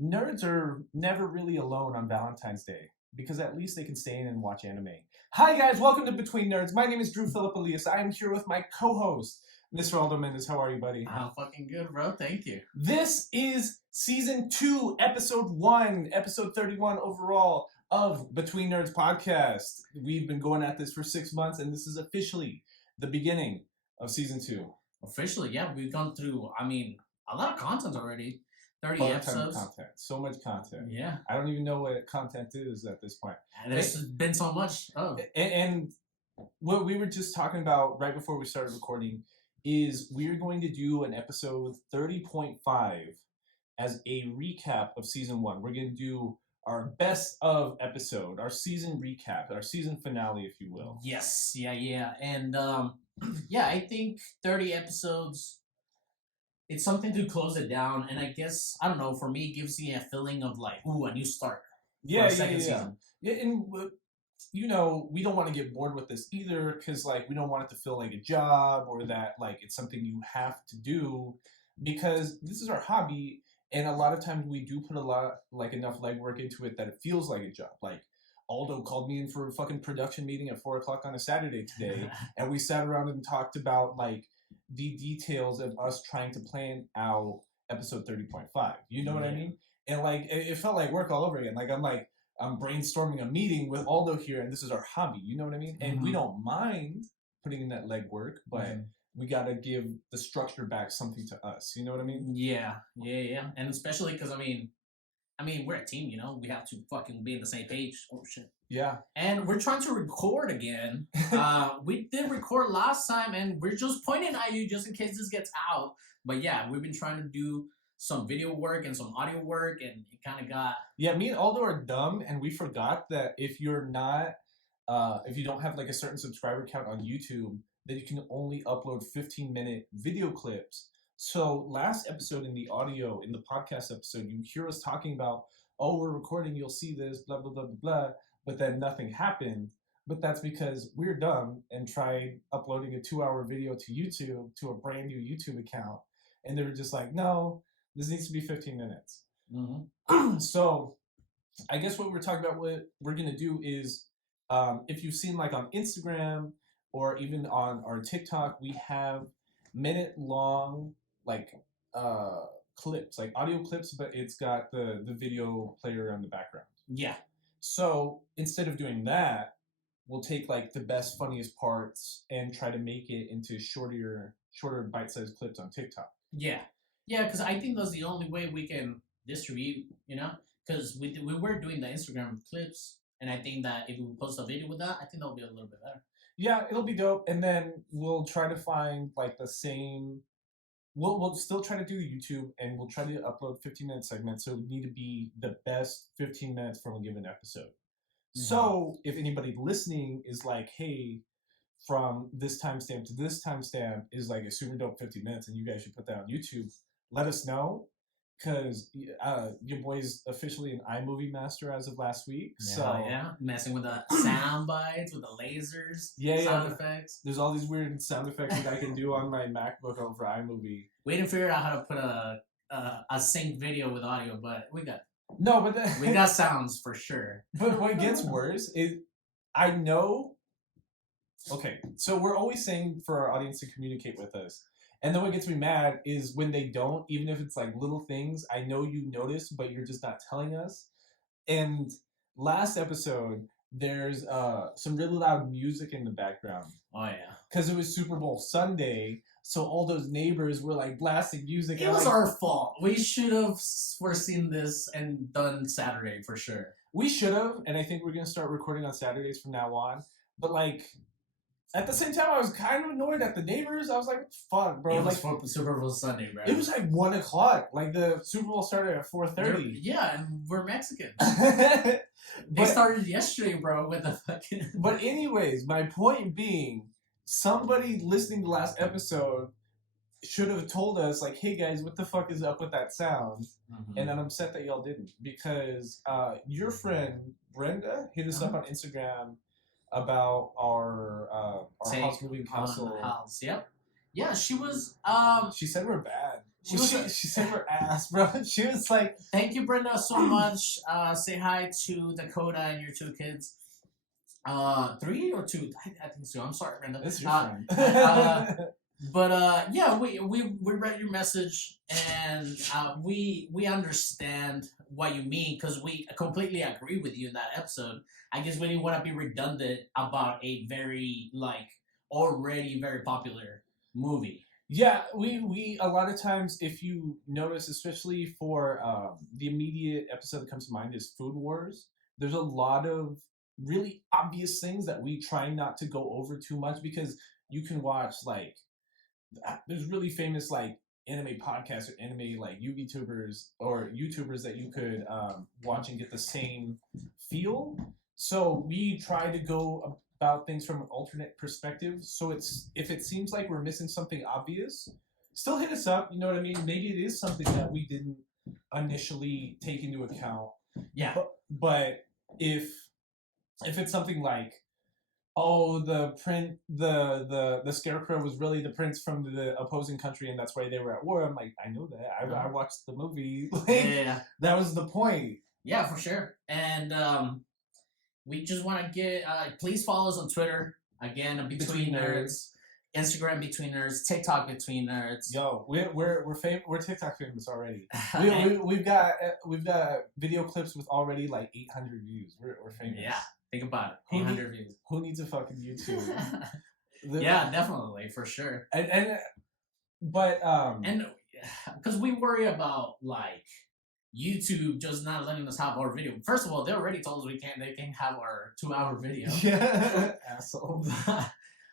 nerds are never really alone on Valentine's Day because at least they can stay in and watch anime. Hi guys, welcome to Between Nerds. My name is Drew Philip Elias. I am here with my co-host, Mr. Aldo Mendez. How are you, buddy? I'm fucking good, bro. Thank you. This is Season 2, Episode 1, Episode 31 overall of Between Nerds podcast. We've been going at this for 6 months, and this is officially the beginning of Season 2. Officially, yeah. We've gone through, a lot of content already. 30 episodes. Content. So much content. Yeah. I don't even know what content is at this point. And there's been so much. Oh. And what we were just talking about right before we started recording is we're going to do an episode 30.5 as a recap of season 1. We're going to do our best of episode, our season recap, our season finale, if you will. Yes. Yeah. And, I think 30 episodes, it's something to close it down. And I guess, I don't know, for me, it gives me a feeling of like, ooh, a new start. Yeah, season. Yeah, and we don't want to get bored with this either because, we don't want it to feel like a job or that, it's something you have to do because this is our hobby. And a lot of times we do put enough legwork into it that it feels like a job. Aldo called me in for a fucking production meeting at 4 o'clock on a Saturday today. And we sat around and talked about, the details of us trying to plan out episode 30.5. You know what I mean? And, it felt like work all over again. I'm brainstorming a meeting with Aldo here, and this is our hobby. You know what I mean? And we don't mind putting in that legwork, but we got to give the structure back something to us. You know what I mean? Yeah. And especially because, we're a team, we have to fucking be on the same page. Oh, shit. Yeah. And we're trying to record again. We did record last time, and we're just pointing at you just in case this gets out. But yeah, we've been trying to do some video work and some audio work, and it kind of got... Yeah, me and Aldo are dumb, and we forgot that if you're not... if you don't have, a certain subscriber count on YouTube, that you can only upload 15-minute video clips. So last episode in the audio, in the podcast episode, you hear us talking about, oh, we're recording, you'll see this, blah, blah, blah, blah, blah, but then nothing happened. But that's because we're dumb and tried uploading a 2-hour video to YouTube, to a brand new YouTube account. And they were just like, no, this needs to be 15 minutes. So I guess what we're talking about, what we're going to do is, if you've seen on Instagram or even on our TikTok, we have minute-long clips, audio clips, but it's got the video player on the background. Yeah. So instead of doing that, we'll take the best, funniest parts and try to make it into shorter bite-sized clips on TikTok. Yeah, because I think that's the only way we can distribute, because we were doing the Instagram clips, and I think that if we post a video with that, I think that'll be a little bit better. Yeah, it'll be dope, and then we'll try to find the same. We'll still try to do YouTube, and we'll try to upload 15-minute segments. So it would need to be the best 15 minutes from a given episode. So if anybody listening is hey, from this timestamp to this timestamp is a super dope 50 minutes, and you guys should put that on YouTube, let us know. Because your boy's officially an iMovie master as of last week. Yeah, messing with the sound bites, with the lasers, sound effects. There's all these weird sound effects that I can do on my MacBook over iMovie. We didn't figure out how to put a sync video with audio, but we got... No, but... we got sounds for sure. But what gets worse is, I know... Okay, so we're always saying for our audience to communicate with us. And then what gets me mad is when they don't, even if it's little things, I know you notice, but you're just not telling us. And last episode, there's some really loud music in the background. Oh, yeah. Because it was Super Bowl Sunday, so all those neighbors were blasting music. It was our fault. We should have foreseen this and done Saturday for sure. We should have, and I think we're going to start recording on Saturdays from now on. But at the same time, I was kind of annoyed at the neighbors. I was like, fuck, bro. It was Super Bowl Sunday, bro. It was 1 o'clock. The Super Bowl started at 4:30. Yeah, and we're Mexican. They started yesterday, bro, with the fucking... But anyways, my point being, somebody listening to the last episode should have told us, hey, guys, what the fuck is up with that sound? And I'm upset that y'all didn't. Because your friend, Brenda, hit us up on Instagram about our house moving puzzle. Yep. Yeah, she was... she said we're bad. She saved her ass, bro. She was like, "Thank you, Brenda, so much. Say hi to Dakota and your 2 kids. 3 or 2? I think so. I'm sorry, Brenda. That's your friend. But yeah, we read your message, and we understand what you mean, because we completely agree with you in that episode. I guess we didn't want to be redundant about a very already very popular movie. Yeah, we a lot of times, if you notice, especially for the immediate episode that comes to mind is Food Wars. There's a lot of really obvious things that we try not to go over too much, because you can watch there's really famous anime podcasts or anime YouTubers that you could watch and get the same feel. So we try to go about things from an alternate perspective. So if it seems like we're missing something obvious, still hit us up. You know what I mean? Maybe it is something that we didn't initially take into account. Yeah. But if it's something like, oh, the scarecrow was really the prince from the opposing country, and that's why they were at war. I'm like, I know that. I watched the movie. Yeah. That was the point. Yeah, for sure. And we just want to get please follow us on Twitter again, Between Nerds, Instagram Between Nerds, TikTok Between Nerds. Yo, we're TikTok famous already. We've got video clips with already 800 views. We're famous. Yeah. Think about it. 800 views. Who needs a fucking YouTube? Yeah, definitely, for sure. But because we worry about YouTube just not letting us have our video. First of all, they already told us they can have our 2-hour video. Yeah, asshole.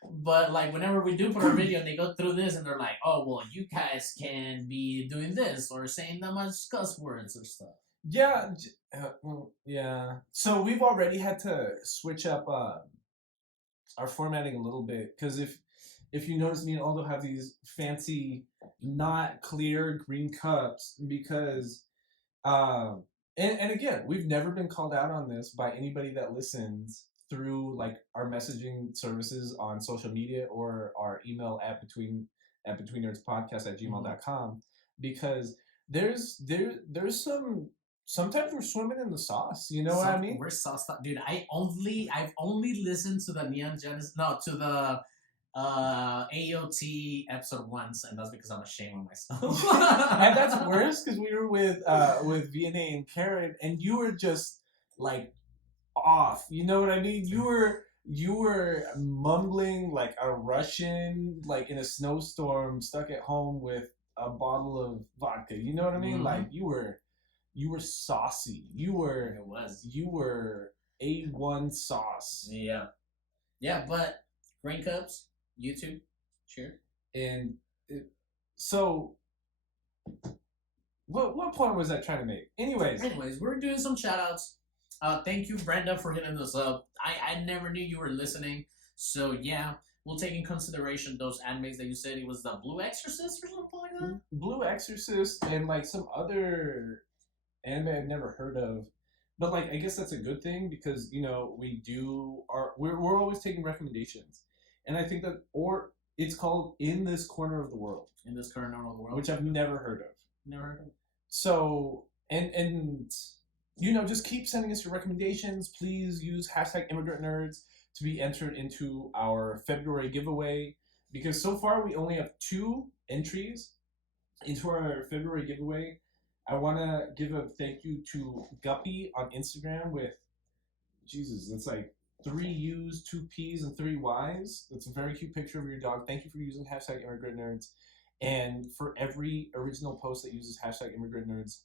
But whenever we do put our video and they go through this and they're like, oh well, you guys can be doing this or saying that much cuss words or stuff. Yeah, yeah. So we've already had to switch up our formatting a little bit, because if you notice, me and Aldo have these fancy, not clear green cups, because and again, we've never been called out on this by anybody that listens through our messaging services on social media or our email at BetweenNerdsPodcast@gmail.com, because there's sometimes we're swimming in the sauce. You know what I mean? We're sauced up, dude. I've only listened to the Neon Genesis, to the AOT episode once, and that's because I'm ashamed of myself. And that's worse, because we were with VNA and Karen, and you were just off. You know what I mean? You were mumbling like a Russian, in a snowstorm, stuck at home with a bottle of vodka. You know what I mean? Mm-hmm. You were saucy. You were A1 sauce. Yeah. Yeah, but Green Cups, YouTube, sure. And so, what point was I trying to make? Anyways, we're doing some shout outs. Thank you, Brenda, for hitting us up. I never knew you were listening. So, yeah, we'll take in consideration those animes that you said. It was the Blue Exorcist or something like that? Blue Exorcist and some other anime I've never heard of. But I guess that's a good thing, because we're always taking recommendations, and I think that, or it's called In This Corner of the World. In This Corner of the World, which I've never heard of. Never heard of. So and just keep sending us your recommendations. Please use #ImmigrantNerds to be entered into our February giveaway, because so far we only have 2 entries into our February giveaway. I want to give a thank you to Guppy on Instagram with, Jesus, it's 3 U's, 2 P's, and 3 Y's. That's a very cute picture of your dog. Thank you for using #ImmigrantNerds. And for every original post that uses #ImmigrantNerds,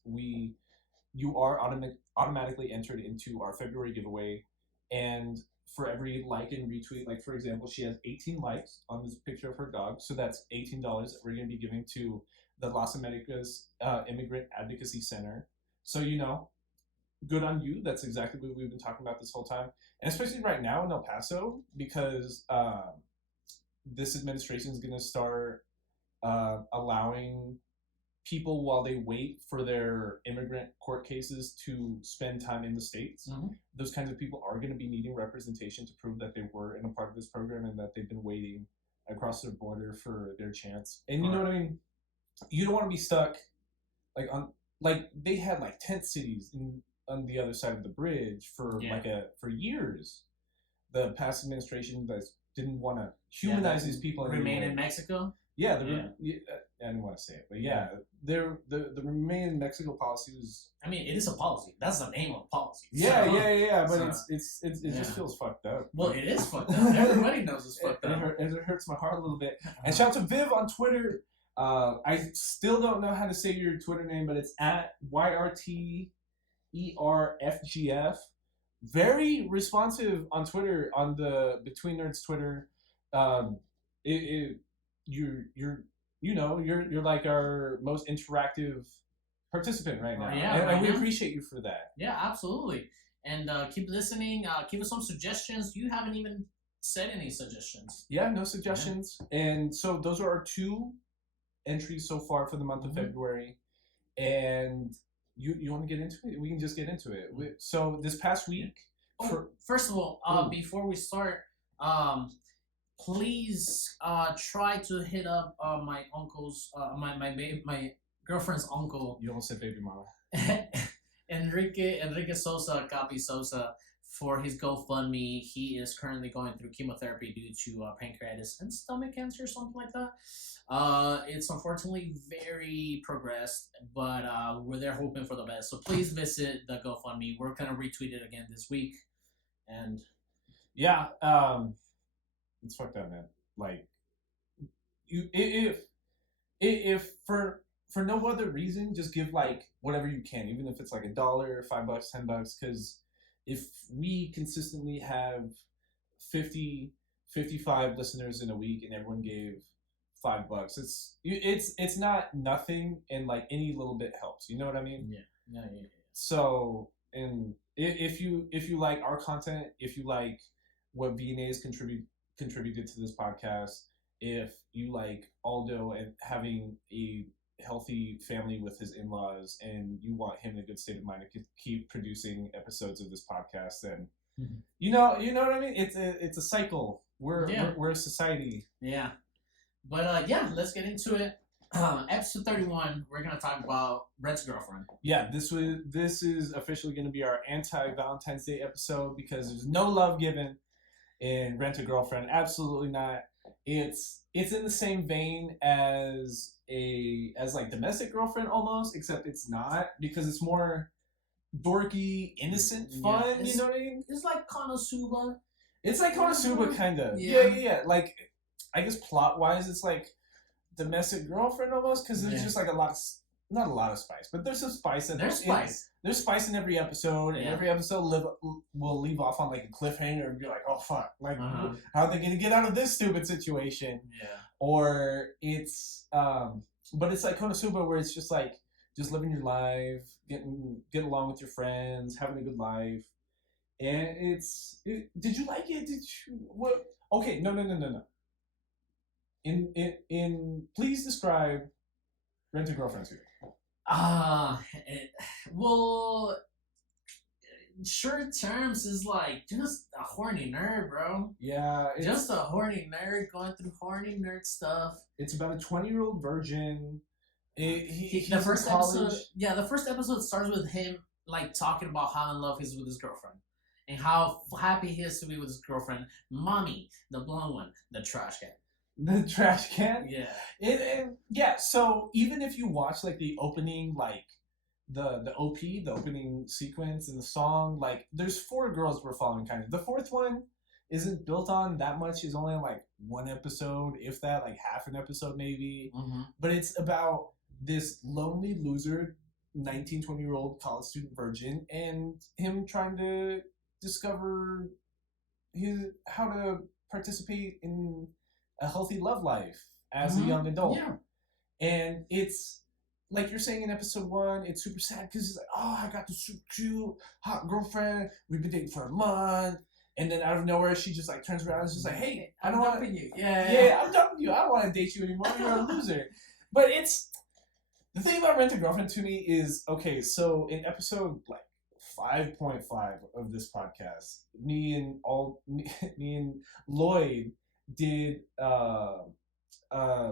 you are automatically entered into our February giveaway. And for every like and retweet, for example, she has 18 likes on this picture of her dog, so that's $18 that we're going to be giving to the Las Americas Immigrant Advocacy Center. So, good on you. That's exactly what we've been talking about this whole time. And especially right now in El Paso, because this administration is going to start allowing people, while they wait for their immigrant court cases, to spend time in the States. Mm-hmm. Those kinds of people are going to be needing representation to prove that they were in a part of this program and that they've been waiting across the border for their chance. And you know what I mean? you don't want to be stuck like they had like tent cities on the other side of the bridge for for years. The past administration that didn't want to humanize these people remain anymore. in Mexico. Yeah, I didn't want to say it, but the remain in Mexico policy was. I mean, it is a policy. That's the name of policy. Yeah. But it just feels fucked up. Well, it is fucked up. Everybody knows it's fucked up. It hurts my heart a little bit. And shout out to Viv on Twitter. I still don't know how to say your Twitter name, but it's at YRTERFGF. Very responsive on Twitter, on the Between Nerds Twitter. You're like our most interactive participant right now. And we appreciate you for that. Yeah, absolutely. And keep listening. Give us some suggestions. You haven't even said any suggestions. Yeah, no suggestions. Yeah. And so those are our 2 entries so far for the month of February. And you want to get into it? We can just get into it. So this past week. First of all, before we start, please try to hit up my uncle's, my girlfriend's uncle. You almost said baby mama. Enrique Sosa, Capi Sosa, for his GoFundMe. He is currently going through chemotherapy due to pancreatitis and stomach cancer or something like that. It's unfortunately very progressed, but we're there hoping for the best. So please visit the GoFundMe. We're gonna retweet it again this week. And yeah, it's fucked up, man. Like, if for no other reason, just give like whatever you can, even if it's like $1, $5, $10, because if we consistently have 55 listeners in a week and everyone gave $5, it's not nothing, and like any little bit helps. You know what I mean? Yeah. So, and if you like our content, if you like what BNA's contributed to this podcast, if you like Aldo and having a healthy family with his in-laws, and you want him in a good state of mind to keep producing episodes of this podcast, then you know what I mean. It's a cycle. We're a society. Yeah, but let's get into it. Episode 31, we're gonna talk about Brett's girlfriend. Yeah, this is officially gonna be our anti-Valentine's Day episode, because there's no love given in Rent a Girlfriend. Absolutely not. It's in the same vein as like Domestic Girlfriend almost, except it's not, because it's more dorky, innocent fun. You know what I mean? It's like Konosuba. It's like Konosuba, kind of. Yeah. Like, I guess plot wise, it's like Domestic Girlfriend almost, because there's just like not a lot of spice, but there's some spice. There's spice. There's spice in every episode, and every episode will leave off on like a cliffhanger and be like, oh fuck, like how are they gonna get out of this stupid situation? Yeah. Or it's but it's like Konosuba, where it's just like just living your life, getting along with your friends, having a good life. And did you like it? Did you what? Okay, no. In please describe Rent a Girlfriend to you. Well, short terms is like just a horny nerd, bro. Yeah, just a horny nerd going through horny nerd stuff. It's about a 20-year-old virgin. The first episode starts with him like talking about how in love he is with his girlfriend and how happy he is to be with his girlfriend, Mommy, the blonde one, the trash can. The trash can? Yeah. So even if you watch like the opening, like the OP, the opening sequence and the song, like there's 4 girls we're following kind of. The 4th one isn't built on that much. It's only like 1 episode, if that, like half an episode maybe. But it's about this lonely loser, 19, 20-year-old college student virgin, and him trying to discover how to participate in a healthy love life as a young adult. Yeah. And it's like you're saying in episode 1, it's super sad because he's like, oh, I got this super cute, hot girlfriend. We've been dating for a month. And then out of nowhere, she just like turns around and is just like, hey, I'm dumping you. Yeah, I'm dumping you. I don't want to date you anymore. You're a loser. But it's the thing about Rent a Girlfriend to me is, okay, so in episode like 5.5 of this podcast, me and Lloyd did a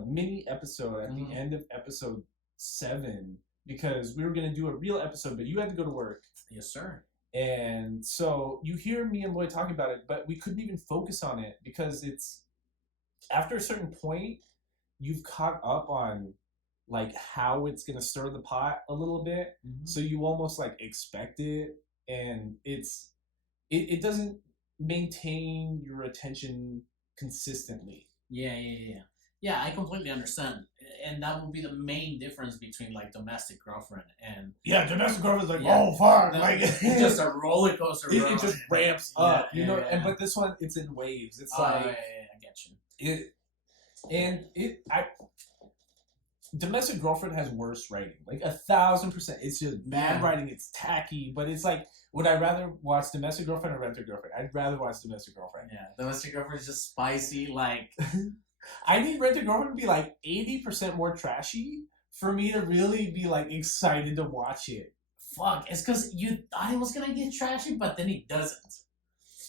mini episode at the end of episode 7 because we were gonna do a real episode, but you had to go to work. Yes, sir. And so you hear me and Lloyd talking about it, but we couldn't even focus on it because it's after a certain point, you've caught up on like how it's gonna stir the pot a little bit, so you almost like expect it, and it doesn't maintain your attention consistently. Yeah, I completely understand. And that would be the main difference between like Domestic Girlfriend and Domestic Girlfriend's like, oh fuck, like it's just a roller coaster. It just ramps up, you know. And but this one, it's in waves. It's like I get you. Domestic Girlfriend has worse writing, like 1,000%. It's just bad writing. It's tacky, but it's like, would I rather watch Domestic Girlfriend or Rent a Girlfriend? I'd rather watch Domestic Girlfriend. Yeah, Domestic Girlfriend is just spicy, like. I need Rent a Girlfriend to be like 80% more trashy for me to really be like excited to watch it. Fuck, it's because you thought it was gonna get trashy, but then it doesn't.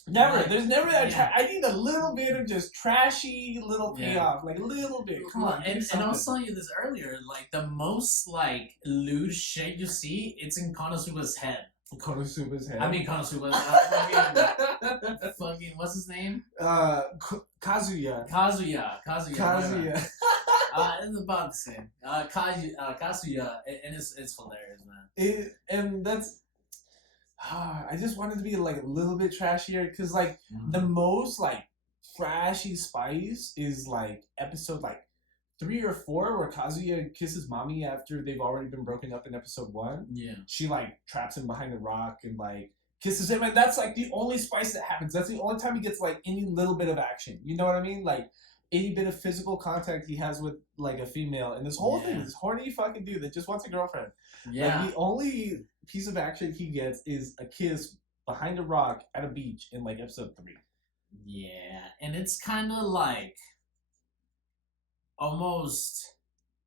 Never. Like, there's never that. I need a little bit of just trashy little payoff, like a little bit. Come on. And I was telling you this earlier. Like the most like lewd shit you see, it's in Konosuba's head. Konosuba's head. I mean Konosuba's. Fucking what's his name? Kazuya. It's about the same. Kazuya, and it's hilarious, man. And that's. I just wanted to be like a little bit trashier because like the most like trashy spice is like episode like 3 or 4 where Kazuya kisses mommy after they've already been broken up in episode 1. Yeah, she like traps him behind a rock and like kisses him, and that's like the only spice that happens. That's the only time he gets like any little bit of action. You know what I mean? Like any bit of physical contact he has with like a female, and this whole thing, this horny fucking dude that just wants a girlfriend. Yeah. Like the only piece of action he gets is a kiss behind a rock at a beach in like episode 3. Yeah, and it's kind of like almost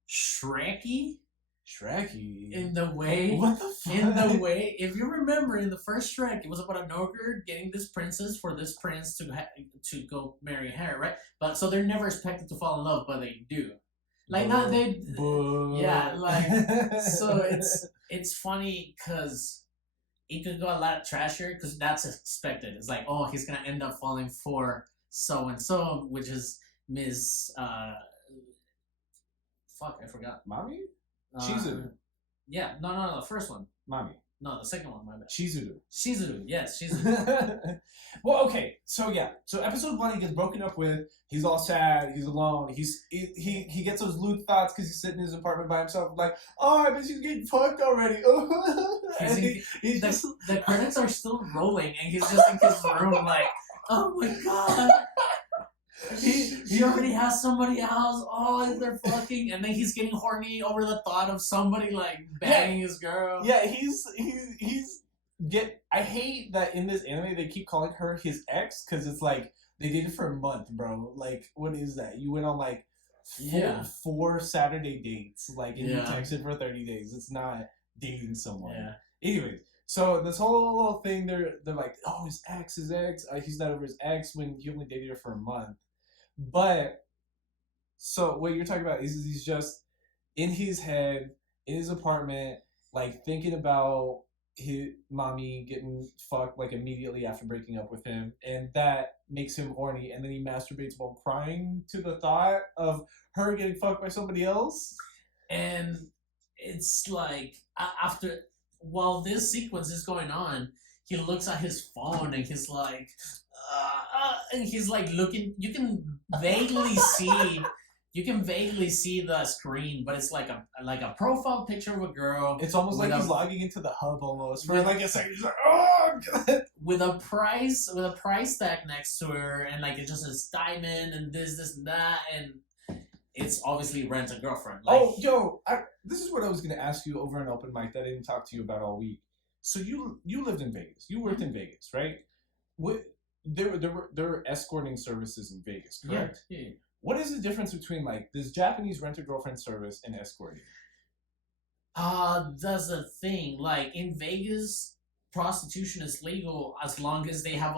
Shrekky. In the way. What the fuck? In the way, if you remember in the first Shrek, it was about a ogre getting this princess for this prince to go marry her, right? But so they're never expected to fall in love, but they do. Like not they. Yeah, like so it's funny because it could go a lot trashier because that's expected. It's like, oh, he's gonna end up falling for so and so, which is Miss. Fuck, I forgot. Mommy? Shizuru. Yeah, no, the first one. Mommy. No, the second one, my bad. Shizuru, yes, Shizuru. Well, okay, so episode 1 he gets broken up with. He's all sad. He's alone. He gets those lewd thoughts because he's sitting in his apartment by himself, like, oh, I bet she's getting fucked already. The credits are still rolling, and he's just in his room, like, oh my god. He already has somebody else. Oh, they're fucking, and then he's getting horny over the thought of somebody like banging his girl. Yeah, I hate that in this anime they keep calling her his ex because it's like they dated for a month, bro. Like, what is that? You went on like four Saturday dates, like, and you texted for 30 days. It's not dating someone. Yeah. Anyways. So this whole little thing, they're like, oh, his ex. He's not over his ex when he only dated her for a month. But so what you're talking about is he's just in his head, in his apartment, like thinking about his mommy getting fucked like immediately after breaking up with him, and that makes him horny. And then he masturbates while crying to the thought of her getting fucked by somebody else. And it's like after. While this sequence is going on, he looks at his phone and he's like, looking. You can vaguely see the screen, but it's like a profile picture of a girl. It's almost like he's logging into the hub almost for like a second. He's like, oh, God. with a price tag next to her, and like it just says diamond and this and that, and it's obviously Rent a Girlfriend. Like, this is what I was going to ask you over an open mic that I didn't talk to you about all week. So you lived in Vegas. You worked in Vegas, right? There were escorting services in Vegas, correct? Yeah. What is the difference between like this Japanese Rent a Girlfriend service and escorting? That's the thing. Like in Vegas, prostitution is legal as long as they have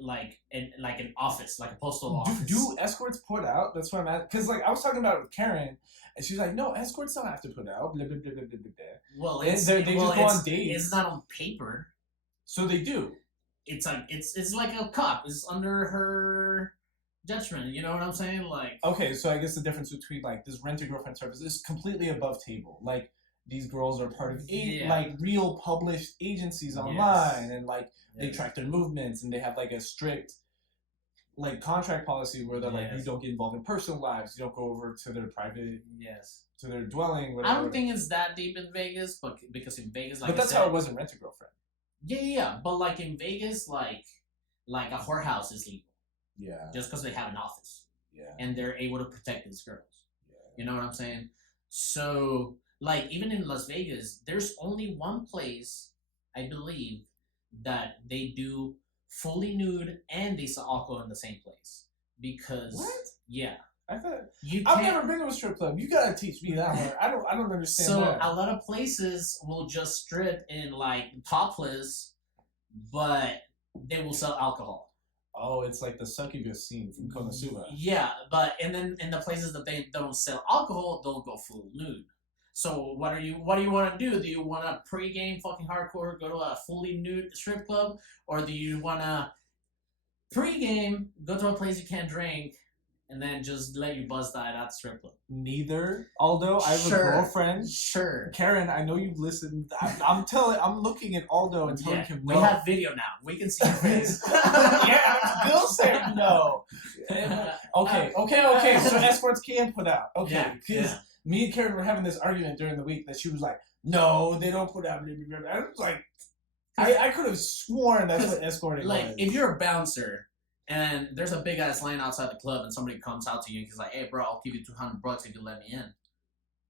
an office, like a postal office. Do escorts put out? That's what I'm at. Because like I was talking about it with Karen, and she's like, "No, escorts don't have to put out." Blah blah blah blah blah blah. Well, they just go on dates. It's not on paper. So they do. It's like a cop. It's under her judgment. You know what I'm saying? Like. Okay, so I guess the difference between like this rent-a-girlfriend service is completely above table. Like these girls are part of like real published agencies online, and like they track their movements, and they have like a strict like contract policy where they're like, you don't get involved in personal lives, you don't go over to their private to their dwelling. Whatever. I don't think it's that deep in Vegas, but because in Vegas, like, but that's how it was in Rent-A-Girlfriend. Yeah. But like in Vegas, like a whorehouse is legal. Yeah. Just because they have an office. Yeah. And they're able to protect these girls. Yeah. You know what I'm saying? So, like, even in Las Vegas, there's only one place, I believe, that they do fully nude and they sell alcohol in the same place. Because what? Yeah. I thought I've never been to a strip club. You gotta teach me that one. I don't understand. So that. a lot of places will just strip in like topless, but they will sell alcohol. Oh, it's like the succubus scene from Konosuba. Yeah, but and then in the places that they don't sell alcohol, they'll go full nude. So what do you want to do? Do you want to pregame fucking hardcore, go to a fully nude strip club, or do you want to pregame, go to a place you can't drink, and then just let you buzz that at the strip club? Neither. Aldo, I have a girlfriend. Sure. Karen, I know you've listened. I'm looking at Aldo and telling him no. We have video now. We can see your face. Yeah, Bill said no. Okay. So escorts can put out. Okay, because me and Karen were having this argument during the week that she was like, no, they don't put out. I was like, I could have sworn that's what escorting was. Like, if you're a bouncer and there's a big ass line outside the club and somebody comes out to you and he's like, hey, bro, I'll give you $200 if you let me in.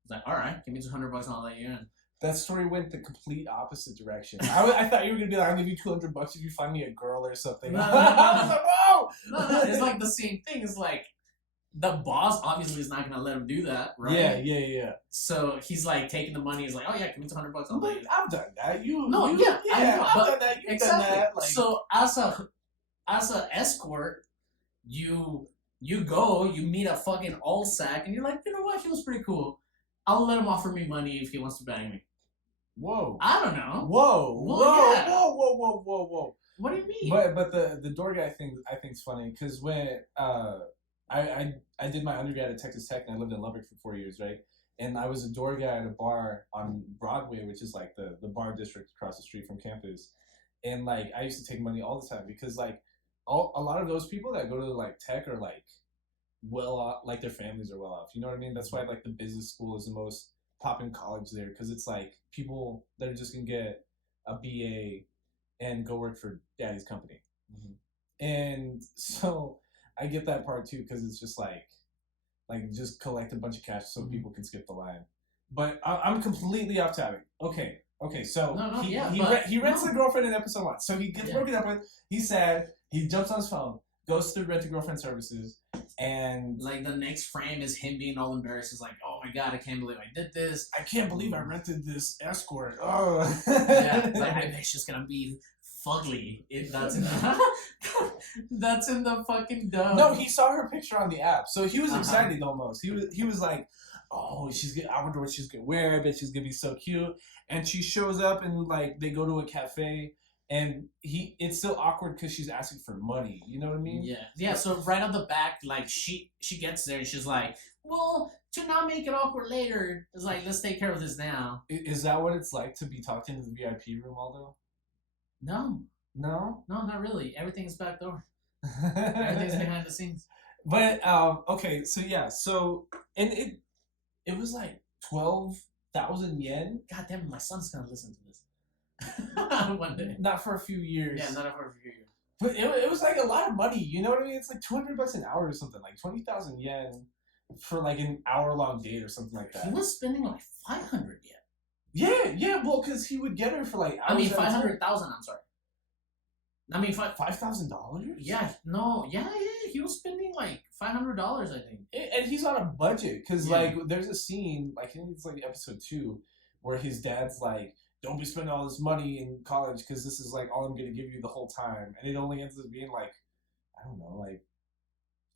He's like, all right, give me $200 and I'll let you in. That story went the complete opposite direction. I thought you were going to be like, I'll give you $200 if you find me a girl or something. No, I was like, whoa! No, it's like the same thing. It's like, the boss obviously is not going to let him do that, right? Yeah. So he's like taking the money. He's like, oh yeah, give me $200. I've done that. I've done that. You've done that. Like, so as a escort, you go, you meet a fucking all sack, and you're like, you know what? He was pretty cool. I'll let him offer me money if he wants to bang me. Whoa. I don't know. Whoa. What do you mean? But the door guy thing I think is funny because when I did my undergrad at Texas Tech and I lived in Lubbock for 4 years, right? And I was a door guy at a bar on Broadway, which is like the bar district across the street from campus. And like I used to take money all the time because like a lot of those people that go to like tech are like well off, like their families are well off. You know what I mean? That's why like the business school is the most poppin' college there because it's like people that are just gonna get a BA and go work for daddy's company. Mm-hmm. And so I get that part too because it's just like just collect a bunch of cash so people can skip the line. But I'm completely off topic. Okay. So he rents a girlfriend in episode 1. So he gets broken up with. He's sad. He jumps on his phone, goes to Rent-A-Girlfriend services, and like the next frame is him being all embarrassed. He's like, "Oh my god, I can't believe I did this. I can't believe I rented this escort." Oh, like I bet she's gonna be fugly if that's in the that's in the fucking dub. No, he saw her picture on the app, so he was excited almost. He was like, "Oh, she's gonna outdoor. She's gonna wear. I bet she's gonna be so cute." And she shows up and like they go to a cafe. And it's still awkward because she's asking for money. You know what I mean? Yeah. So right on the back, like she gets there and she's like, "Well, to not make it awkward later, it's like let's take care of this now." Is that what it's like to be talked into the VIP room, Aldo? No, not really. Everything's back door. Everything's behind the scenes. But okay, so yeah, and it was like 12,000 yen. God damn it, my son's gonna listen to this. One day. Not for a few years. Yeah, not for a few years. But it was like a lot of money. You know what I mean? It's like $200 an hour or something. Like 20,000 yen for like an hour-long date or something like that. He was spending like 500 yen. Yeah. Well, because he would get her for like. 500,000. I'm sorry. $5,000. Yeah. No. Yeah. He was spending like $500. I think. And he's on a budget because like there's a scene like I think it's like episode 2 where his dad's like, don't be spending all this money in college because this is like all I'm gonna give you the whole time, and it only ends up being like, I don't know, like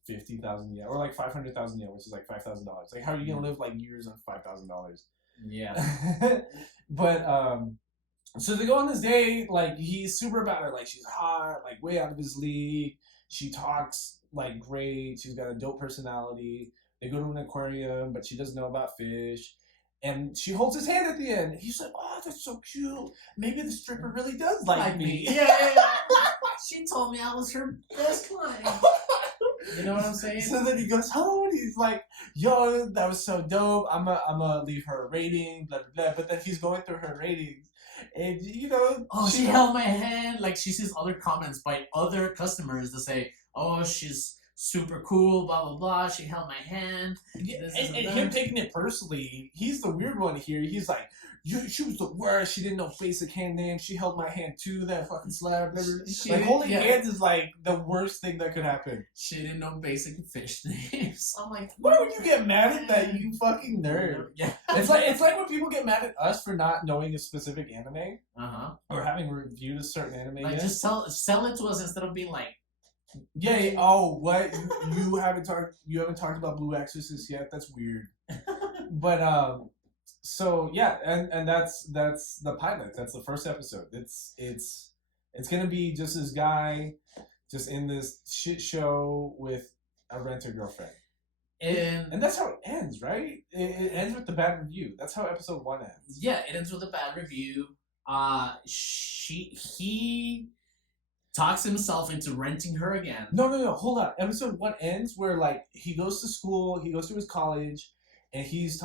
50,000 yen or like 500,000 yen, which is like $5,000. Like, how are you gonna live like years on $5,000? Yeah. But so they go on this date. Like, he's super about her. Like, she's hot, like way out of his league. She talks like great. She's got a dope personality. They go to an aquarium, but she doesn't know about fish. And she holds his hand at the end. He's like, "Oh, that's so cute. Maybe the stripper really does like me." Yeah. She told me I was her best client. You know what I'm saying? So then he goes home and he's like, "Yo, that was so dope. I'm gonna leave her a rating, blah, blah, blah." But then he's going through her ratings. And, you know... Oh, she held my hand. Like, she sees other comments by other customers that say, "Oh, she's super cool, blah, blah, blah. She held my hand." Yeah, and him taking it personally, he's the weird one here. He's like, she was the worst. She didn't know basic hand names. She held my hand too. That fucking slab. Like, holding hands is like the worst thing that could happen. She didn't know basic fish names. I'm like, why would you get mad at that, you fucking nerd? Yeah. It's like when people get mad at us for not knowing a specific anime. Uh-huh. Or having reviewed a certain anime. Like, just sell it to us instead of being like, yeah. Oh, what? You haven't talked about Blue Exorcist yet? That's weird. But so yeah, and that's the pilot. That's the first episode. It's gonna be just this guy, just in this shit show with a rent-a-girlfriend. And that's how it ends, right? It ends with the bad review. That's how episode 1 ends. Yeah, it ends with a bad review. He talks himself into renting her again. No, hold on. Episode 1 ends where, like, he goes to school, he goes to his college, and his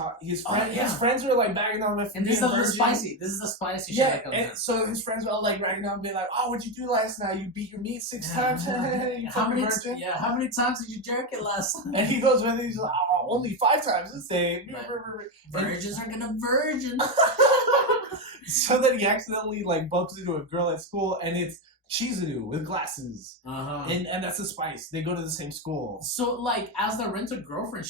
friends are like bagging on him. And this is the spicy. This is the spicy shit that comes in. So his friends are all like ragging on him, being like, "Oh, what'd you do last night? You beat your meat 6 times? You how many virgin? how many times did you jerk it last time?" And he goes with it, he's like, "Oh, only 5 times this day." Virgins are gonna virgin. So then he accidentally like bumps into a girl at school, and it's Chizuru with glasses. And that's the spice. They go to the same school. So, like, as the rent-a-girlfriend,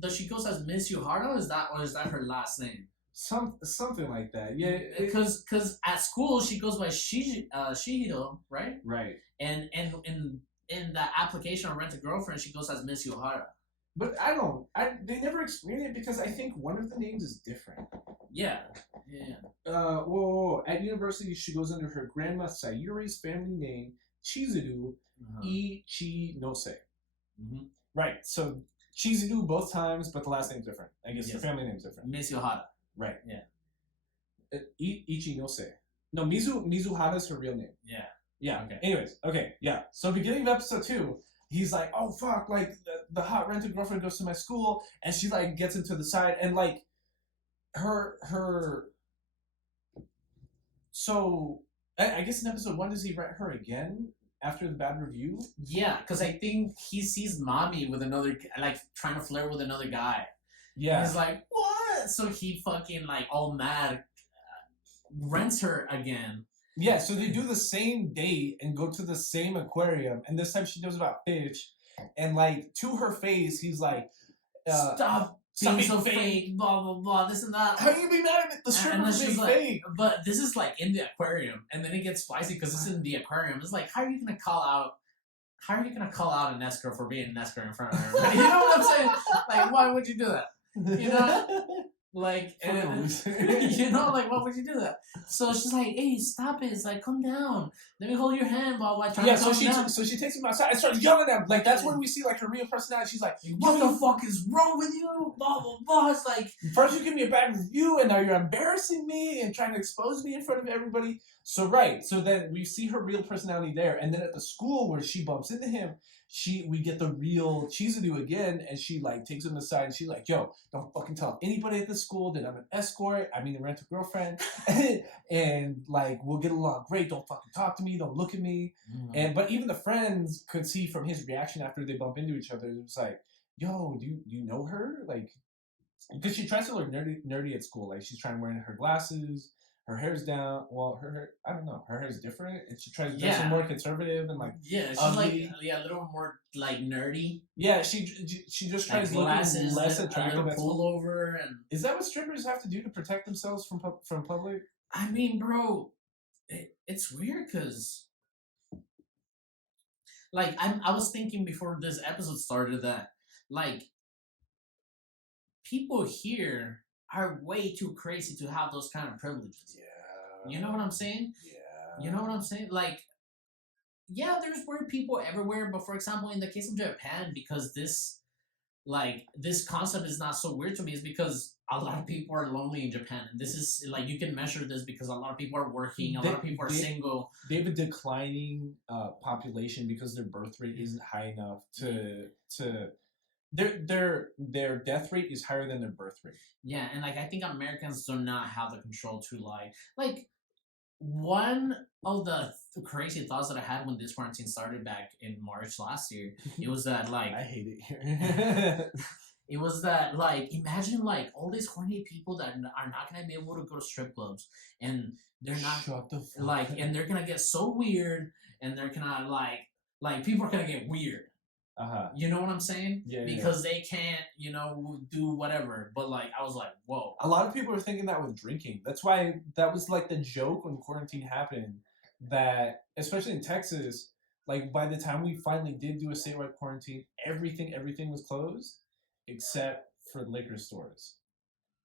does she goes as Miss Yuhara, or is that her last name? Something like that. Yeah. Because at school she goes by Shihiro, right? Right. And in the application on Rent-a-Girlfriend, she goes as Miss Yuhara. But they never explain it because I think one of the names is different. Yeah. At university, she goes under her grandma Sayuri's family name, Chizuru Ichinose. Mm-hmm. Right. So Chizuru both times, but the last name's different. I guess the family name's different. Miss Yuhara. Right. Yeah. Ichinose. No, Mizuhara's her real name. Yeah. Yeah. Okay. Anyways. Okay. Yeah. So beginning of episode 2. He's like, "Oh fuck!" Like the hot rent-a-girlfriend goes to my school, and she like gets into the side, and like her. So I guess in episode 1, does he rent her again after the bad review? Yeah, because I think he sees mommy with another, like, trying to flirt with another guy. Yeah, and he's like, "What?" So he fucking, like, all mad, rents her again. Yeah, so they do the same date and go to the same aquarium, and this time she knows about fish, and like to her face, he's like, "Stop being so fake, blah blah blah, this and that." How you be mad at the stripper for being fake? But this is like in the aquarium, and then it gets spicy because it's in the aquarium. It's like, how are you gonna call out an escort for being an escort in front of everybody? You know what I'm saying? Like, why would you do that? You know? Like, you know, like, why would you do that? So she's like, "Hey, stop it!" It's like, "Calm down. Let me hold your hand while I try to calm down." So she takes him outside and starts yelling at him. Like, that's when we see like her real personality. She's like, "What the fuck is wrong with you?" Blah blah blah. It's like, first you give me a bad review, and now you're embarrassing me and trying to expose me in front of everybody. So then we see her real personality there, and then at the school where she bumps into him, we get the real Chizuru again, and she like takes him aside, and she's like, "Yo, don't fucking tell anybody at the school that I'm an escort. I mean, a rent-a-girlfriend, and like we'll get along great. Don't fucking talk to me. Don't look at me." mm-hmm. But even the friends could see from his reaction after they bump into each other. It was like, "Yo, do you know her?" Like, because she tries to look nerdy at school. Like, she's trying to wear her glasses. Her hair's down. Well, her hair, I don't know. Her hair's different, and she tries to dress more conservative and like. Yeah, she's ugly. Like a little more like nerdy. Yeah, she just tries to look less attractive. A little pullover and. Is that what strippers have to do to protect themselves from public? I mean, bro, it's weird because like I was thinking before this episode started that like people here are way too crazy to have those kind of privileges. Yeah. You know what I'm saying? Yeah. You know what I'm saying? Like, yeah, there's weird people everywhere, but for example, in the case of Japan, because this concept is not so weird to me, is because a lot of people are lonely in Japan, and this is like you can measure this because a lot of people are working, a lot of people are single. They have a declining population because their birth rate isn't high enough to their death rate is higher than their birth rate. Yeah, and like I think Americans do not have the control to like one of the crazy thoughts that I had when this quarantine started back in March last year, it was that like I hate it here. it was that like imagine like all these horny people that are not gonna be able to go to strip clubs and they're not Shut the fuck like up. and they're gonna get so weird and they're gonna like people are gonna get weird. You know what I'm saying? Yeah. Because they can't, do whatever. But like, I was like, whoa. A lot of people are thinking that with drinking. That's why that was like the joke when quarantine happened. That especially in Texas, like by the time we finally did do a statewide quarantine, everything was closed except for liquor stores.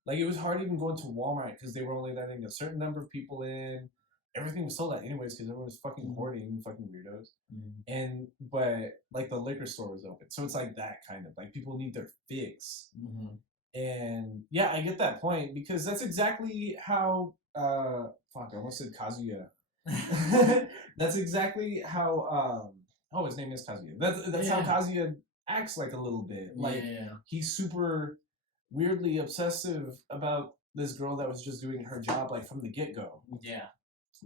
Like it was hard even going to Walmart because they were only letting a certain number of people in. Everything was sold out anyways because everyone was fucking hoarding, fucking weirdos. And but like the liquor store was open, so it's like that kind of like people need their fix. And yeah, I get that point because that's exactly how fuck I almost said Kazuya. That's exactly how oh his name is Kazuya. That's how Kazuya acts like a little bit. Like he's super weirdly obsessive about this girl that was just doing her job like from the get-go. Yeah.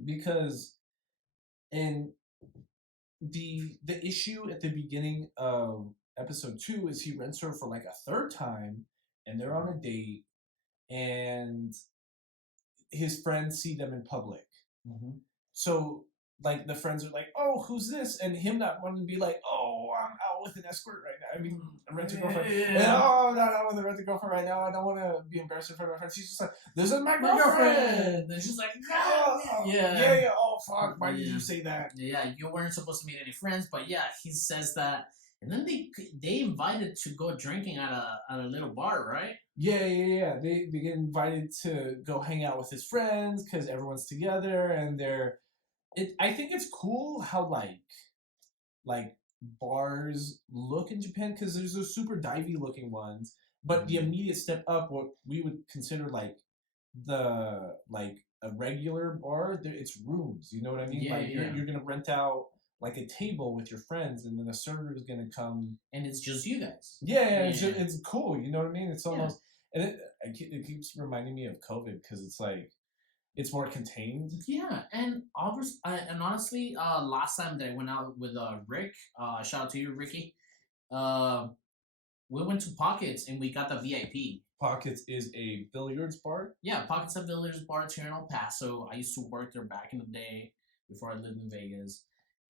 Because and the issue at the beginning of episode 2 is he rents her for like a third time and they're on a date and his friends see them in public. So like the friends are like, oh, who's this? And him not wanting to be like, oh, I'm out with an escort right now. I mean, a rent a girlfriend. And, oh, no, not with a rent a girlfriend right now. I don't want to be embarrassed in front of my friends. She's just like, this is my girlfriend. And she's like, yeah. Oh, fuck. Why did you say that? Yeah, you weren't supposed to meet any friends, but yeah, he says that. And then they invited to go drinking at a little bar, right? Yeah. They get invited to go hang out with his friends because everyone's together and they're. I think it's cool how like bars look in Japan because there's those super divey looking ones, but the immediate step up, what we would consider like the like a regular bar, it's rooms. You know what I mean? Yeah, like you're gonna rent out like a table with your friends, and then a server is gonna come, and it's just you guys. Yeah. It's cool. You know what I mean? It's almost and it keeps reminding me of COVID because it's like. It's more contained. Yeah, and honestly, last time that I went out with Rick, shout out to you, Ricky. We went to Pockets and we got the VIP. Pockets is a billiards bar. Yeah, Pockets a billiards bar here in El Paso. I used to work there back in the day before I lived in Vegas,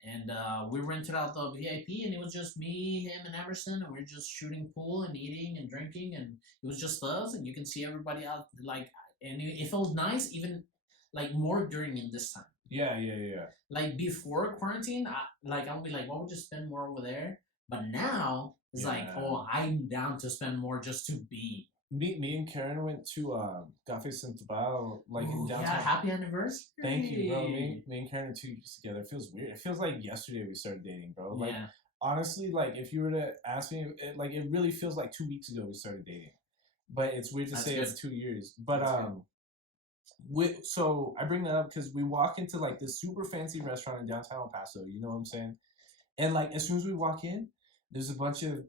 and we rented out the VIP, and it was just me, him, and Emerson, and we were just shooting pool and eating and drinking, and it was just us, and you can see everybody out like, and it felt nice even. Like more during in this time. Yeah. Like before quarantine, I'll be like, what would you spend more over there? But now it's like, oh, I'm down to spend more just to be. Me and Karen went to Café Central like in downtown. Yeah, happy anniversary. Thank you, bro. Me and Karen are 2 years together. It feels weird. It feels like yesterday we started dating, bro. Like honestly, like if you were to ask me, it really feels like 2 weeks ago we started dating. But it's weird to say it's 2 years. But so I bring that up because we walk into like this super fancy restaurant in downtown El Paso. You know what I'm saying? And like as soon as we walk in, there's a bunch of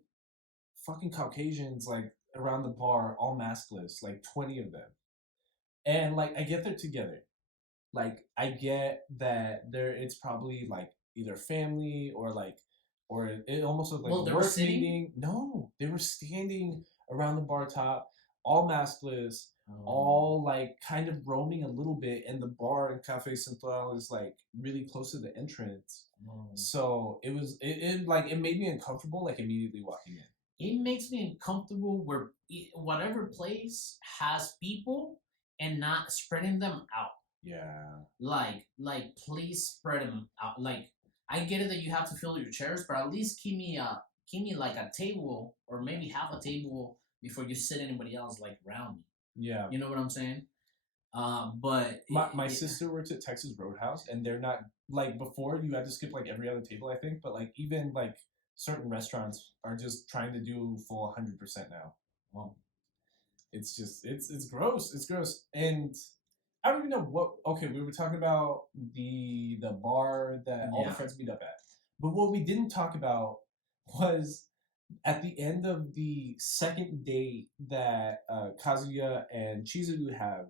fucking Caucasians like around the bar, all maskless, like 20 of them. And like I get there together. Like I get that it's probably like either family or it almost looked like a work meeting. No, they were standing around the bar top, all maskless. All like kind of roaming a little bit, and the bar in Cafe Central is like really close to the entrance. So it made me uncomfortable like immediately walking in. It makes me uncomfortable where whatever place has people and not spreading them out. Yeah. Like, please spread them out. Like, I get it that you have to fill your chairs, but at least keep me like a table or maybe half a table before you sit anybody else like around me. Yeah. You know what I'm saying? But my sister works at Texas Roadhouse, and they're not like before. You had to skip like every other table, I think. But like even like certain restaurants are just trying to do full 100% now. Well, It's just it's gross. It's gross, and I don't even know what. Okay, we were talking about the bar that all the friends meet up at, but what we didn't talk about was at the end of the second date that Kazuya and Chizuru have.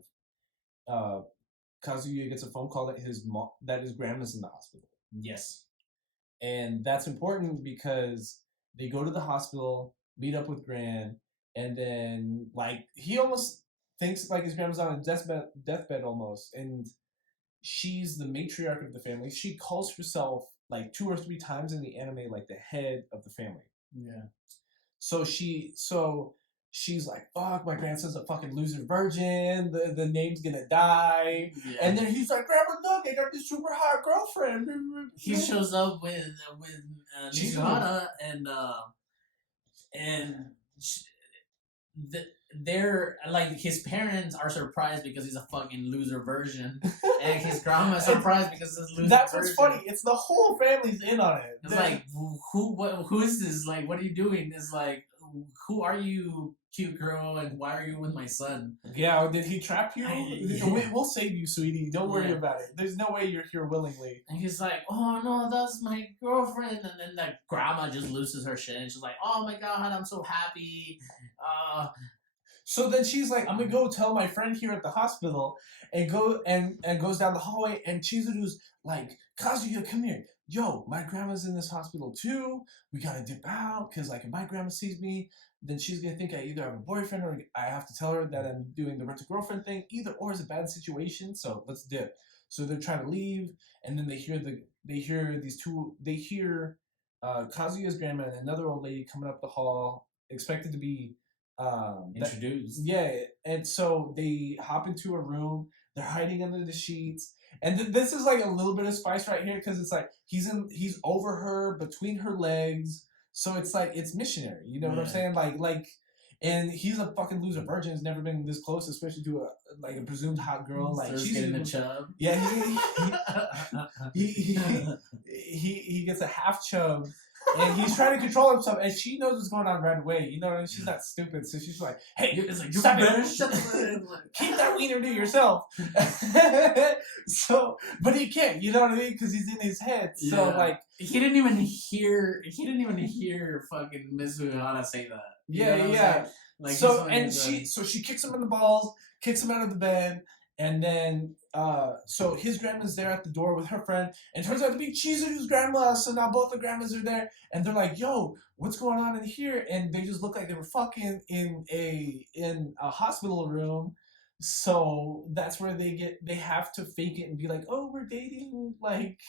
Uh, Kazuya gets a phone call that his grandma's in the hospital. yes. And that's important because they go to the hospital, meet up with Gran, and then like he almost thinks like his grandma's on a deathbed almost, and she's the matriarch of the family. She calls herself like 2 or 3 times in the anime like the head of the family. Yeah. So she's like, fuck, my grandson's a fucking loser virgin. The name's gonna die. Yeah. And then he's like, Grandma, look, I got this super hot girlfriend. He shows up with Nishihara and they're like his parents are surprised because he's a fucking loser virgin, and his grandma's surprised because he's a loser. That's virgin. what's funny. It's the whole family's in on it. It's like who is this? Like, what are you doing? It's like, who are you, cute girl, and why are you with my son? Yeah, did he trap you? We'll save you, sweetie. Don't worry about it. There's no way you're here willingly. And he's like, oh no, that's my girlfriend. And then the grandma just loses her shit, and she's like, oh my god, I'm so happy. So then she's like, I'm gonna go tell my friend here at the hospital, and goes down the hallway, and Chizuru's like, Kazuya, come here. Yo, my grandma's in this hospital too. We gotta dip out, because like if my grandma sees me, then she's gonna think I either have a boyfriend or I have to tell her that I'm doing the rent-a-girlfriend thing. Either or is a bad situation, so let's dip. So they're trying to leave, and then they hear Kazuya's grandma and another old lady coming up the hall, expected to be introduced. And so they hop into a room. They're hiding under the sheets, and this is like a little bit of spice right here because it's like he's over her, between her legs. So it's like it's missionary. You know what I'm saying? Like, and he's a fucking loser virgin. Has never been this close, especially to a presumed hot girl. Like she's getting a chub. Yeah, he gets a half chub. And he's trying to control himself, and she knows what's going on right away. You know what I mean? She's not stupid, so she's like, "Hey, stop it! Keep that wiener to yourself." So, but he can't. You know what I mean? Because he's in his head. So, like, he didn't even hear fucking Miss Uehara say that. Yeah. Like, so she kicks him in the balls, kicks him out of the bed. And then, so his grandma's there at the door with her friend, and it turns out to be Chizuru's grandma. So now both the grandmas are there, and they're like, "Yo, what's going on in here?" And they just look like they were fucking in a hospital room. So that's where they have to fake it and be like, "Oh, we're dating," like.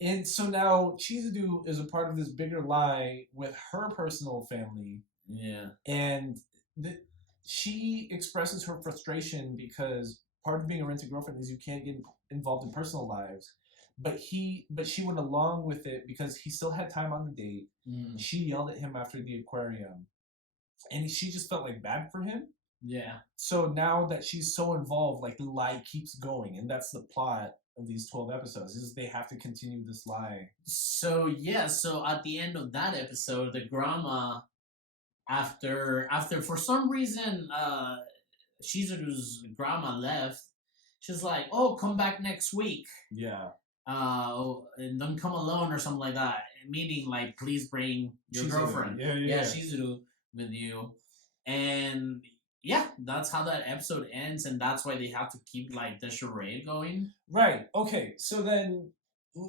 And so now Chizuru is a part of this bigger lie with her personal family. Yeah, and she expresses her frustration because part of being a rented girlfriend is you can't get involved in personal lives. But she went along with it because he still had time on the date. She yelled at him after the aquarium, and she just felt like bad for him. Yeah. So now that she's so involved, like the lie keeps going, and that's the plot of these 12 episodes is they have to continue this lie. So at the end of that episode, the grandma, after for some reason Shizuru's grandma left, she's like, "Oh, come back next week." Yeah. And don't come alone or something like that. Meaning, like, please bring your Chizuru. girlfriend. Yeah, Shizuru with you. And yeah, that's how that episode ends, and that's why they have to keep like the charade going. Right. Okay. So then,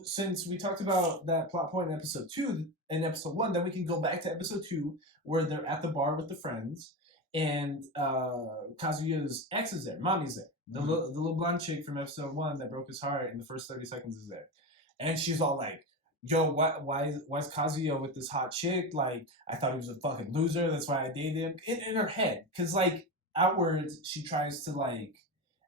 since we talked about that plot point in episode 2 and episode 1, then we can go back to episode 2 where they're at the bar with the friends, and Kazuya's ex is there, Mommy's there, the little blonde chick from episode 1 that broke his heart in the first 30 seconds is there, and she's all like, "Yo, why is Kazuya with this hot chick? Like, I thought he was a fucking loser. That's why I dated him." In her head, because like outwards, she tries to like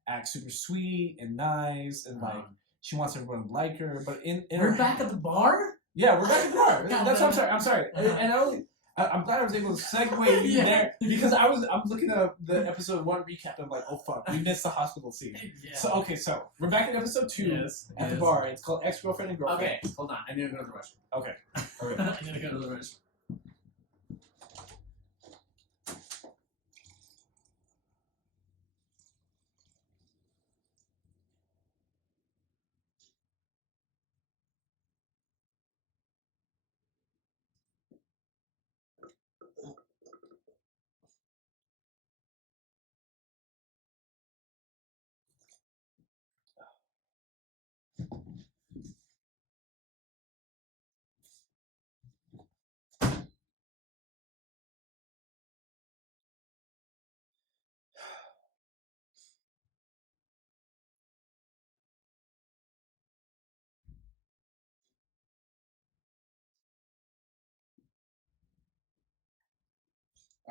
act super sweet and nice, and like she wants everyone to like her. But in we're her back at the bar. Yeah, we're back at the bar. God, That's what I'm sorry. And I'm glad I was able to segue you there because I'm looking at the episode 1 recap and I'm like, oh fuck, we missed the hospital scene. Yeah. So we're back in episode 2 at the bar. It's called Ex-Girlfriend and Girlfriend. Okay, hold on. I need to go to the restroom. Okay. All right. I need to go to the restroom.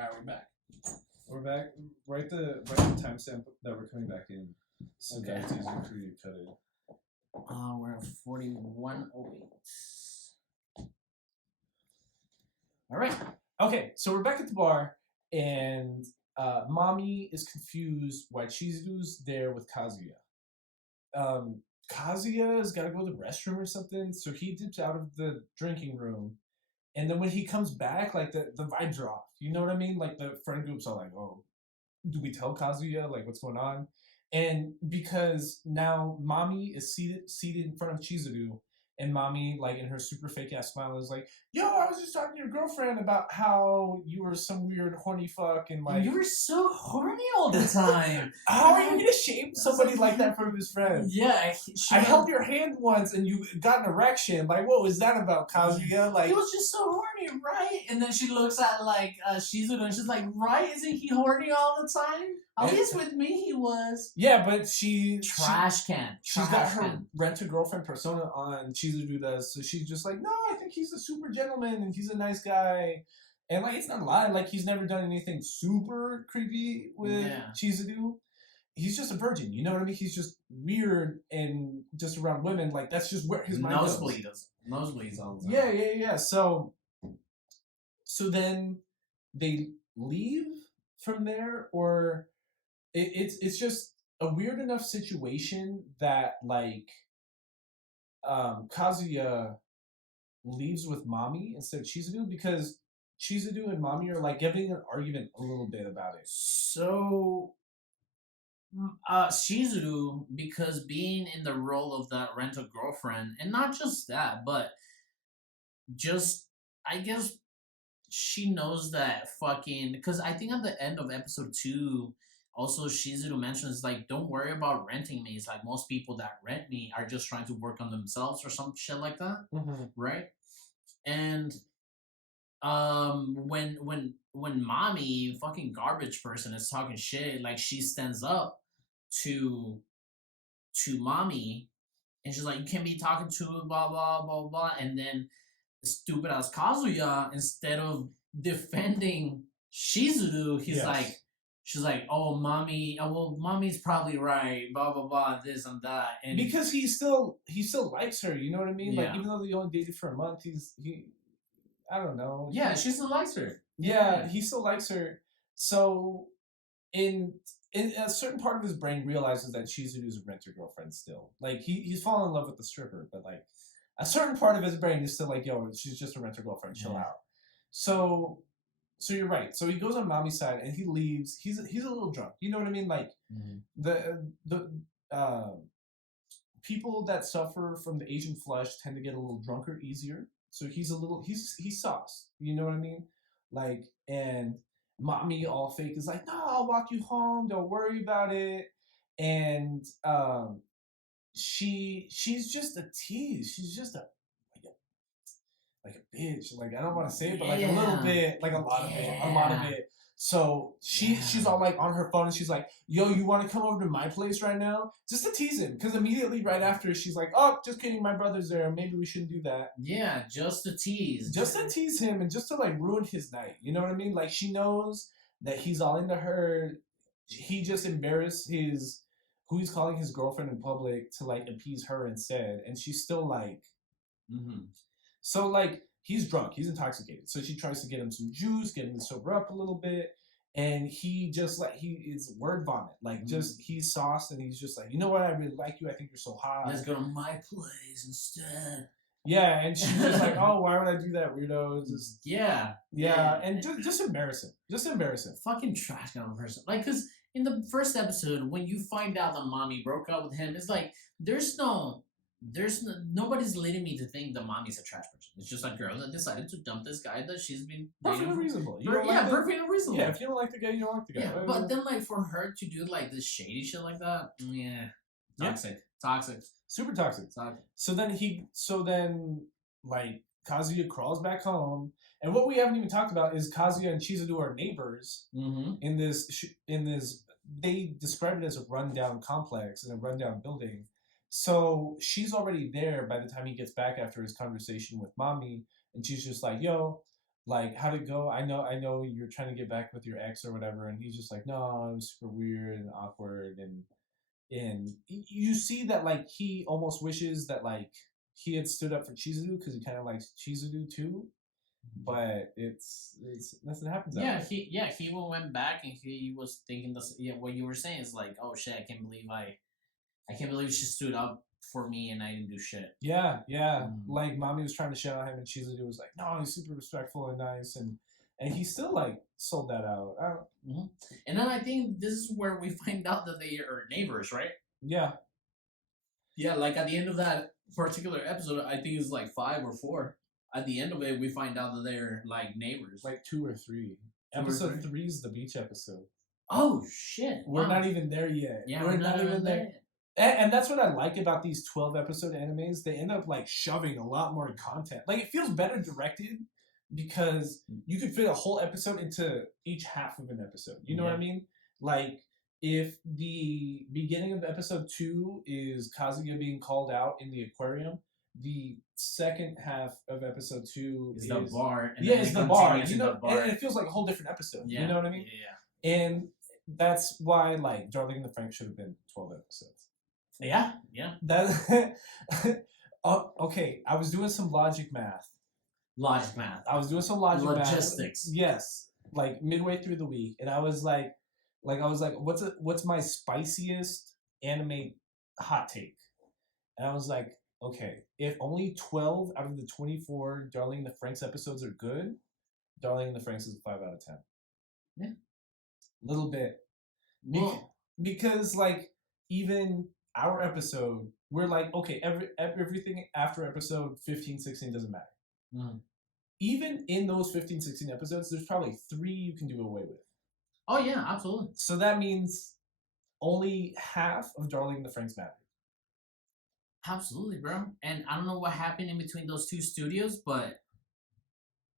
All right, we're back. We're back. Write the timestamp that we're coming back in. So that's easy for you to cut it. We're at 41:08. All right. Okay, so we're back at the bar, and Mommy is confused why Chizuru's there with Kazuya. Kazuya's got to go to the restroom or something, so he dips out of the drinking room. And then when he comes back, like, the vibes are off. You know what I mean? Like, the friend groups are like, oh, do we tell Kazuya, like, what's going on? And because now Mommy is seated in front of Chizuru, and Mommy, like, in her super fake-ass smile is like, yo, I was just talking to your girlfriend about how you were some weird horny fuck, and, like... You were so horny all the time. How are you going to shame somebody like that in front of his friends? Yeah. I held your hand once, and you got an erection. Like, what was that about, Kazuya? Like, he was just so horny, right? And then she looks at, like, Shizuru, and she's like, right? Isn't he horny all the time? At least with me he was. Yeah, but she's got her rent-a-girlfriend persona on. Chizuru does, so she's just like, no, I think he's a super gentleman and he's a nice guy. And like, it's not a lie. Like, he's never done anything super creepy with Chizuru. He's just a virgin. You know what I mean? He's just weird and just around women. Like, that's just where his mind goes. Nosebleeds all the time. Yeah. So then they leave from there, or it's just a weird enough situation that, like, Kazuya leaves with Mommy instead of Chizuru, because Chizuru and Mommy are, like, getting an argument a little bit about it. So Chizuru, because being in the role of that rental girlfriend, and not just that, but just, I guess she knows that fucking, because I think at the end of episode 2, also Chizuru mentions, like, don't worry about renting me. It's like, most people that rent me are just trying to work on themselves or some shit like that, right? And when Mommy, fucking garbage person, is talking shit, like, she stands up to Mommy, and she's like, you can't be talking to blah blah blah blah. And then stupid ass Kazuya, instead of defending Shizuru, he's like, she's like, oh, Mommy, well, Mommy's probably right, blah blah blah, this and that. And because he still likes her, you know what I mean? Like, even though they only dated for a month, I don't know. Yeah, she still likes her. Yeah, he still likes her. So in a certain part of his brain realizes that Chizuru's a renter girlfriend still. Like, he's fallen in love with the stripper, but, like, a certain part of his brain is still like, yo, she's just a renter girlfriend, chill out. So you're right. So he goes on Mommy's side and he leaves. He's a little drunk. You know what I mean? Like, the people that suffer from the Asian flush tend to get a little drunker easier. So he's sauce. You know what I mean? Like, and Mommy, all fake, is like, no, I'll walk you home. Don't worry about it. And she's just a tease. She's just a bitch. Like, I don't want to say it, but like a little bit, like a lot of it. So she's all like on her phone and she's like, yo, you want to come over to my place right now? Just to tease him. Because immediately right after, she's like, oh, just kidding, my brother's there. Maybe we shouldn't do that. Yeah, just to tease. Just to tease him and just to, like, ruin his night. You know what I mean? Like, she knows that he's all into her. He just embarrassed his who he's calling his girlfriend in public to like appease her instead, and she's still like, so like he's drunk, he's intoxicated, so she tries to get him some juice, get him to sober up a little bit, and he just like he is word vomit, like just he's sauced, and he's just like, you know what, I really like you, I think you're so hot. Let's go to my place instead. Yeah, and she was like, "Oh, why would I do that, weirdo?" Just yeah, and just embarrassing, fucking trash kind of person. Like, cause in the first episode, when you find out that mommy broke up with him, it's like nobody's leading me to think that mommy's a trash person. It's just a girl that decided to dump this guy that she's been perfectly reasonable. Perfectly reasonable. Yeah, if you don't like the guy, you don't like the guy. Yeah, but then like for her to do like this shady shit like that, toxic. Super toxic. So then like Kazuya crawls back home, and what we haven't even talked about is Kazuya and Chizuru are neighbors in this. They describe it as a rundown complex in a rundown building. So she's already there by the time he gets back after his conversation with mommy, and she's just like, "Yo, like, how'd it go? I know you're trying to get back with your ex or whatever," and he's just like, "No, it was super weird and awkward," and you see that like he almost wishes that like he had stood up for Chizuru because he kind of likes Chizuru too, but it's nothing happens. He went back and he was thinking this. Yeah, what you were saying is like, oh shit, I can't believe she stood up for me and I didn't do shit. Yeah. Like mommy was trying to shout at him and Chizuru was like, no, he's super respectful and nice, and he still like sold that out. And then I think this is where we find out that they are neighbors, right? Yeah. Yeah, like at the end of that particular episode, I think it's like 5 or 4. At the end of it, we find out that they're like neighbors. Like 2 or 3. Episode 3 is the beach episode. Oh shit! We're not even there yet. Yeah, we're not even there. And that's what I like about these 12 episode animes. They end up like shoving a lot more content. Like it feels better directed because you could fit a whole episode into each half of an episode. You know what I mean? Like if the beginning of episode 2 is Kazuya being called out in the aquarium, the second half of episode 2 is the bar. And it's the bar. You know, and it feels like a whole different episode. Yeah. You know what I mean? Yeah. And that's why like Darling in the Franxx should have been 12 episodes. Yeah. That okay. I was doing some logistics math. I was doing some logistics. Yes, like midway through the week, and I was like, what's my spiciest anime hot take? And I was like, okay, if only 12 out of the 24 Darling in the Franxx episodes are good, Darling in the Franxx is a 5 out of 10. Yeah, little bit. Because like even our episode, we're like, okay, everything after episode 15, 16 doesn't matter. Even in those 15, 16 episodes, there's probably 3 you can do away with. Oh yeah, absolutely. So that means only half of Darling in the Franxx mattered. Absolutely, bro. And I don't know what happened in between those 2 studios, but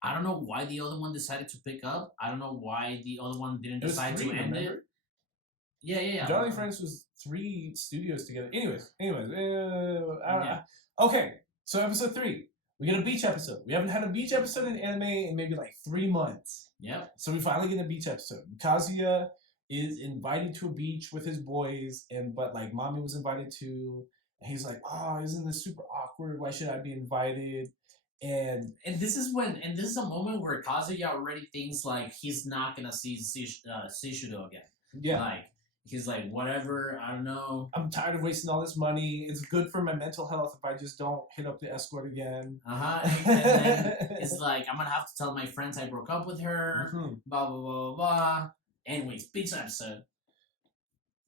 I don't know why the other one decided to pick up. I don't know why the other one didn't decide to end it. Yeah. Darling in the Franxx was 3 studios together. Anyways. Okay, so episode 3. We get a beach episode. We haven't had a beach episode in anime in maybe like 3 months. Yep. So we finally get a beach episode. Kazuya is invited to a beach with his boys, but like mommy was invited too. And he's like, oh, isn't this super awkward? Why should I be invited? And this is a moment where Kazuya already thinks like he's not gonna see Shishido again. Yeah. Like he's like, whatever, I don't know. I'm tired of wasting all this money. It's good for my mental health if I just don't hit up the escort again. And then it's like, I'm gonna have to tell my friends I broke up with her. Blah, blah, blah, blah, blah. Anyways, beach episode.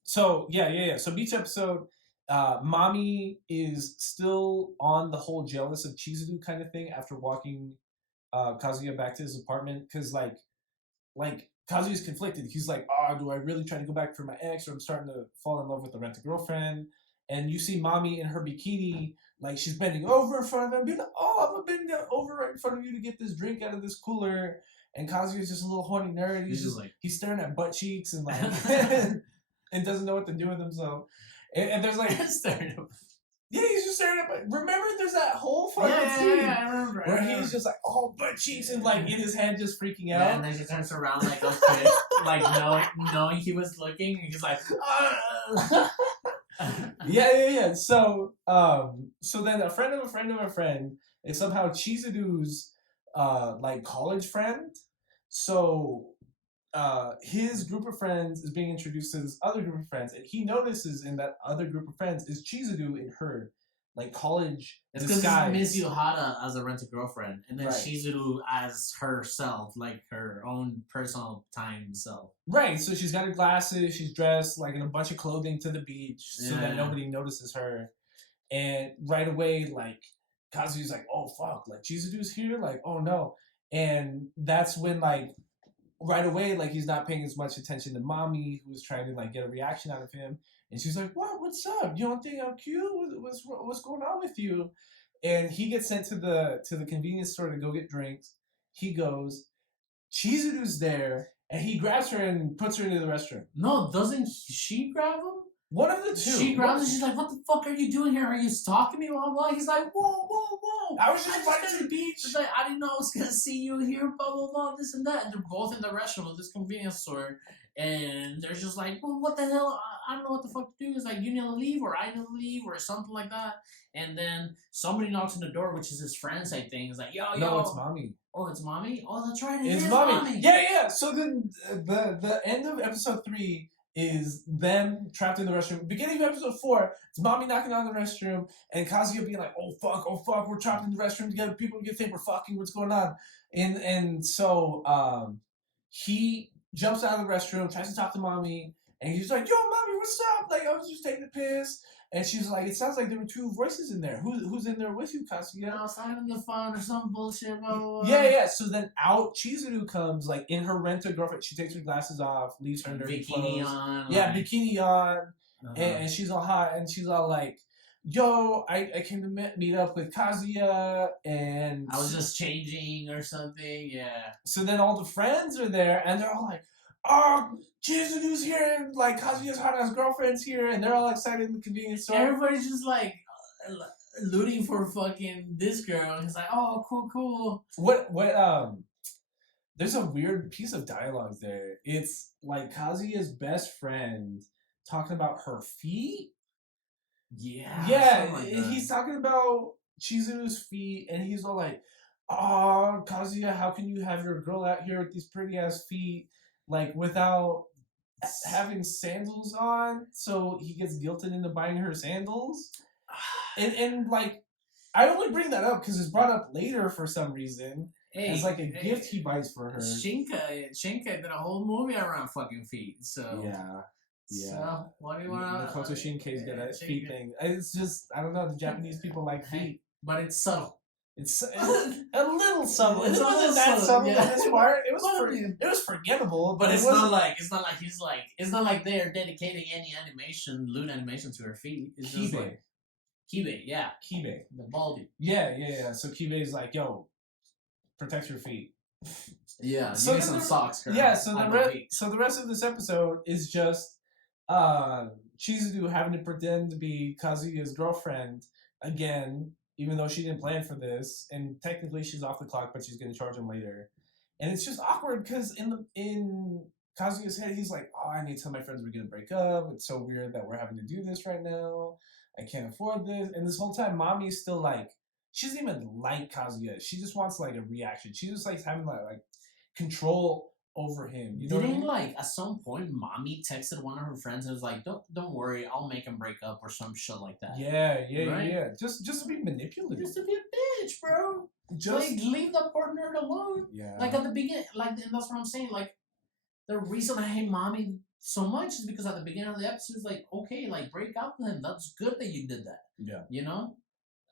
So, yeah. So, beach episode, mommy is still on the whole jealous of Chizuru kind of thing after walking Kazuya back to his apartment. Because, like Kazuya's conflicted. He's like, oh, do I really try to go back for my ex, or I'm starting to fall in love with the rent-a-girlfriend? And you see mommy in her bikini, like she's bending over in front of him, being like, oh, I'm gonna bend over right in front of you to get this drink out of this cooler. And Kazuya's just a little horny nerd. He's staring at butt cheeks and like and doesn't know what to do with himself. And there's like staring at. Yeah, he's just staring at. Remember, there's that whole fucking scene I remember. Where he's just like, oh, butt cheeks, and like in his head just freaking out. Yeah, and then she turns around like, okay, like knowing he was looking, and he's like, Yeah. So then a friend of a friend of a friend is somehow Chizuru's like college friend. So his group of friends is being introduced to this other group of friends, and he notices in that other group of friends is Chizuru in her like college It's because disguise. it's Miss Yuhara as a rented girlfriend, and then Right. Shizuru as herself, like her own personal time self. Right, so she's got her glasses, she's dressed like in a bunch of clothing to the beach so that Yeah. nobody notices her. And right away, like, Kazuya's like, oh fuck, like Chizuru's here? Like, oh no. And that's when like right away, like he's not paying as much attention to Mommy, who's trying to like get a reaction out of him. And she's like, "What? What's up? You don't think I'm cute? What's going on with you?" And he gets sent to the convenience store to go get drinks. He goes. Chizuru's there, and he grabs her and puts her into the restroom. No, doesn't she grab him? One of the two. She grabs him. She's like, "What the fuck are you doing here? Are you stalking me?" Blah blah. He's like, "Whoa! I was just invited to the beach." She's like, "I didn't know I was gonna see you here." Blah blah blah. This and that. And they're both in the restroom of this convenience store, and they're just like, "Well, what the hell? I don't know what the fuck to do." It's like, "You need to leave, or I need to leave, or something like that." And then somebody knocks on the door, which is his friends, I think. It's like, "Yo." No, it's Mommy. Oh, it's Mommy. Oh, that's right. It's Mommy. Yeah. So then the end of episode 3 is them trapped in the restroom. Beginning of episode 4, it's Mommy knocking on the restroom and Kazuya being like, oh fuck, we're trapped in the restroom together. People get think we're fucking. What's going on? And so he jumps out of the restroom, tries to talk to Mommy, and he's like, yo, Mommy, what's up? Like, I was just taking a piss. And she's like, it sounds like there were 2 voices in there. Who's in there with you, Kazuya? I was talking on the phone or some bullshit. Blah, blah, blah. Yeah. So then out Chizuru comes, like, in her rent-a-girlfriend. She takes her glasses off, leaves her dirty bikini clothes. on. Yeah, like, bikini on. And she's all hot. And she's all like, yo, I came to meet up with Kazuya. And I was just changing or something. Yeah. so then all the friends are there. And they're all like, oh, Chizuru's here, and like Kazuya's hot ass girlfriend's here, and they're all excited in the convenience store. Everybody's just like looting for fucking this girl, and it's like, oh, cool. What there's a weird piece of dialogue there. It's like Kazuya's best friend talking about her feet. Yeah, like he's talking about Chizuru's feet, and he's all like, oh, Kazuya, how can you have your girl out here with these pretty ass feet, like without having sandals on? So he gets guilted into buying her sandals. And like, I only bring that up because it's brought up later for some reason. As like a gift he buys for her. Shinka did a whole movie around fucking feet. So yeah. So what do you want? Makoto Shinkei's got a feet thing. It's just, I don't know. The Japanese people like feet, but it's subtle. It's a little subtle. It It's a wasn't little that subtle, subtle yeah. on his part. It was Well, it was forgettable, But it it's wasn't not like he's like it's not like they're dedicating any lewd animation to her feet. It's just like Kibe, yeah. Kibe. The Baldy. Yeah. So Kibe's like, yo, protect your feet. Yeah, So give me some socks, girl. Yeah, so the rest of this episode is just Chizuru having to pretend to be Kazuya's girlfriend again, even though she didn't plan for this, and technically she's off the clock, but she's gonna charge him later. And it's just awkward because in Kazuya's head, he's like, oh, I need to tell my friends we're gonna break up. It's so weird that we're having to do this right now. I can't afford this. And this whole time, Mommy's still like, she doesn't even like Kazuya. She just wants like a reaction. She just likes having like control over him. You know what I mean? Like at some point, Mommy texted one of her friends and was like, "Don't worry, I'll make him break up" or some shit like that. Yeah. Just to be manipulative. Just to be a bitch, bro. Just like leave the partner alone. Yeah. Like at the beginning, and that's what I'm saying. Like the reason I hate Mommy so much is because at the beginning of the episode, it's like, okay, like break up with him. That's good that you did that. Yeah. You know.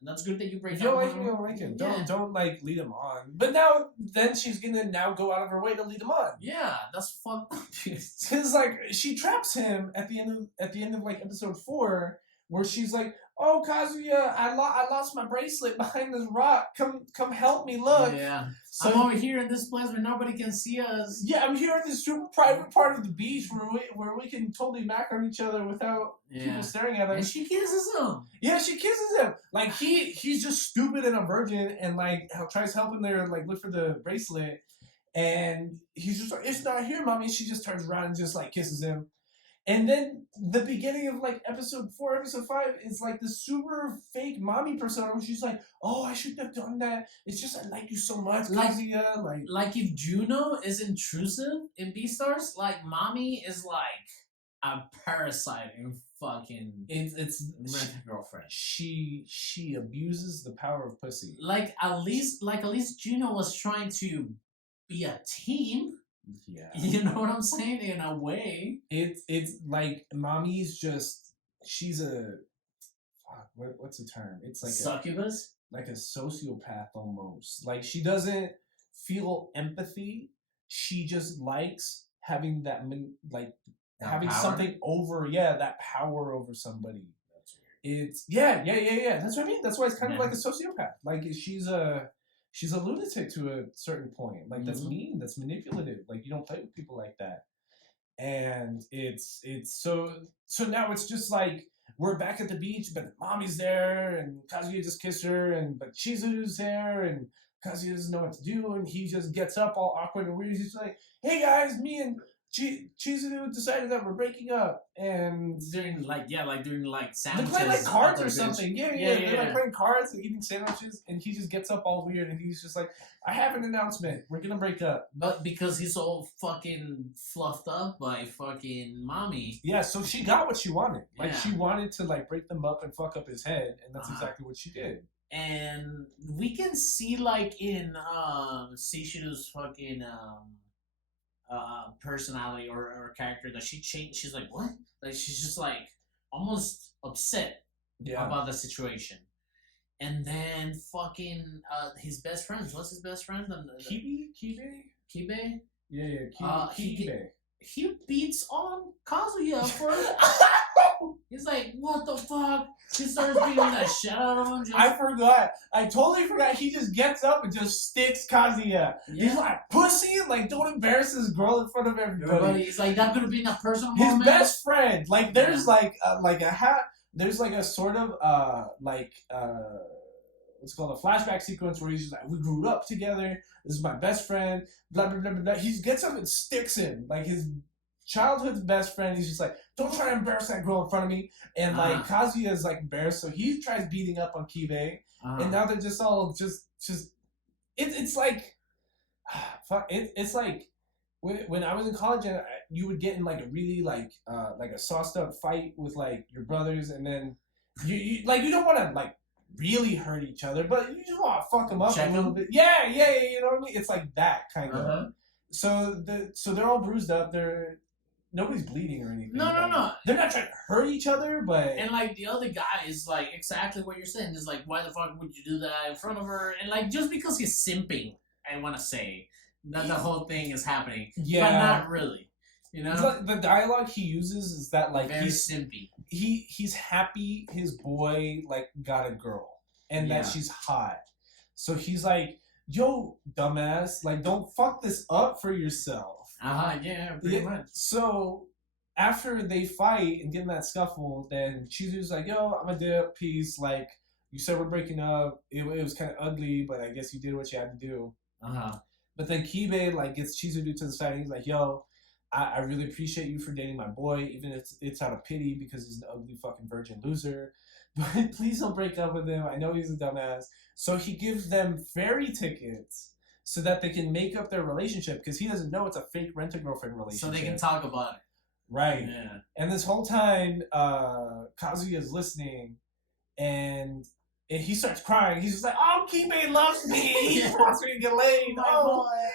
That's good that you break up. You don't like him. Don't like lead him on. But then she's gonna now go out of her way to lead him on. Yeah, that's fucked up. Because like she traps him at the end of like episode 4, where she's like, "Oh, Kazuya, I lost my bracelet behind this rock. Come help me. Look." Yeah. So I'm over here in this place where nobody can see us. Yeah, I'm here in this super private part of the beach where we can totally mac on each other without people staring at us. And she kisses him. Yeah, she kisses him. Like he's just stupid and a virgin, and like tries to help him there, like look for the bracelet, and he's just like, "It's not here, Mommy." She just turns around and just like kisses him, And then the beginning of like episode 4, episode 5 is like the super fake mommy persona where she's like, "Oh, I shouldn't have done that. It's just I like you so much, Kazuya." Like if Juno is intrusive in Beastars, like mommy is like a parasite in fucking it's girlfriend. She abuses the power of pussy. Like at least Juno was trying to be a team. Yeah. You know what I'm saying? In a way. It's like mommy's just she's a what's the term? It's like succubus? Like a sociopath almost. Like she doesn't feel empathy. She just likes having that having power? something over that power over somebody. That's weird. It's yeah. That's what I mean. That's why it's kind of like a sociopath. Like she's a lunatic to a certain point. Like that's mean, that's manipulative. Like you don't play with people like that. And it's so now it's just like we're back at the beach, but mommy's there and Kazuya just kissed her but Chizuru's there and Kazuya doesn't know what to do and he just gets up all awkward and weird. He's like, "Hey guys, me and Chizuru decided that we're breaking up," and during sandwiches. They're playing like cards or something. Yeah. They're like playing cards and eating sandwiches, and he just gets up all weird and he's just like, "I have an announcement. We're gonna break up." But because he's all fucking fluffed up by fucking mommy. Yeah, so she got what she wanted. Like she wanted to like break them up and fuck up his head, and that's exactly what she did. And we can see like in Seishido's fucking personality or character that she changed. She's like, what? Like she's just like almost upset about the situation. And then fucking his best friends. What's his best friend? Kibe? Yeah, Kibe. He beats on Kazuya for he's like, what the fuck? He starts beating the shit out of him. I forgot. I totally forgot. He just gets up and just sticks Kazuya. Yeah. He's like, pussy, like, don't embarrass this girl in front of everybody. He's like, that could have been a personal His moment. best friend. Like, there's there's like a sort of, what's called a flashback sequence where he's just like, we grew up together. This is my best friend. Blah, blah, blah, blah, blah. He gets up and sticks him. Like, his childhood's best friend. He's just like, don't try to embarrass that girl in front of me. And like Kazuya is like embarrassed, so he tries beating up on Kibe. And now they're just all just it's like it's like when I was in college and you would get in like a really like a sauced up fight with like your brothers, and then you don't want to like really hurt each other, but you just want to fuck them up a little bit. Yeah, you know what I mean? It's like that kind of. So they're all bruised up. Nobody's bleeding or anything. No. They're not trying to hurt each other, but... And, like, the other guy is, like, exactly what you're saying. Is like, why the fuck would you do that in front of her? And, like, just because he's simping, I want to say, that the whole thing is happening. Yeah. But not really. You know? Like, the dialogue he uses is that, like... Very simpy. He's happy his boy, like, got a girl. And that she's hot. So he's like, yo, dumbass, like, don't fuck this up for yourself. Yeah, pretty much. So, after they fight and get in that scuffle, then Chizuru's like, yo, I'm a dip, peace, like, you said we're breaking up, it was kind of ugly, but I guess you did what you had to do. But then Kibe, like, gets Chizuru to the side, and he's like, yo, I really appreciate you for dating my boy, even if it's out of pity, because he's an ugly fucking virgin loser, but please don't break up with him, I know he's a dumbass. So he gives them ferry tickets, so that they can make up their relationship, because he doesn't know it's a fake rent-a-girlfriend relationship. So they can talk about it. Right. Yeah. And this whole time, Kazuya is listening, and he starts crying. He's just like, oh, Kibe loves me. He wants me to get laid.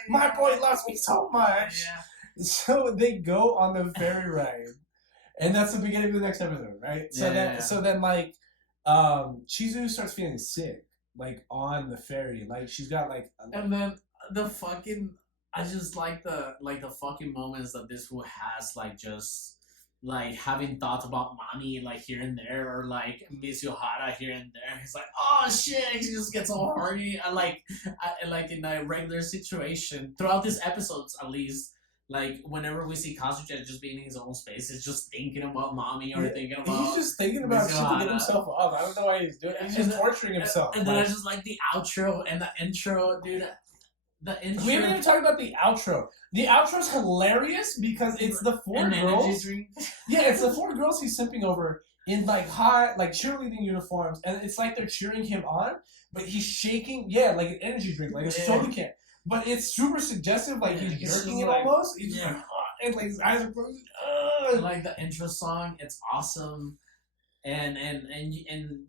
My boy loves me so much. Yeah. So they go on the ferry ride. And that's the beginning of the next episode, right? So then, like, Chizuru starts feeling sick. Like, on the ferry. Like, she's got, like... And then the fucking... I just like the fucking moments that this fool has, like, just, like, having thoughts about mommy, like, here and there, or, like, Miss Yohara here and there. He's like, oh, shit! He just gets all horny. Like, in a regular situation, throughout these episodes, at least, like, whenever we see Kazuya just being in his own space, he's just thinking about mommy or thinking about... He's just thinking about shit to get himself off. I don't know why he's doing it. He's just torturing himself. And then I just like the outro and the intro, dude. The intro. We haven't even talked about the outro. The outro's hilarious because it's the four girls. Yeah, it's the four girls he's simping over in like hot, like cheerleading uniforms, and it's like they're cheering him on, but he's shaking. Yeah, like an energy drink, like a soda can. But it's super suggestive, like he's jerking it like, almost. He's like, and like his eyes are closed. Like the intro song, it's awesome. And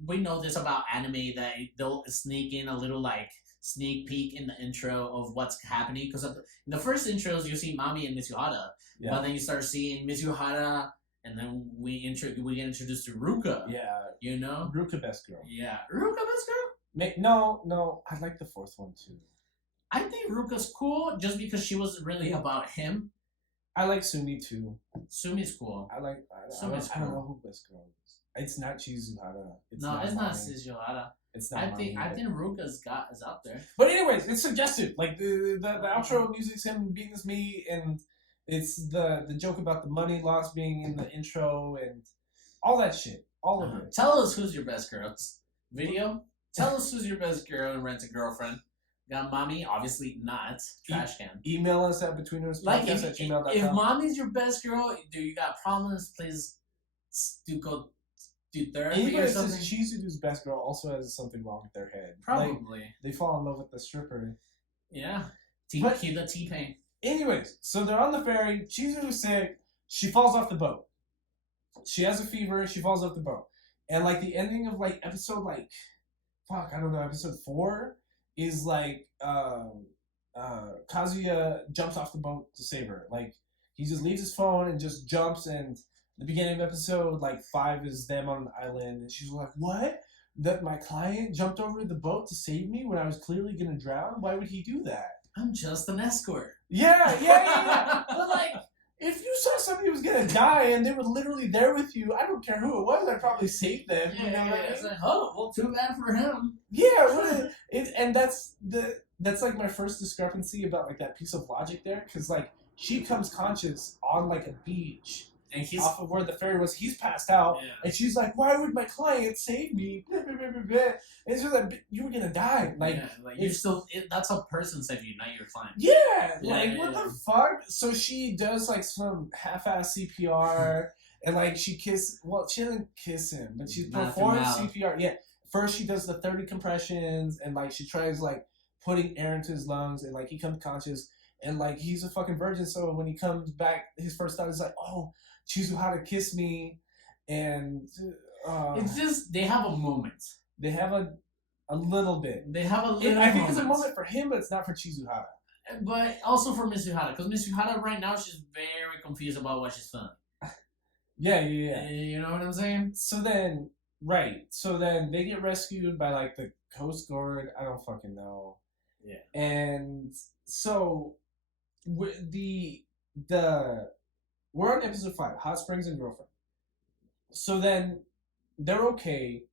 we know this about anime that they'll sneak in a little like sneak peek in the intro of what's happening because in the first intros you see Mami and Mitsuhara, but then you start seeing Mitsuhara, and then we get introduced to Ruka. Yeah, you know, Ruka best girl. Yeah, Ruka best girl. No, I like the fourth one too. I think Ruka's cool just because she wasn't really about him. I like Sumi too. Sumi's cool. I don't know who best girl is. It's not Chizuhara. It's not Chizuhara. It's not. I think Ruka's is out there. But anyways, it's suggestive. Like the outro music's him beating his meat, and it's the joke about the money loss being in the intro and all that shit. All of it. Tell us who's your best girl. Video. Tell us who's your best girl and Rent a Girlfriend. Got Mommy? Obviously not. Trash can. Email us at BetweenNerds like at gmail.com. If Mommy's your best girl, do you got problems? Please go do therapy Anybody or something. Says Chizuru's best girl also has something wrong with their head. Probably. Like, they fall in love with the stripper. Yeah. Keep the T-Pain. Anyways, so they're on the ferry. Chizuru's sick. She falls off the boat. She has a fever. She falls off the boat. And like the ending of like episode episode 4 is like Kazuya jumps off the boat to save her. Like he just leaves his phone and just jumps, and the beginning of episode like 5 is them on an island, and she's like, what? That my client jumped over the boat to save me when I was clearly gonna drown? Why would he do that? I'm just an escort. Yeah. But like, if you saw somebody who was gonna die and they were literally there with you, I don't care who it was, I'd probably save them. Yeah, you know what I mean? It's like, oh, well, too bad for him. Yeah, and that's like my first discrepancy about like that piece of logic there, because like she comes conscious on like a beach. And he's off of where the ferry was. He's passed out, and she's like, "Why would my client save me?" And it's just like, you were gonna die. Like you're still. That's a person saving you, not your client. Yeah, what the fuck? So she does like some half-ass CPR, and like she doesn't kiss him, but she performs CPR. Yeah, first she does the 30 compressions, and like she tries like putting air into his lungs, and like he comes conscious, and like he's a fucking virgin. So when he comes back, his first thought is like, "Oh, Chizuhara kissed me," and it's just they have a moment. They have a little bit. They have a little. I think it's a moment for him, but it's not for Chizuhara. But also for Mitsuhara, because Mitsuhara right now she's very confused about what she's feeling. Yeah. You know what I'm saying? So then they get rescued by like the Coast Guard. I don't fucking know. Yeah. And so we're on episode 5, Hot Springs and Girlfriend. So then they're okay,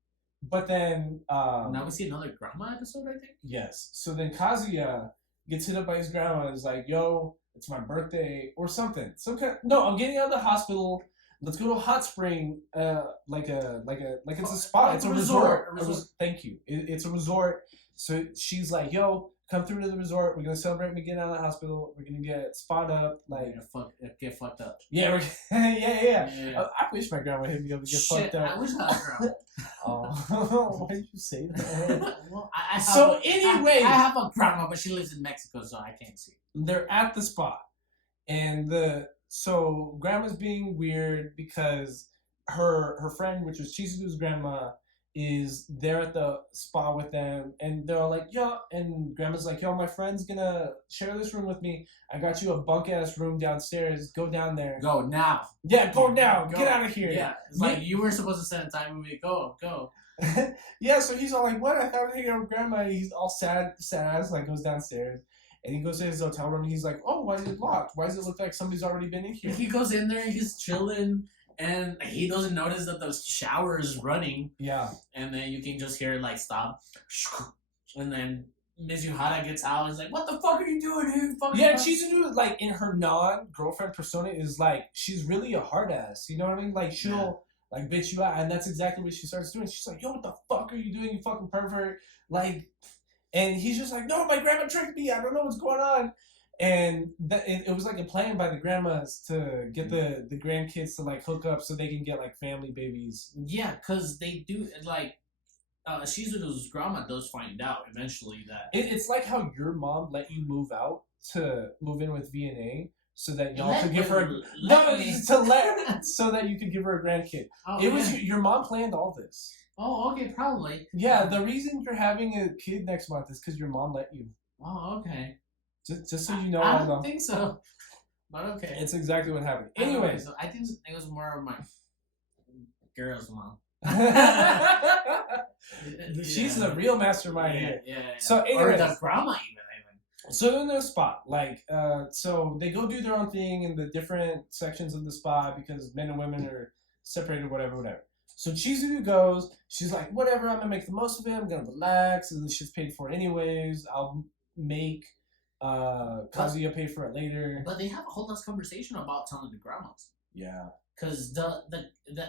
but then now we see another grandma episode, I think. Yes. So then Kazuya gets hit up by his grandma and is like, "Yo, it's my birthday," or something. No, I'm getting out of the hospital. Let's go to a hot spring, like it's a spot. It's a resort. Thank you. It's a resort. So she's like, "Yo, come through to the resort. We're gonna celebrate me getting out of the hospital. We're gonna get spot up, like get fucked up." Yeah, yeah. I wish my grandma hit me up and get fucked up. I wish I had a grandma. Oh, why did you say that? Well, anyway, I have a grandma, but she lives in Mexico, so I can't see. They're at the spot, and so grandma's being weird because her friend, which was Chizuru's grandma, is there at the spa with them, and they're all like, "Yo," and grandma's like, "Yo, my friend's gonna share this room with me. I got you a bunk ass room downstairs. Go down there. Go now. Yeah, go now. Get out of here." Yeah, it's like you were supposed to spend time with me. Go. Yeah, so he's all like, "What? I thought I was hanging out with grandma." He's all sad ass, like goes downstairs. And he goes to his hotel room and he's like, "Oh, why is it locked? Why does it look like somebody's already been in here?" He goes in there and he's chilling. And he doesn't notice that the shower is running. Yeah. And then you can just hear it like stop. And then Mizuhara gets out and is like, "What the fuck are you doing here?" Yeah, Chizuru, like in her non-girlfriend persona, is like, she's really a hard ass. You know what I mean? Like she'll like bitch you out, and that's exactly what she starts doing. She's like, "Yo, what the fuck are you doing, you fucking pervert?" Like, And he's just like, no, my grandma tricked me. I don't know what's going on. And it was like a plan by the grandmas to get the grandkids to like hook up so they can get like family babies. Yeah, because they do like Shizuru's grandma does find out eventually that It's like how your mom let you move in with VNA so that y'all Let- could give her let me- so that you could give her a grandkid. Oh, It was yeah. your mom planned all this. Oh, okay, probably. Yeah, the reason you're having a kid next month is because your mom let you. Oh, okay. Just so you know, I all don't think so, but okay. it's exactly what happened. I don't think Anyways, so. I think it was more of my girl's mom. she's the real mastermind Yeah, here. yeah. So or anyways, the grandma even. so in the spa, like, so they go do their own thing in the different sections of the spa because men and women are separated, whatever. So Chizuru goes, she's like, whatever, I'm gonna make the most of it, I'm gonna relax, and the shit's paid for anyways, I'll make Kazuya pay for it later. But they have a whole less conversation about telling the grandmas. Yeah. Because the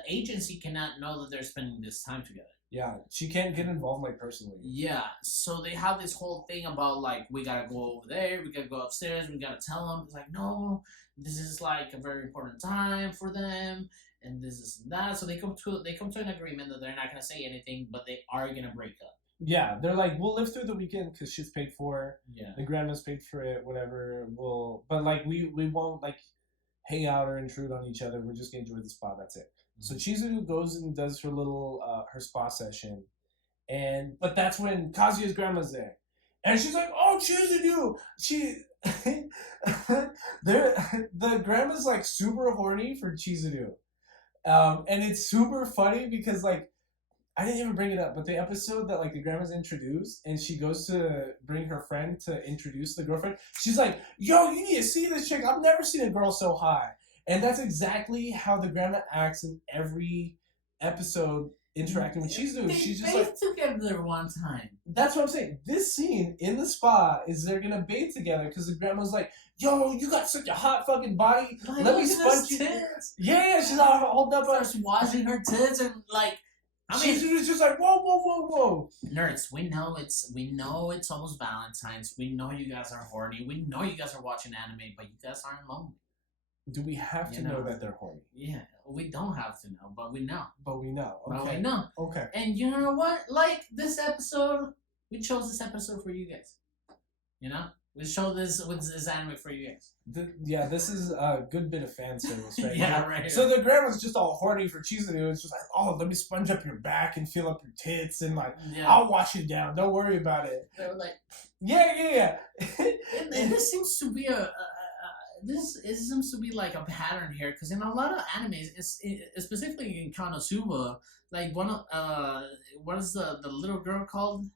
agency cannot know that they're spending this time together. Yeah, she can't get involved like personally. Yeah, so they have this whole thing about like we gotta go over there, we gotta go upstairs, we gotta tell them. It's like no, this is like a very important time for them, and this is that. So they come to an agreement that they're not gonna say anything, but they are gonna break up. Yeah, they're like, we'll live through the weekend because shit's paid for. Yeah. The grandma's paid for it, whatever. But like we won't like hang out or intrude on each other. We're just gonna enjoy the spa. That's it. So Chizuru goes and does her little her spa session, but that's when Kazuya's grandma's there, and she's like, "Oh, Chizuru!" The grandma's like super horny for Chizuru, and it's super funny because like I didn't even bring it up, but the episode that like the grandma's introduced, and she goes to bring her friend to introduce the girlfriend, she's like, "Yo, you need to see this chick. I've never seen a girl so high." And that's exactly how the grandma acts in every episode interacting with Chizuru. She's just like, together one time. that's what I'm saying. This scene in the spa is they're gonna bathe together because the grandma's like, "Yo, you got such a hot fucking body. Like, Let me look at sponge those you." tits. Yeah, she's all holding up. Starts washing her tits and like. I mean, Chizuru's just like, whoa. nerds, we know it's almost Valentine's. We know you guys are horny. We know you guys are watching anime, but you guys aren't lonely. Do we have to know that they're horny? Yeah, we don't have to know, but we know. But we know. Okay. But we know. Okay. And you know what? Like this episode, we chose this episode for you guys. You know, we show this anime for you guys. This is a good bit of fan service, right? Yeah, here. right. So the grandma's just all horny for Chizuru. It's just like, oh, let me sponge up your back and feel up your tits, and like, I'll wash you down. Don't worry about it. They were like, yeah. and this seems to be it seems to be like a pattern here, because in a lot of animes, specifically in Konosuba, like one of what is the little girl called?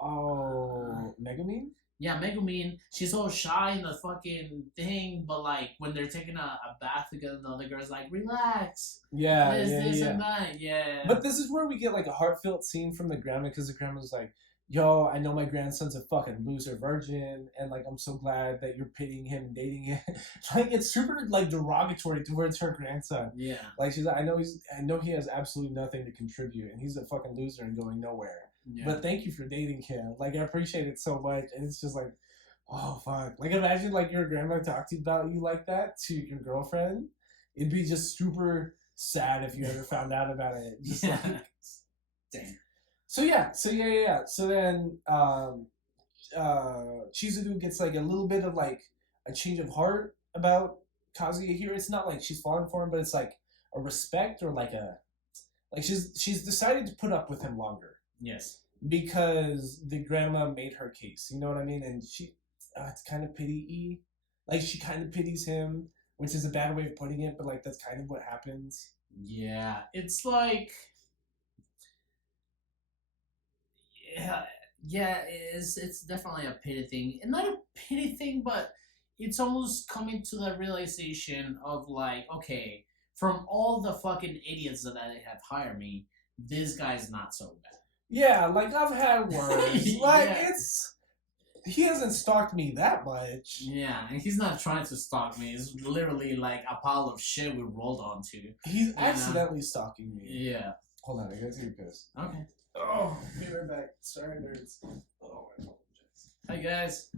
Oh, Megumin? Yeah, Megumin. She's all shy in the fucking thing, but like when they're taking a bath together, the other girl's like, relax. Yeah, This and that. Yeah. But this is where we get like a heartfelt scene from the grandma, because the grandma's like, "Yo, I know my grandson's a fucking loser virgin, and like I'm so glad that you're pitying him and dating him." Like it's super like derogatory towards her grandson. Yeah. Like she's like, I know he has absolutely nothing to contribute, and he's a fucking loser and going nowhere. Yeah. But thank you for dating him. Like I appreciate it so much, and it's just like, oh fuck. Like imagine like your grandma talked about you like that to your girlfriend. It'd be just super sad if you ever found out about it. Just like, Dang. So yeah. So then Chizuru gets like a little bit of like a change of heart about Kazuya here. It's not like she's falling for him, but it's like a respect or like she's decided to put up with him longer. Yes. Because the grandma made her case. You know what I mean? And she it's kind of pity-y. Like she kind of pities him, which is a bad way of putting it, but like that's kind of what happens. Yeah. It's like yeah, it's definitely a pity thing. And not a pity thing, but it's almost coming to the realization of like, okay, from all the fucking idiots that they have hired me, this guy's not so bad. Yeah, like I've had worse. Like Yeah. he hasn't stalked me that much. Yeah, and he's not trying to stalk me. It's literally like a pile of shit we rolled onto. He's accidentally stalking me. Yeah. Hold on, I gotta take a piss. Okay. Oh, be right back. Sorry, nerds. Oh, I apologize. Hi guys,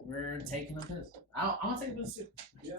we're taking a piss. I want to take a piss too. Yeah.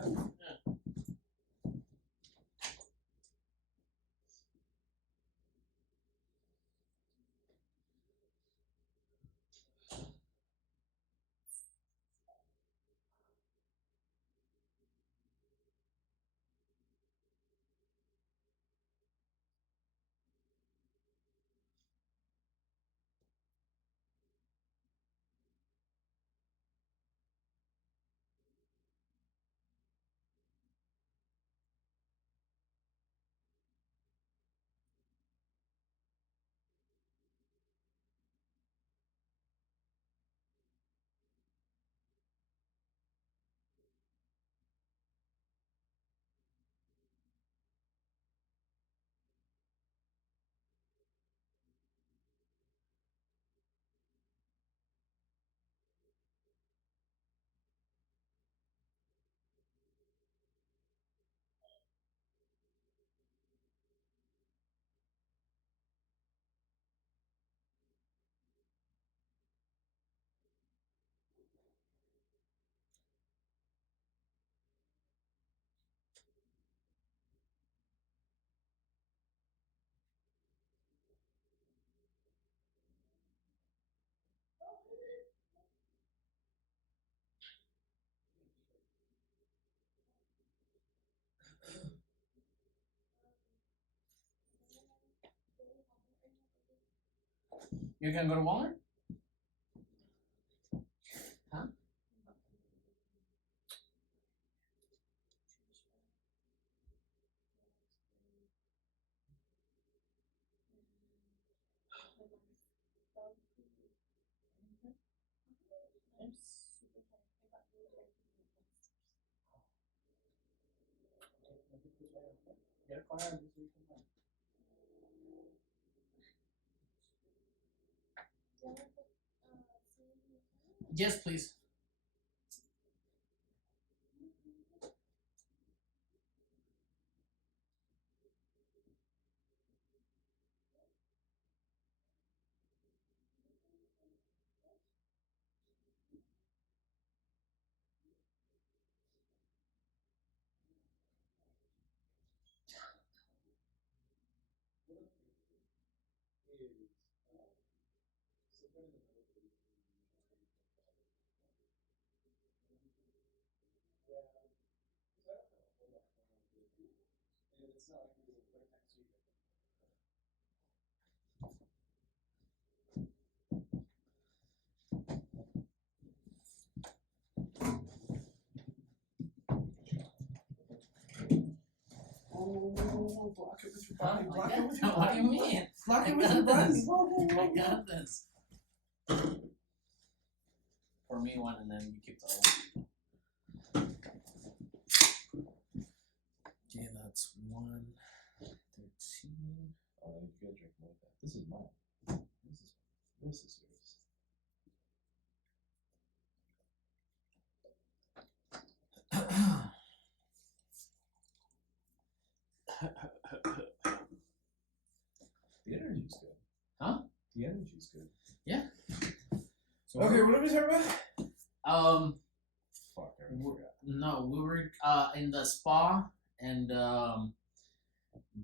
You're gonna go to Walmart? Huh? Get a car. Yes, please. Oh, block it with your body. Huh? Block I it got- with your What body. do you mean? Block I it with got your body. this. Whoa, whoa, whoa. I got this. Pour me one and then you keep the other one. Okay, that's 113. Oh, you can't drink like that. This is mine. This is yours. The energy's good. Huh? The energy's good. Yeah. So Okay, what are we talking about? Fuck, I already forgot. No, we were in the spa and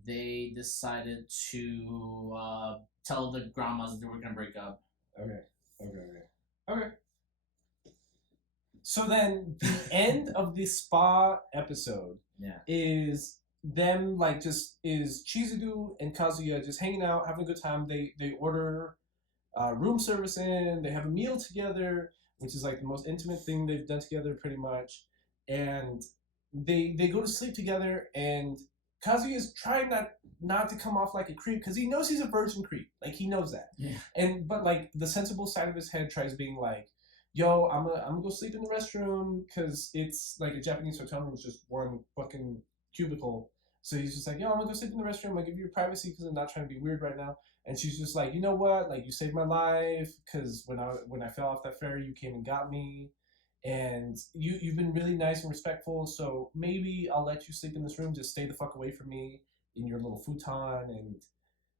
they decided to tell the grandmas they were gonna break up. Okay. So then the end of the spa episode Yeah. is them like just is Chizuru and Kazuya just hanging out, having a good time. They order room service in, they have a meal together, which is like the most intimate thing they've done together pretty much. And they go to sleep together and Kazuya is trying not to come off like a creep because he knows he's a virgin creep. Like he knows that. Yeah. And but like the sensible side of his head tries being like, yo, I'm gonna go sleep in the restroom because it's like a Japanese hotel room is just one fucking cubicle. So he's just like, yo, I'm gonna go sleep in the restroom. I'll give you your privacy because I'm not trying to be weird right now. And she's just like, you know what? Like you saved my life because when I fell off that ferry, you came and got me, and you've been really nice and respectful. So maybe I'll let you sleep in this room. Just stay the fuck away from me in your little futon, and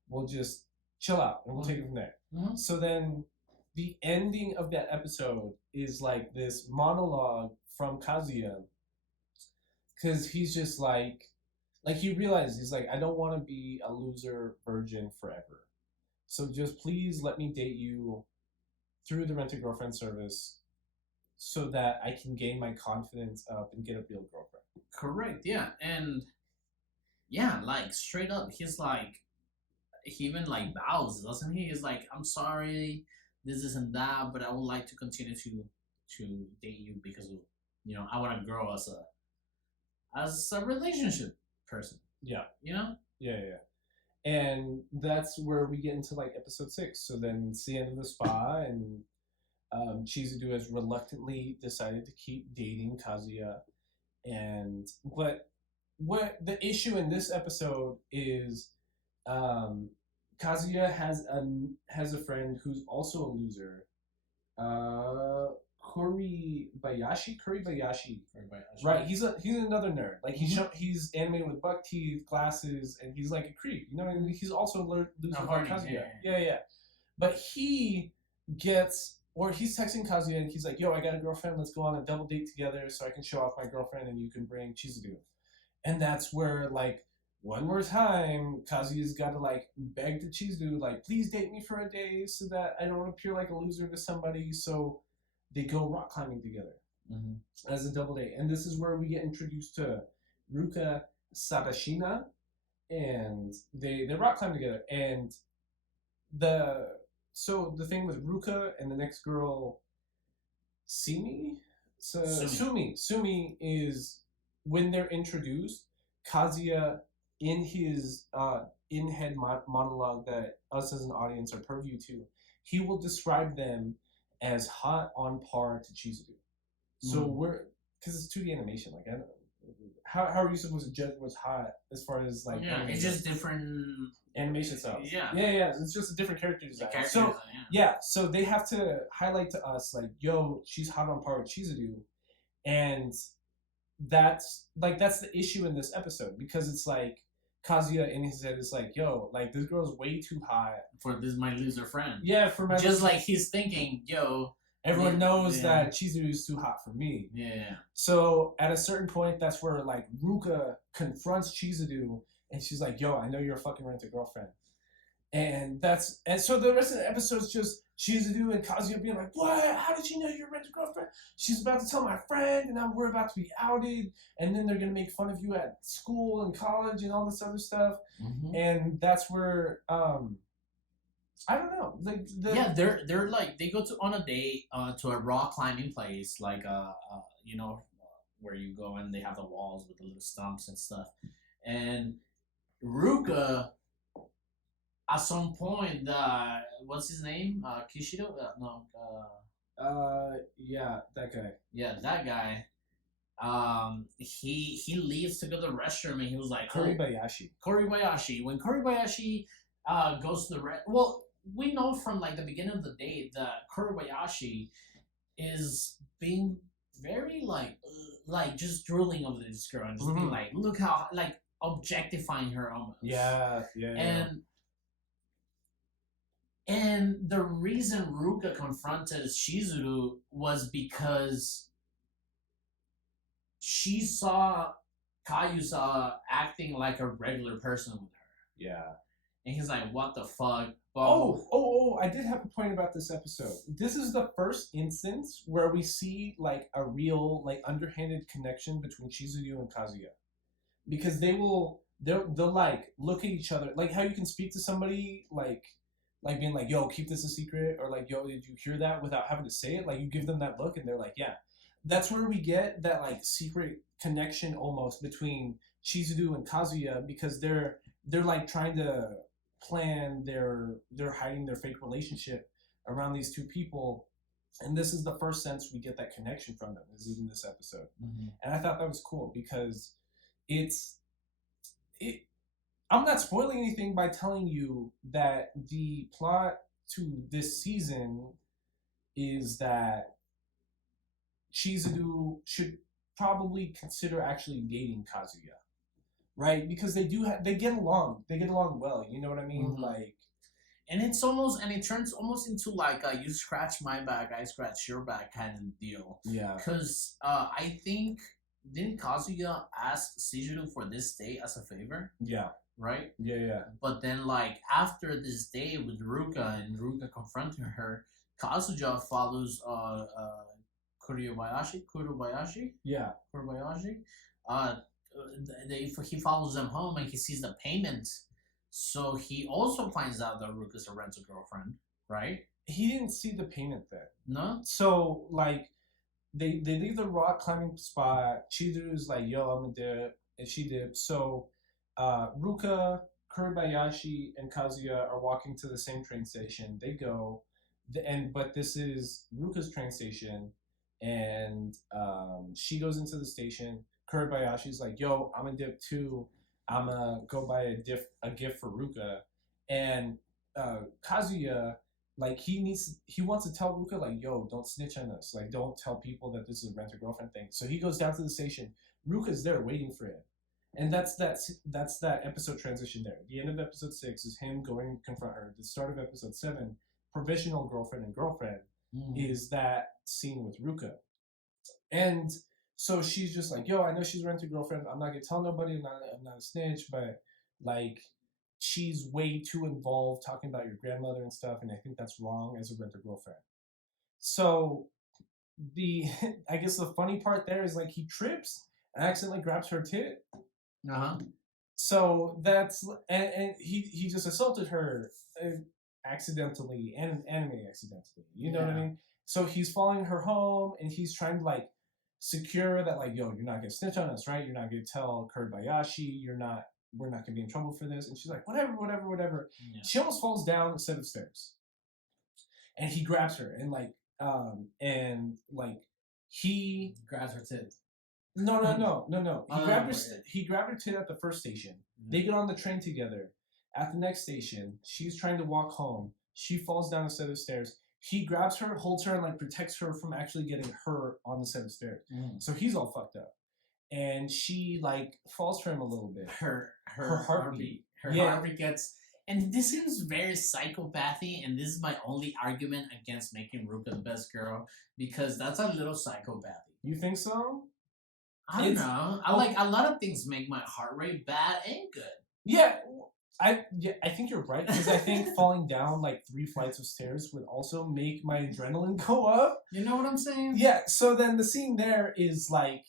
we'll just chill out, and we'll take it from there. Mm-hmm. So then the ending of that episode is like this monologue from Kazuya, because he's just like he realizes, he's like, I don't want to be a loser virgin forever. So just please let me date you through the Rent-A-Girlfriend service so that I can gain my confidence up and get a real girlfriend. Correct, yeah. And yeah, like straight up, he's like, he even like bows, doesn't he? He's like, I'm sorry, this and that, but I would like to continue to date you because of, I want to grow as a relationship person. Yeah. Yeah. And that's where we get into like episode 6. So then it's the end of the spa, and Chizuru has reluctantly decided to keep dating Kazuya. But what the issue in this episode is, Kazuya has a friend who's also a loser. Kuribayashi. Right, he's another nerd. Like he's animated with buck teeth, glasses, and he's like a creep. You know what I mean? He's also a loser like Kazuya. Yeah. But he's texting Kazuya, and he's like, "Yo, I got a girlfriend. Let's go on a double date together, so I can show off my girlfriend, and you can bring Chizuru." And that's where, like, one more time, Kazuya's got to like beg to Chizuru, like, please date me for a day so that I don't appear like a loser to somebody. So they go rock climbing together as a double date. And this is where we get introduced to Ruka Sadashina, and they rock climb together. And the thing with Ruka and the next girl, Sumi is, when they're introduced, Kazuya, in his in-head monologue that us as an audience are purview to, he will describe them as hot on par to Chizuru. So because it's 2D animation, like, I don't, how are you supposed to judge what's hot as far as like? Yeah, it's just different animation styles. Yeah, it's just a different character design. So they have to highlight to us, like, yo, she's hot on par with Chizuru, and that's the issue in this episode, because it's like Kazuya in his head is like, yo, like, this girl's way too hot for this my loser friend. Yeah, for my just like he's thinking, yo, everyone knows that Chizuru's too hot for me. Yeah. So at a certain point, that's where like Ruka confronts Chizuru, and she's like, yo, I know you're a fucking Rent-A-Girlfriend. And so the rest of the episode's just Chizuru and Kazuya being like, what? How did you know you're Rent-A-Girlfriend? She's about to tell my friend, and we're about to be outed, and then they're gonna make fun of you at school and college and all this other stuff. And that's where I don't know. Like they're like, they go on a date to a rock climbing place, like where you go and they have the walls with the little stumps and stuff. And Ruka, at some point, what's his name? Kishido? Yeah, that guy. Yeah, that guy. He leaves to go to the restroom, and he was like, Kuribayashi. When Kuribayashi goes to the we know from like the beginning of the day that Kuribayashi is being very like just drooling over this girl and just being like, look how, like, objectifying her almost. Yeah. And the reason Ruka confronted Chizuru was because she saw Kayusa acting like a regular person with her. Yeah. And he's like, what the fuck? I did have a point about this episode. This is the first instance where we see like a real, like, underhanded connection between Chizuru and Kazuya. Because they'll like look at each other, like how you can speak to somebody like being like, yo, keep this a secret, or like, yo, did you hear that, without having to say it. Like, you give them that look and they're like, yeah. That's where we get that like secret connection almost between Chizuru and Kazuya, because they're like trying to plan they're hiding their fake relationship around these two people. And this is the first sense we get that connection from them, is in this episode. And I thought that was cool, because I'm not spoiling anything by telling you that the plot to this season is that Chizuru should probably consider actually dating Kazuya, right? Because they get along well. You know what I mean? Like, And it turns almost into like a you scratch my back, I scratch your back kind of deal. Yeah. Because I think didn't Kazuya ask Shizuru for this day as a favor? Yeah. Right? Yeah. But then like after this day with Ruka and Ruka confronting her, Kazuya follows Kurobayashi? Yeah. Kurobayashi? Uh he follows them home and he sees the payment. So he also finds out that Ruka's a rental girlfriend, right? He didn't see the payment there. No? So like they leave the rock climbing spot. Chizuru's like, yo, I'm gonna dip, and she dips. So Ruka, Kurobayashi, and Kazuya are walking to the same train station. They go, but this is Ruka's train station, and she goes into the station. Kurobayashi's like, yo, I'm gonna dip too. I'm gonna go buy a gift for Ruka, and Kazuya, like he wants to tell Ruka like, yo, don't snitch on us, like don't tell people that this is a rent-a-girlfriend thing. So he goes down to the station. Ruka's there waiting for him, and that's that episode transition there. The end of episode 6 is him going to confront her. The start of episode 7, provisional girlfriend and girlfriend, is that scene with Ruka, and so she's just like, yo, I know she's a rent-a-girlfriend. I'm not gonna tell nobody. I'm not a snitch, but like she's way too involved talking about your grandmother and stuff, and I think that's wrong as a rent-a-girlfriend. So I guess the funny part there is like he trips and accidentally grabs her tit. So that's and he just assaulted her accidentally and anime accidentally. You know what I mean? So he's following her home and he's trying to like secure that like, yo, you're not gonna snitch on us, right? You're not gonna tell Kurobayashi. We're not gonna be in trouble for this. And she's like, whatever. Yeah. She almost falls down a set of stairs, and he grabs her and he grabs her tit. No. He grabbed her tit at the first station. Mm-hmm. They get on the train together. At the next station, she's trying to walk home. She falls down a set of stairs. He grabs her, holds her, and like protects her from actually getting hurt on the set of stairs. So he's all fucked up, and she like falls for him a little bit. Her heartbeat. Her heartbeat gets. And this seems very psychopathy, and this is my only argument against making Ruka the best girl, because that's a little psychopathy. You think so? I don't know. I like a lot of things make my heart rate bad and good. Yeah. I think you're right, because I think falling down like 3 flights of stairs would also make my adrenaline go up. You know what I'm saying? Yeah. So then the scene there is like,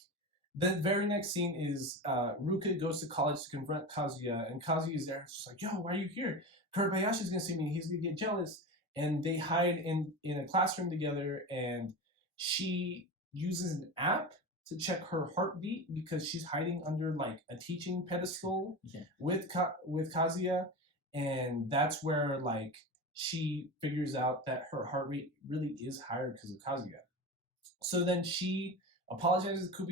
the very next scene is Ruka goes to college to confront Kazuya, and Kazuya is there. It's just like, yo, why are you here? Kurobayashi's gonna see me. He's gonna get jealous, and they hide in a classroom together. And she uses an app to check her heartbeat because she's hiding under like a teaching pedestal with Kazuya, and that's where like she figures out that her heart rate really is higher because of Kazuya. So then she apologizes to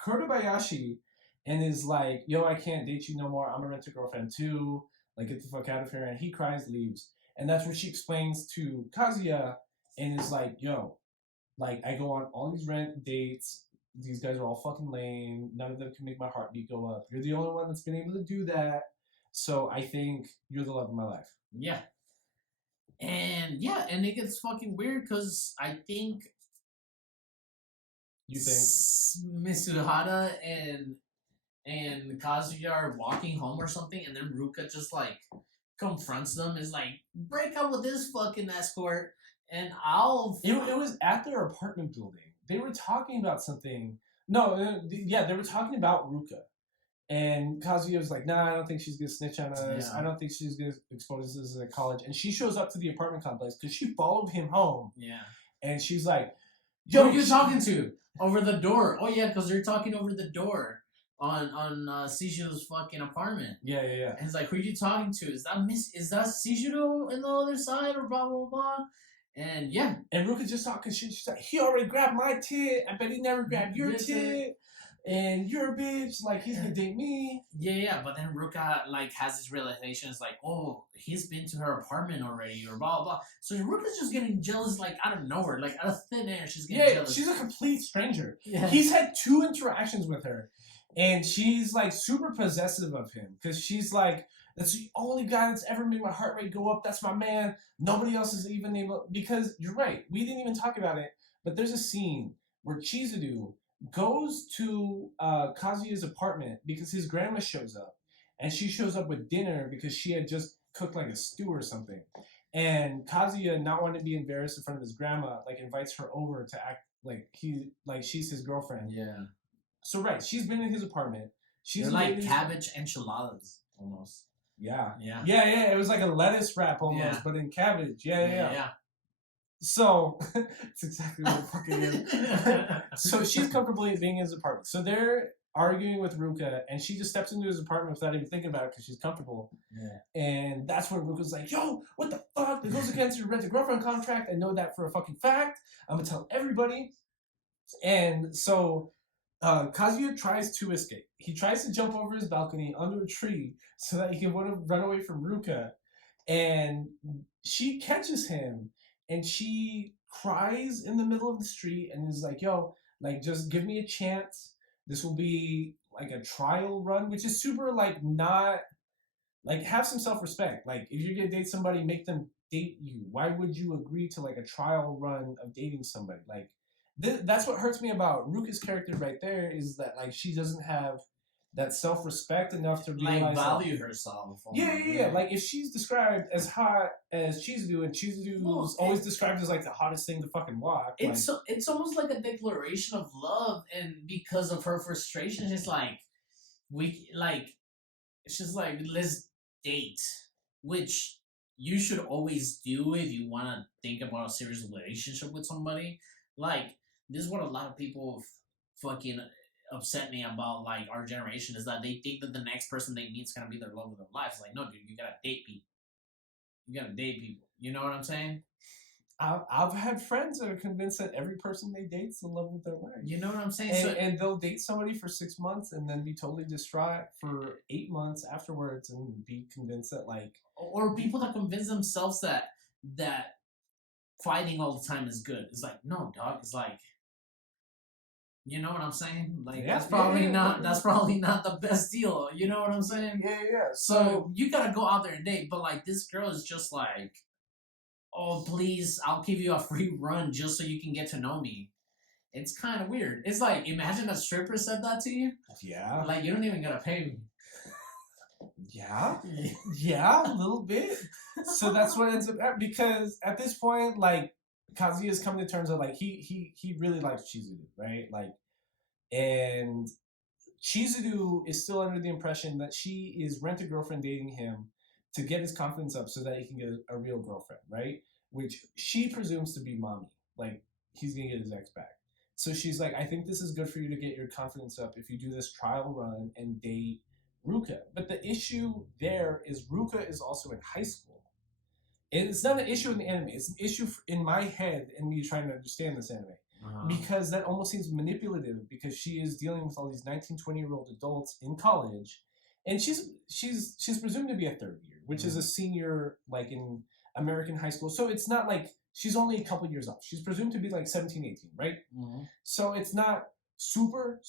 Kurobayashi and is like, yo, I can't date you no more. I'm a rent-a-girlfriend too. Like, get the fuck out of here. And he cries, leaves. And that's where she explains to Kazuya and is like, yo, like, I go on all these rent dates. These guys are all fucking lame. None of them can make my heartbeat go up. You're the only one that's been able to do that. So I think you're the love of my life. Yeah. And it gets fucking weird because I think Mitsuhara and Kazuya are walking home or something, and then Ruka just like confronts them, is like, break up with this fucking escort and I'll it was at their apartment building. They were talking about something. No, they were talking about Ruka. And Kazuya was like, nah, I don't think she's going to snitch on us. Yeah. I don't think she's going to expose us at college. And she shows up to the apartment complex because she followed him home. Yeah. And she's like, yo, who are you talking to? Over the door. Oh, yeah, because they're talking over the door on Shizuru's fucking apartment. Yeah. And he's like, who are you talking to? Is that Shizuru in the other side or blah, blah, blah? And yeah. And Ruka just talking shit. She's like, he already grabbed my tit. I bet he never grabbed your tit. And you're a bitch, like he's gonna date me. Yeah, but then Ruka like has this realization, it's like, oh, he's been to her apartment already, or blah blah. So Ruka's just getting jealous, like out of nowhere, like out of thin air. She's getting jealous. She's a complete stranger. Yeah. He's had 2 interactions with her. And she's like super possessive of him because she's like, that's the only guy that's ever made my heart rate go up. That's my man. Nobody else is even able. Because you're right, we didn't even talk about it, but there's a scene where Chizuru goes to Kazuya's apartment because his grandma shows up, and she shows up with dinner because she had just cooked like a stew or something. And Kazuya, not wanting to be embarrassed in front of his grandma, like invites her over to act like she's his girlfriend. Yeah. So right, she's been in his apartment. She's They're like cabbage enchiladas almost. Yeah. Yeah. Yeah, yeah. It was like a lettuce wrap almost, Yeah. but in cabbage. Yeah. Yeah. So it's exactly what it fucking is. So she's comfortably being in his apartment. So they're arguing with Ruka, and she just steps into his apartment without even thinking about it because she's comfortable. Yeah. And that's when Ruka's like, "Yo, what the fuck? That goes against your rent-a-girlfriend contract. I know that for a fucking fact. I'm gonna tell everybody." And so Kazuya tries to escape. He tries to jump over his balcony under a tree so that he can run away from Ruka. And she catches him and she cries in the middle of the street and is like, yo, like, just give me a chance. This will be like a trial run, which is super, like, not, like, have some self respect. Like, if you're going to date somebody, make them date you. Why would you agree to, like, a trial run of dating somebody? Like, that's what hurts me about Ruka's character right there is that, like, she doesn't have that self-respect enough to realize like value herself. Yeah. Like if she's described as hot as Chizuru, and Chizuru's always described as like the hottest thing to fucking walk. It's almost like a declaration of love, and because of her frustration, it's like it's just like let's date, which you should always do if you want to think about a serious relationship with somebody. Like this is what a lot of people fucking upset me about like our generation is that they think that the next person they meet is gonna be their love of their life. It's like, no, dude, you gotta date people. You gotta date people. You know what I'm saying? I've had friends that are convinced that every person they date's the love of their life. You know what I'm saying? And they'll date somebody for 6 months and then be totally distraught for 8 months afterwards and be convinced that like, or people that convince themselves that fighting all the time is good. It's like, no, dog. It's like, you know what I'm saying? Like that's probably not the best deal. You know what I'm saying? Yeah. So you gotta go out there and date, but like this girl is just like, oh please, I'll give you a free run just so you can get to know me. It's kind of weird. It's like, imagine a stripper said that to you. Yeah. Like you don't even gotta pay me. Yeah, a little bit. So that's what ends up because at this point, like Kazuya's coming to terms with like he really likes Chizuru, right? Like, and Chizuru is still under the impression that she is rent-a-girlfriend dating him to get his confidence up so that he can get a real girlfriend, right? Which she presumes to be mommy. Like he's gonna get his ex back. So she's like, I think this is good for you to get your confidence up if you do this trial run and date Ruka. But the issue there is Ruka is also in high school. And it's not an issue in the anime. It's an issue in my head and me trying to understand this anime. Because that almost seems manipulative because she is dealing with all these 19, 20-year-old adults in college. And she's presumed to be a third year, which is a senior like in American high school. So it's not like she's only a couple years off. She's presumed to be like 17, 18, right? So it's not super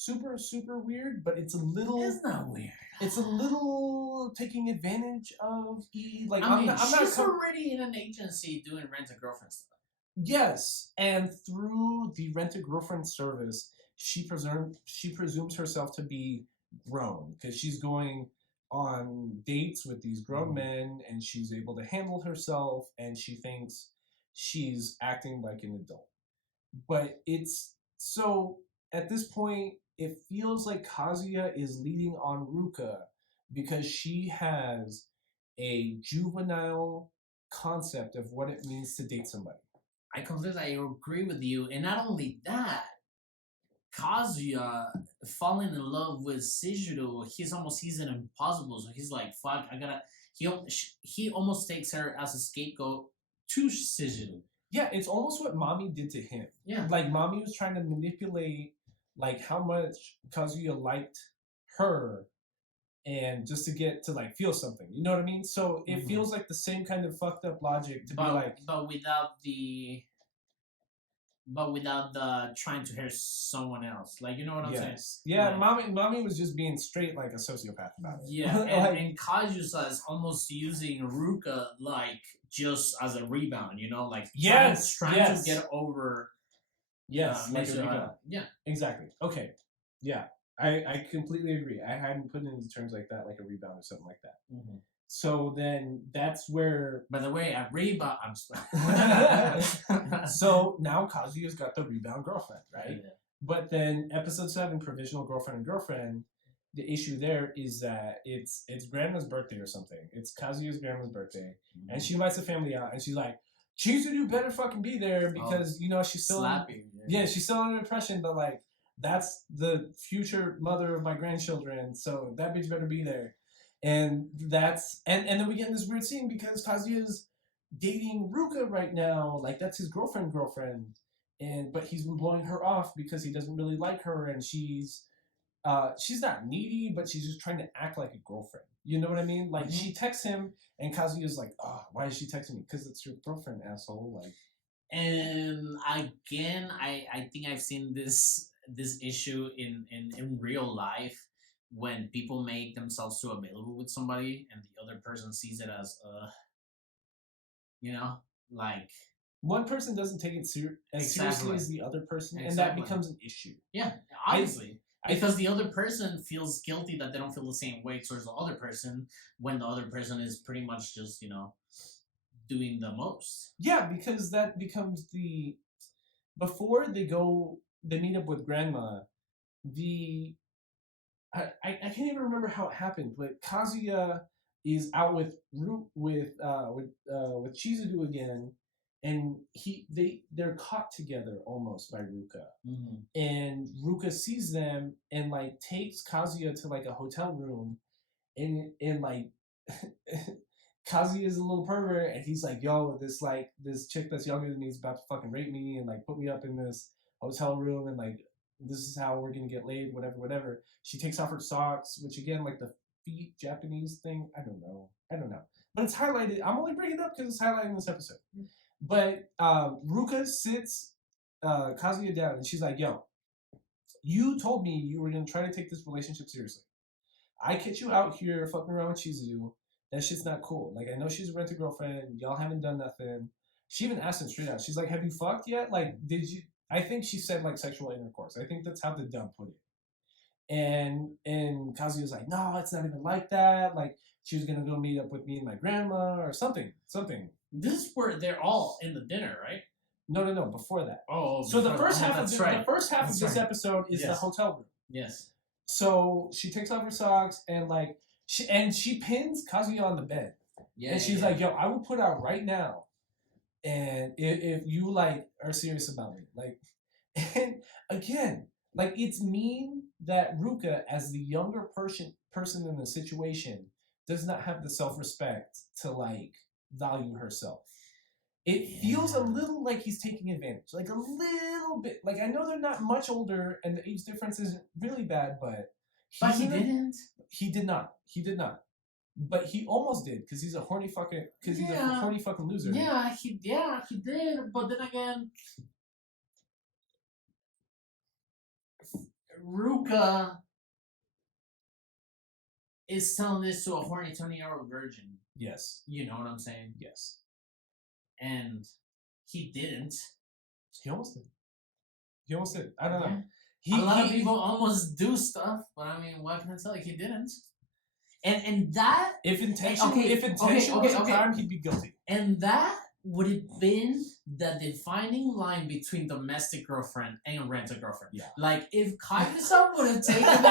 weird, but it's a little. It's not weird. It's a little taking advantage of like. She's already in an agency doing rent-a-girlfriend stuff. Yes, and through the rent-a-girlfriend service, she presumes herself to be grown because she's going on dates with these grown men, and she's able to handle herself, and she thinks she's acting like an adult. But it's so at this point, it feels like Kazuya is leading on Ruka because she has a juvenile concept of what it means to date somebody. I completely agree with you, and not only that, Kazuya falling in love with Chizuru, he's an impossible. So he's like, fuck, I gotta. He almost takes her as a scapegoat to Chizuru. Yeah, it's almost what Mommy did to him. Yeah, like Mommy was trying to manipulate like how much Kazuya liked her, and just to get to like feel something. You know what I mean? So it feels like the same kind of fucked up logic to be like, but without the but without the trying to hurt someone else. Like, you know what I'm saying? Yeah, Like, mommy was just being straight like a sociopath about it. yeah, Like, and Kazusa is almost using Ruka like just as a rebound, you know, like trying to get over. Yes, like a rebound. Yeah, exactly. Okay, yeah, I completely agree. I hadn't put it into terms like that, like a rebound or something like that. Mm-hmm. So then that's where. By the way, a rebound. I'm So now Kazuya's got the rebound girlfriend, right? Yeah. But then episode 7, provisional girlfriend and girlfriend. The issue there is that it's grandma's birthday or something. It's Kazuya's grandma's birthday, and she invites the family out, and she's like, "Chizudu better fucking be there because you know she's still slapping." Yeah, she's still under depression, but like that's the future mother of my grandchildren, so that bitch better be there. And that's and then we get in this weird scene because Kazuya's dating Ruka right now, like that's his girlfriend, and but he's been blowing her off because he doesn't really like her, and she's not needy, but she's just trying to act like a girlfriend. You know what I mean? Like she texts him, and Kazuya's like, "Oh, why is she texting me? Because it's your girlfriend, asshole." Like, and again, I think I've seen this issue in real life when people make themselves too available with somebody, and the other person sees it as you know, like one person doesn't take it seriously as the other person, and that becomes an issue. Yeah, obviously. Because the other person feels guilty that they don't feel the same way towards the other person when the other person is pretty much just, you know, doing the most. Yeah, because that becomes the... Before they meet up with grandma, I can't even remember how it happened, but Kazuya is out with Chizudu again, and they're caught together almost by Ruka, and Ruka sees them and like takes Kazuya to like a hotel room, and like Kazuya is a little pervert, and he's like, "Yo, this chick that's younger than me is about to fucking rape me and like put me up in this hotel room, and like this is how we're gonna get laid, whatever." She takes off her socks, which again, like the feet Japanese thing, I don't know, but it's highlighted. I'm only bringing it up because it's highlighted in this episode. But Ruka sits Kazuya down, and she's like, "Yo, you told me you were gonna try to take this relationship seriously. I catch you out here fucking around with Chizudu. That shit's not cool. Like, I know she's a rented girlfriend. Y'all haven't done nothing." She even asked him straight out. She's like, "Have you fucked yet? Like, did you?" I think she said like sexual intercourse. I think that's how the dub put it. And Kazuya's like, "No, it's not even like that. Like, she was gonna go meet up with me and my grandma or something. This is where they're all in the dinner, right? No. Before that. Oh, so the first half of this episode is the hotel room. Yes. So she takes off her socks and like she pins Kazuya on the bed. Yeah. And she's like, "Yo, I will put out right now, and if you like are serious about me, like," and again, like it's mean that Ruka, as the younger person in the situation, does not have the self-respect to like value herself. It feels a little like he's taking advantage, like a little bit. Like I know they're not much older, and the age difference isn't really bad, but he didn't. He did not. But he almost did because he's a horny fucking loser. Yeah, he did. But then again, Ruka is telling this to a horny 20-year-old virgin. Yes. You know what I'm saying? Yes. And he didn't. He almost did. I don't know. A lot of people almost do stuff, but I mean, what can I tell you? He didn't. And that... If intention was a crime, he'd be guilty. And that would have been the defining line between domestic girlfriend and rental girlfriend. Yeah. Like, if Kaguya would have taken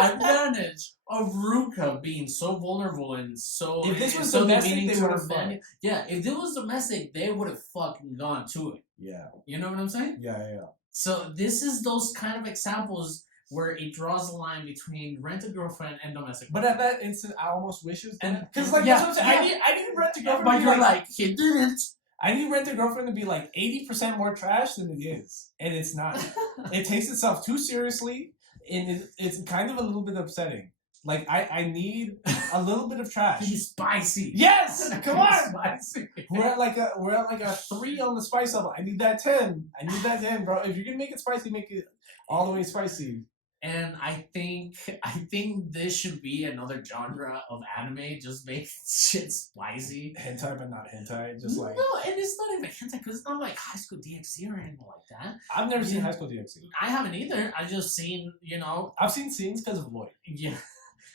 advantage of Ruka being so vulnerable and so... If this was domestic, they would have fucked. Yeah, if this was domestic, they would have fucking gone to it. Yeah. You know what I'm saying? Yeah. So this is those kind of examples where it draws a line between rent-a-girlfriend and domestic. But at that instant, I almost wish it was... Because, like, that's what I'm saying. I need rent-a-girlfriend but you're like, he didn't. I need rent-a-girlfriend to be like 80% more trash than it is. And it's not. It takes itself too seriously, and it's kind of a little bit upsetting. Like I need a little bit of trash. Be spicy. Yes, come on. Spicy. We're at like a 3 on the spice level. I need that 10. I need that 10, bro. If you're gonna make it spicy, make it all the way spicy. And I think this should be another genre of anime. Just make shit spicy. Hentai, but not hentai. Just like no, and it's not even hentai because it's not like High School DxD or anything like that. I've never seen High School DxD. I haven't either. I just seen I've seen scenes because of Lloyd. Yeah.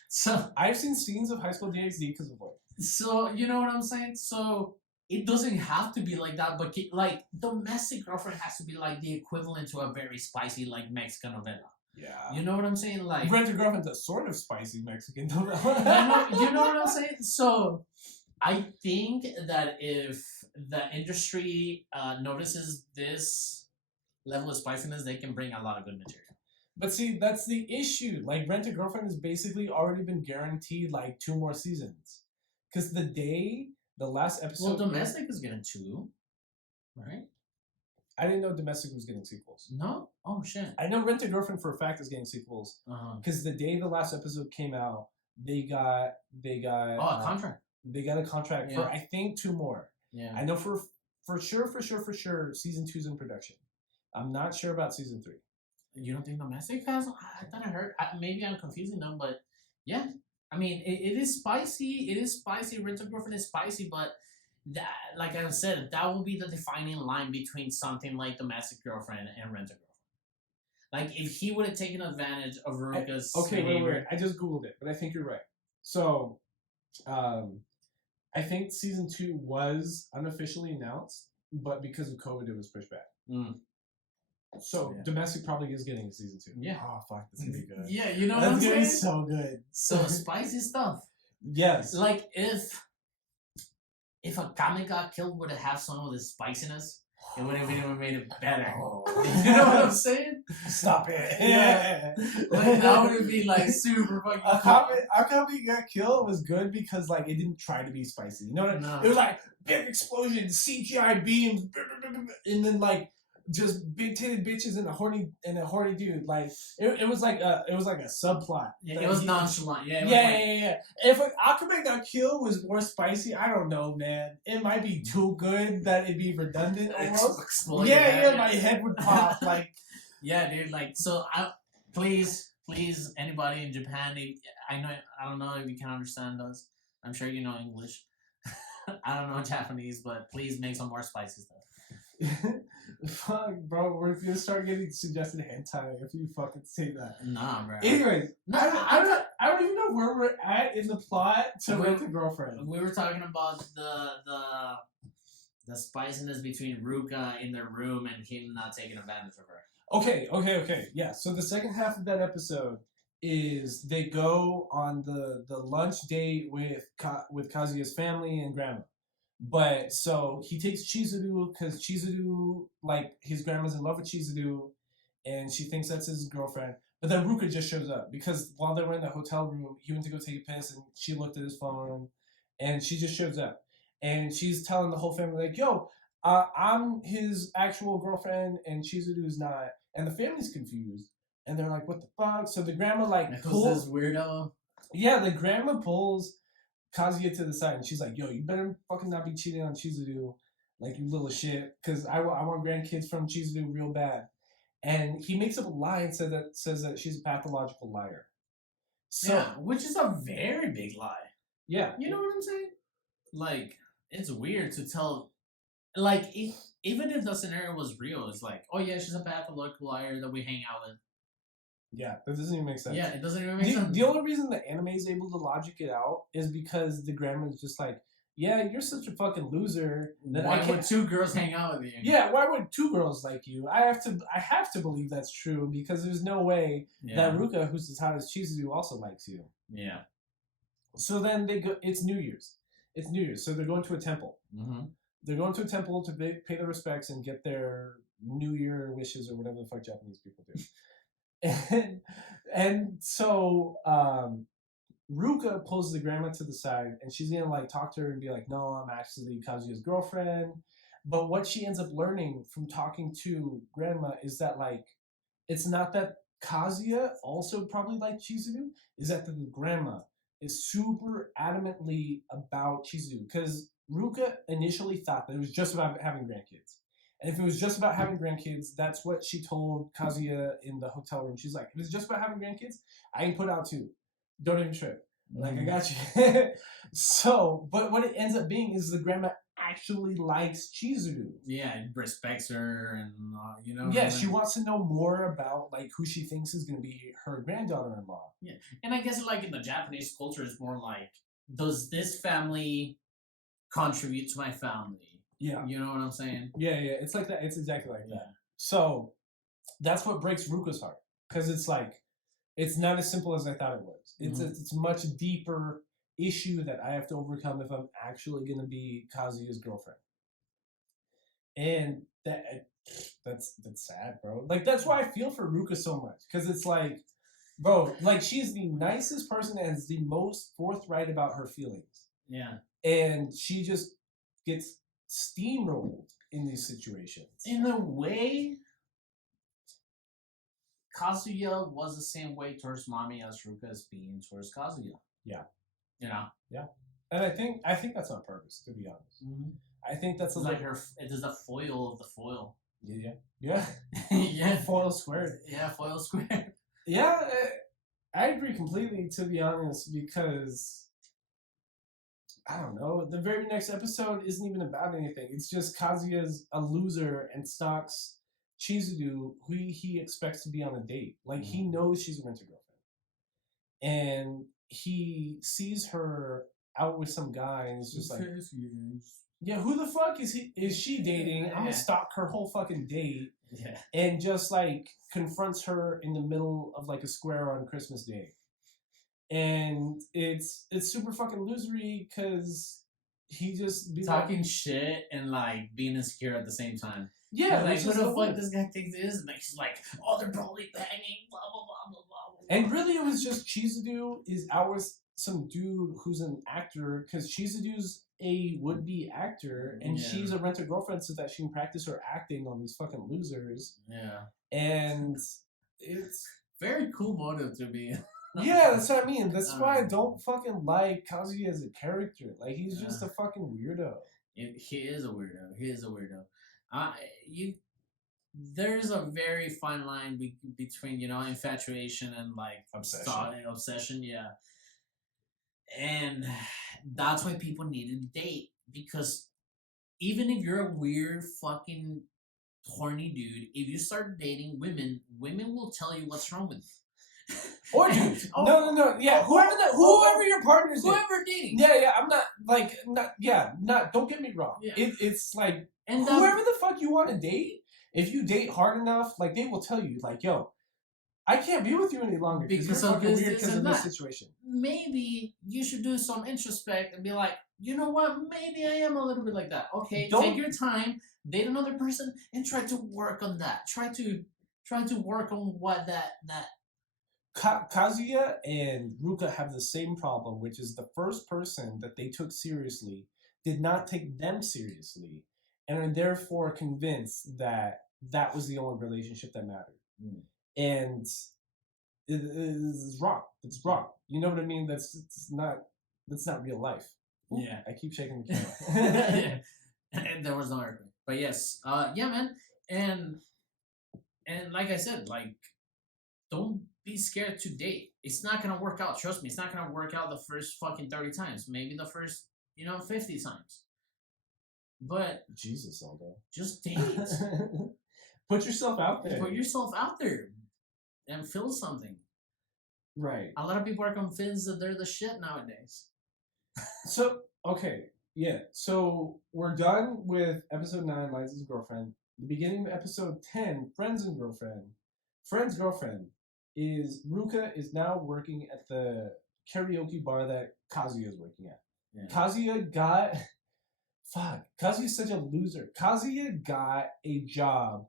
So I've seen scenes of High School DxD because of Lloyd. So you know what I'm saying? So it doesn't have to be like that, but like Domestic Girlfriend has to be like the equivalent to a very spicy like Mexican novela. Yeah. You know what I'm saying? Like Rent a Girlfriend's a sort of spicy Mexican novella. you know what I'm saying? So I think that if the industry notices this level of spiciness, they can bring a lot of good material. But see, that's the issue. Like, Rent a Girlfriend has basically already been guaranteed like 2 more seasons. Because the last episode. Well, Domestic is getting 2, right? I didn't know Domestic was getting sequels. No? Oh, shit. I know Rent a Girlfriend for a fact is getting sequels. Because the day the last episode came out, they got a contract. They got a contract for I think 2 more. Yeah. I know for sure season 2's in production. I'm not sure about season 3. You don't think Domestic has? I thought I heard. Maybe I'm confusing them, but yeah. I mean, it is spicy. It is spicy. Rent a Girlfriend is spicy, but that, like I said, that will be the defining line between something like Domestic Girlfriend and Rent a Girlfriend. Like, if he would have taken advantage of Ruka's behavior. Wait. I just Googled it, but I think you're right. So, I think season 2 was unofficially announced, but because of COVID, it was pushed back. So, Domestic probably is getting a season 2. Yeah. Oh, fuck, that's gonna be good. Yeah, you know what that's I'm saying? That's gonna be so good. So, spicy stuff. Yes. Like, if a Kame got killed would have some of the spiciness, it would have even made it better. You know what I'm saying? Stop it. Yeah. Like, that would be like super fucking Akame got killed was good because like it didn't try to be spicy. You know what I mean? No. It was like big explosions, CGI beams, and then like just big titted bitches and a horny dude. Like it was like a subplot. Yeah, it was nonchalant. Yeah. Yeah. If Akame got killed was more spicy, I don't know, man. It might be too good that it'd be redundant almost. Yeah, my head would pop. Like, yeah, dude. Like, so please, anybody in Japan, I don't know if you can understand us. I'm sure you know English. I don't know Japanese, but please make some more spicy stuff. Fuck, bro, we're gonna start getting suggested hentai if you fucking say that. Nah, bro. Anyways, I don't even know where we're at in the plot to Rent a Girlfriend. We were talking about the spiciness between Ruka in their room and him not taking advantage of her. Okay. Yeah, so the second half of that episode is they go on the lunch date with Kazuya's family and grandma. But so he takes Chizuru because Chizuru, like, his grandma's in love with Chizuru and she thinks that's his girlfriend. But then Ruka just shows up because while they were in the hotel room, he went to go take a piss and she looked at his phone and she just shows up. And she's telling the whole family, like, yo, I'm his actual girlfriend and Chizuru's not. And the family's confused. And they're like, what the fuck? So the grandma, like, pulls this weirdo. Yeah, the grandma pulls Kazuya to the side and she's like, yo, you better fucking not be cheating on Chizuru, like, you little shit, because I want grandkids from Chizuru real bad. And he makes up a lie and says that she's a pathological liar. So, yeah, which is a very big lie. Yeah. You know what I'm saying? Like, it's weird to tell, like, even if the scenario was real, it's like, oh yeah, she's a pathological liar that we hang out with. Yeah, that doesn't even make sense. Yeah, it doesn't even make sense. The only reason the anime is able to logic it out is because the grandma's just like, yeah, you're such a fucking loser. That why would 2 girls hang out with you? Yeah, why would 2 girls like you? I have to believe that's true because there's no way that Ruka, who's as hot as Chizuru, also likes you. Yeah. So then they go. It's New Year's. So they're going to a temple. Mm-hmm. They're going to a temple to pay their respects and get their New Year wishes or whatever the fuck Japanese people do. And so Ruka pulls the grandma to the side and she's gonna like talk to her and be like, no, I'm actually Kazuya's girlfriend. But what she ends up learning from talking to grandma is that like it's not that Kazuya also probably like Chizuru is that the grandma is super adamantly about Chizuru because Ruka initially thought that it was just about having grandkids. And if it was just about having grandkids, that's what she told Kazuya in the hotel room. She's like, if it's just about having grandkids, I can put out two. Don't even trip. Like, I got you. So, but what it ends up being is the grandma actually likes Chizuru. Yeah, and respects her, and you know. Yeah, she wants to know more about like who she thinks is going to be her granddaughter-in-law. Yeah, and I guess like in the Japanese culture, it's more like, does this family contribute to my family? Yeah, you know what I'm saying. Yeah, it's like that. It's exactly like Yeah. that. So that's what breaks Ruka's heart because it's like it's not as simple as I thought it was. It's a much deeper issue that I have to overcome if I'm actually going to be Kazuya's girlfriend. And that's sad, bro. Like that's why I feel for Ruka so much because it's like, bro, like she's the nicest person and is the most forthright about her feelings. Yeah, and she just gets steamrolled in these situations. In a way, Kazuya was the same way towards mommy as Ruka is being towards Kazuya. Yeah. You know. Yeah. And I think that's on purpose, to be honest. Mm-hmm. I think that's like her. It is the foil of the foil. Yeah. Yeah. Yeah. Foil squared. Yeah, foil squared. Yeah, I agree completely, to be honest, because I don't know. The very next episode isn't even about anything. It's just Kazuya's a loser and stalks Chizuru, who he expects to be on a date. Like, he knows she's a renter girlfriend. And he sees her out with some guy and is just like, yeah, who the fuck is she dating? I'm gonna stalk her whole fucking date. Yeah. And just like confronts her in the middle of like a square on Christmas Day. And it's super fucking losery because he just be talking like, shit and like being insecure at the same time. Yeah, like who the fuck this guy thinks it is? And he's like, oh, they're probably banging, blah blah blah blah blah. And really, it was just Chizuru is out with some dude who's an actor because Chizuru's a would-be actor and she's a renter girlfriend so that she can practice her acting on these fucking losers. Yeah. And it's very cool motive to be. Yeah, that's what I mean. That's why I don't fucking like Kazuya as a character. Like, he's just a fucking weirdo. He is a weirdo. He is a weirdo. There's a very fine line between, you know, infatuation and like obsession. Yeah. And that's why people need to date, because even if you're a weird fucking horny dude, if you start dating women will tell you what's wrong with you. Or dudes. No. Yeah, whoever your partner is. Whoever dating. Yeah. I'm not. Don't get me wrong. Yeah. It's like, and whoever the fuck you want to date, if you date hard enough, like they will tell you, like, yo, I can't be with you any longer because you're fucking weird because of this situation. Maybe you should do some introspect and be like, you know what? Maybe I am a little bit like that. Okay, take your time, date another person, and try to work on that. Try to work on what that. Kazuya and Ruka have the same problem, which is the first person that they took seriously did not take them seriously, and are therefore convinced that that was the only relationship that mattered. And it's wrong. It's wrong. You know what I mean? That's not real life. Ooh, yeah. I keep shaking the camera. And there was no airplane. But yes, yeah, man. And like I said, like, don't be scared to date. It's not gonna work out. Trust me, it's not gonna work out the first fucking 30 times. Maybe the first, 50 times. But Jesus, Aldo. Just date. Put yourself out there. Put yourself out there and feel something. Right. A lot of people are convinced that they're the shit nowadays. So, okay. Yeah. So, we're done with episode 9, Liza's girlfriend. The beginning of episode 10, Friends and Girlfriend. Friend's girlfriend is Ruka is now working at the karaoke bar that Kazuya is working at. Yeah. Kazuya's such a loser. Kazuya got a job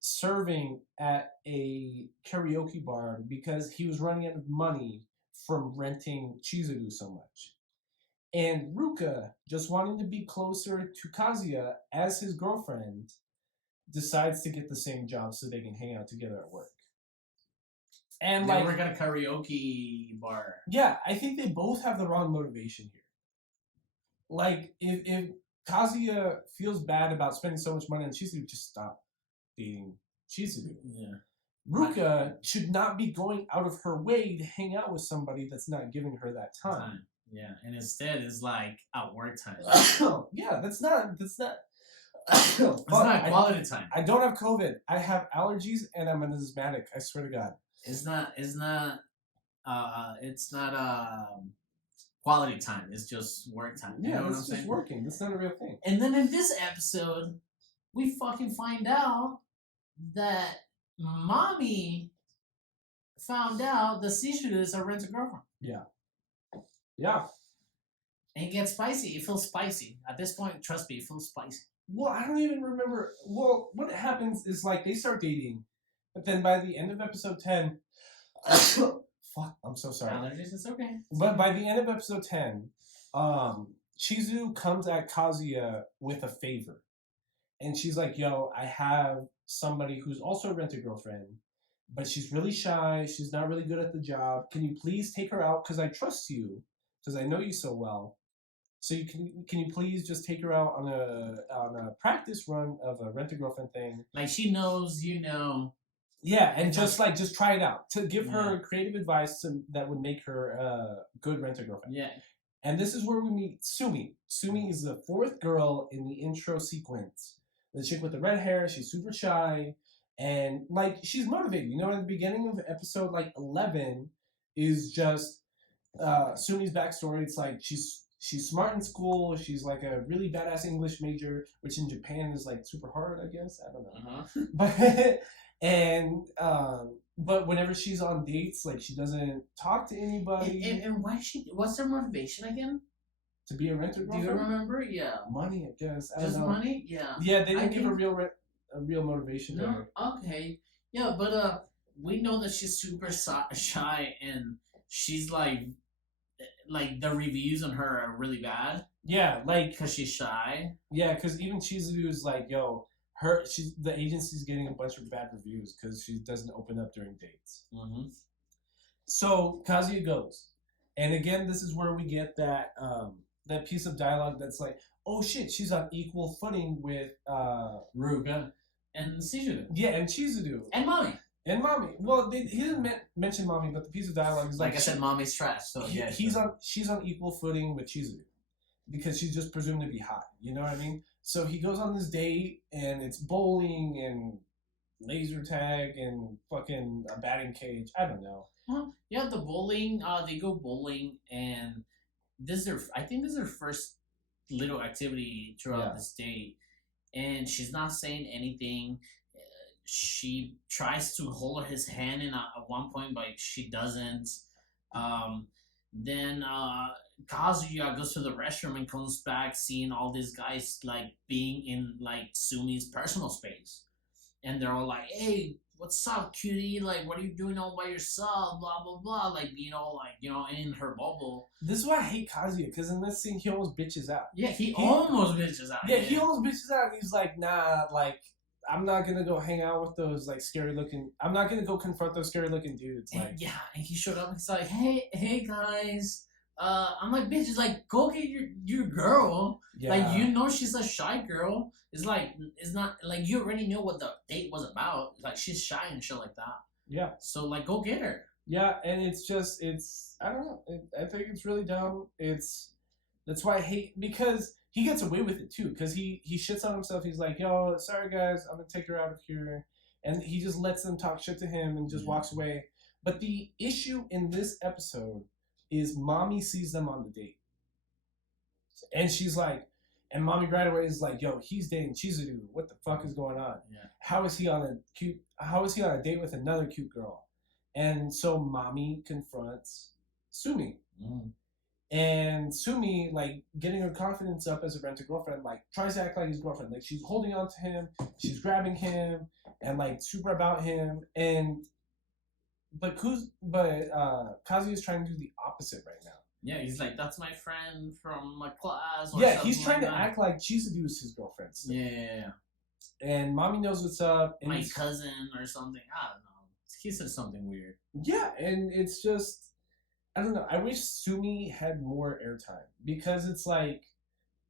serving at a karaoke bar because he was running out of money from renting Chizuru so much. And Ruka, just wanting to be closer to Kazuya as his girlfriend, decides to get the same job so they can hang out together at work. And they like work at a karaoke bar. Yeah, I think they both have the wrong motivation here. Like if Kazuya feels bad about spending so much money on Chizuru, just stop dating Chizuru. Yeah. Ruka should not be going out of her way to hang out with somebody that's not giving her that time. Yeah, and instead it's like at work time. Yeah, that's not It's not quality time. I don't have COVID. I have allergies and I'm an asthmatic. I swear to God. It's not quality time. It's just work time. You know what I'm it's saying? just working. That's not a real thing. And then in this episode, we fucking find out that Mommy found out the Chizuru is a rent-a-girlfriend. Yeah. Yeah. And it gets spicy. It feels spicy. At this point, trust me, it feels spicy. Well, I don't even remember. Well, what happens is like they start dating, but then by the end of episode 10, fuck, I'm so sorry. Allergies, it's okay. But by the end of episode 10, Chizu comes at Kazuya with a favor. And she's like, yo, I have somebody who's also a rent-a-girlfriend, but she's really shy. She's not really good at the job. Can you please take her out? Because I trust you, because I know you so well. So can you please just take her out on a practice run of a rent-a-girlfriend thing? Like she knows, you know. Yeah, and just try it out to give her creative advice that would make her a good rent-a-girlfriend. Yeah. And this is where we meet Sumi. Sumi is the fourth girl in the intro sequence. The chick with the red hair. She's super shy, and like she's motivated. You know, at the beginning of episode 11 is just Sumi's backstory. It's like she's smart in school. She's like a really badass English major, which in Japan is like super hard, I guess. I don't know. But whenever she's on dates, like she doesn't talk to anybody. And what's her motivation again? To be a renter-girlfriend? Do you remember? Yeah. Money, I guess. I Just don't know. money? Yeah. Yeah, they didn't give a real motivation no? there. Okay. Yeah, but we know that she's super shy and she's like the reviews on her are really bad. Yeah, like because she's shy. Yeah, because even Chizuru's like, yo, the agency's getting a bunch of bad reviews because she doesn't open up during dates. Mm-hmm. So Kazuya goes, and again, this is where we get that piece of dialogue that's like, oh shit, she's on equal footing with Ruka and Chizuru. Yeah, and Chizuru. And Mommy. And Mommy. Well, he didn't mention Mommy, but the piece of dialogue is like I said, Mommy's trash. So she's on equal footing with Chizuru because she's just presumed to be hot. You know what I mean? So he goes on this date, and it's bowling and laser tag and fucking a batting cage. I don't know. Well, yeah, the bowling. They go bowling, and I think this is their first little activity throughout this date, and she's not saying anything. She tries to hold his hand in at one point, but she doesn't. Then Kazuya goes to the restroom and comes back seeing all these guys like being in like Sumi's personal space, and they're all like, "Hey, what's up, cutie? Like, what are you doing all by yourself? Blah blah blah." Like, in her bubble. This is why I hate Kazuya, because in this scene he almost bitches out. Yeah, he almost bitches out. Yeah, he almost bitches out. He's like, nah, like, I'm not gonna go hang out with those like scary looking. I'm not gonna go confront those scary looking dudes. And, like, and he showed up and he's like, hey guys. I'm like, bitch, it's like, go get your girl. Yeah. Like, you know she's a shy girl. It's not like you already know what the date was about. Like, she's shy and shit like that. Yeah. So like, go get her. Yeah, and it's I don't know. I think it's really dumb. That's why I hate, because he gets away with it too, because he shits on himself. He's like, yo, sorry guys, I'm gonna take her out of here, and he just lets them talk shit to him and just walks away. But the issue in this episode is Mommy sees them on the date, and she's like, and Mommy right away is like, yo, he's dating Chizuru. What the fuck is going on? Yeah. How is he on a date with another cute girl? And so Mommy confronts Sumi. Mm. And Sumi, like, getting her confidence up as a rent-a-girlfriend, like, tries to act like his girlfriend. Like, she's holding on to him, she's grabbing him, and, like, super about him. But Kazuya's trying to do the opposite right now. Yeah, he's like, that's my friend from my class. Yeah, he's trying to act like Chizuru is his girlfriend still. Yeah. And Mommy knows what's up. And my cousin or something. I don't know. He said something weird. Yeah, and it's just, I don't know. I wish Sumi had more airtime because it's like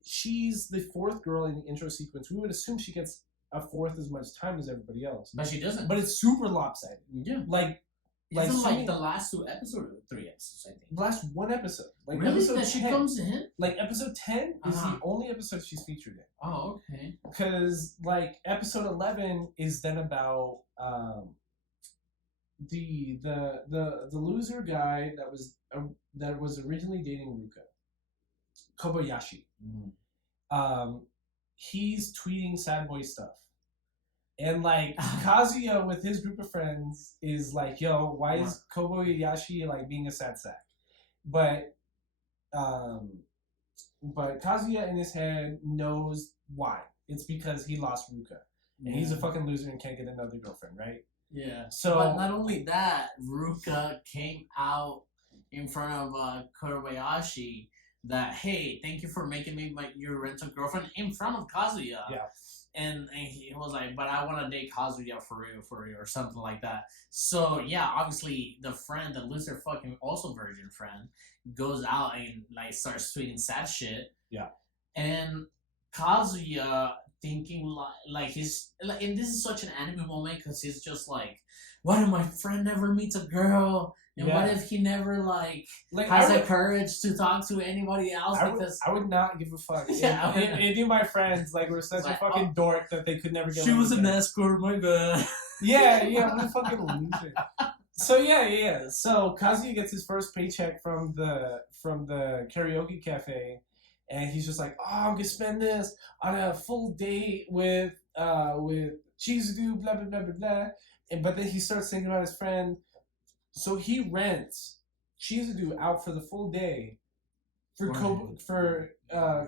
she's the fourth girl in the intro sequence. We would assume she gets a fourth as much time as everybody else, But she doesn't. but it's super lopsided. Yeah. Like Isn't Sumi, like the last 2 episodes or 3 episodes, I think. the last one episode. Like Really? episode That she 10. comes in? Like episode 10 is Uh-huh. the only episode she's featured in. Oh, okay. Because like episode 11 is then about the loser guy that was originally dating Ruka, Kobayashi. He's tweeting sad boy stuff, and like Kazuya with his group of friends is like, yo, why is Kobayashi like being a sad sack? But Kazuya in his head knows why. It's because he lost Ruka. And he's a fucking loser and can't get another girlfriend, right? Yeah. So, but not only that, Ruka came out in front of Kobayashi that, hey, thank you for making me your rental girlfriend in front of Kazuya. Yeah. And he was like, but I want to date Kazuya for real, or something like that. So, yeah, obviously, the friend, the loser fucking also virgin friend, goes out and, like, starts tweeting sad shit. Yeah. And Kazuya thinking, like he's, like, and this is such an anime moment, because he's just like, what if my friend never meets a girl? And what if he never, like has the courage to talk to anybody else? I would not give a fuck. Yeah, any of my friends were such a fucking dork that they could never get. She was an escort, my bad. Yeah, what a fucking loser. So yeah. So Kazuya gets his first paycheck from the karaoke cafe, and he's just like, oh, I'm gonna spend this on a full date with Chizudu, blah blah blah blah blah. But then he starts thinking about his friend. So he rents Chizudu out for the full day for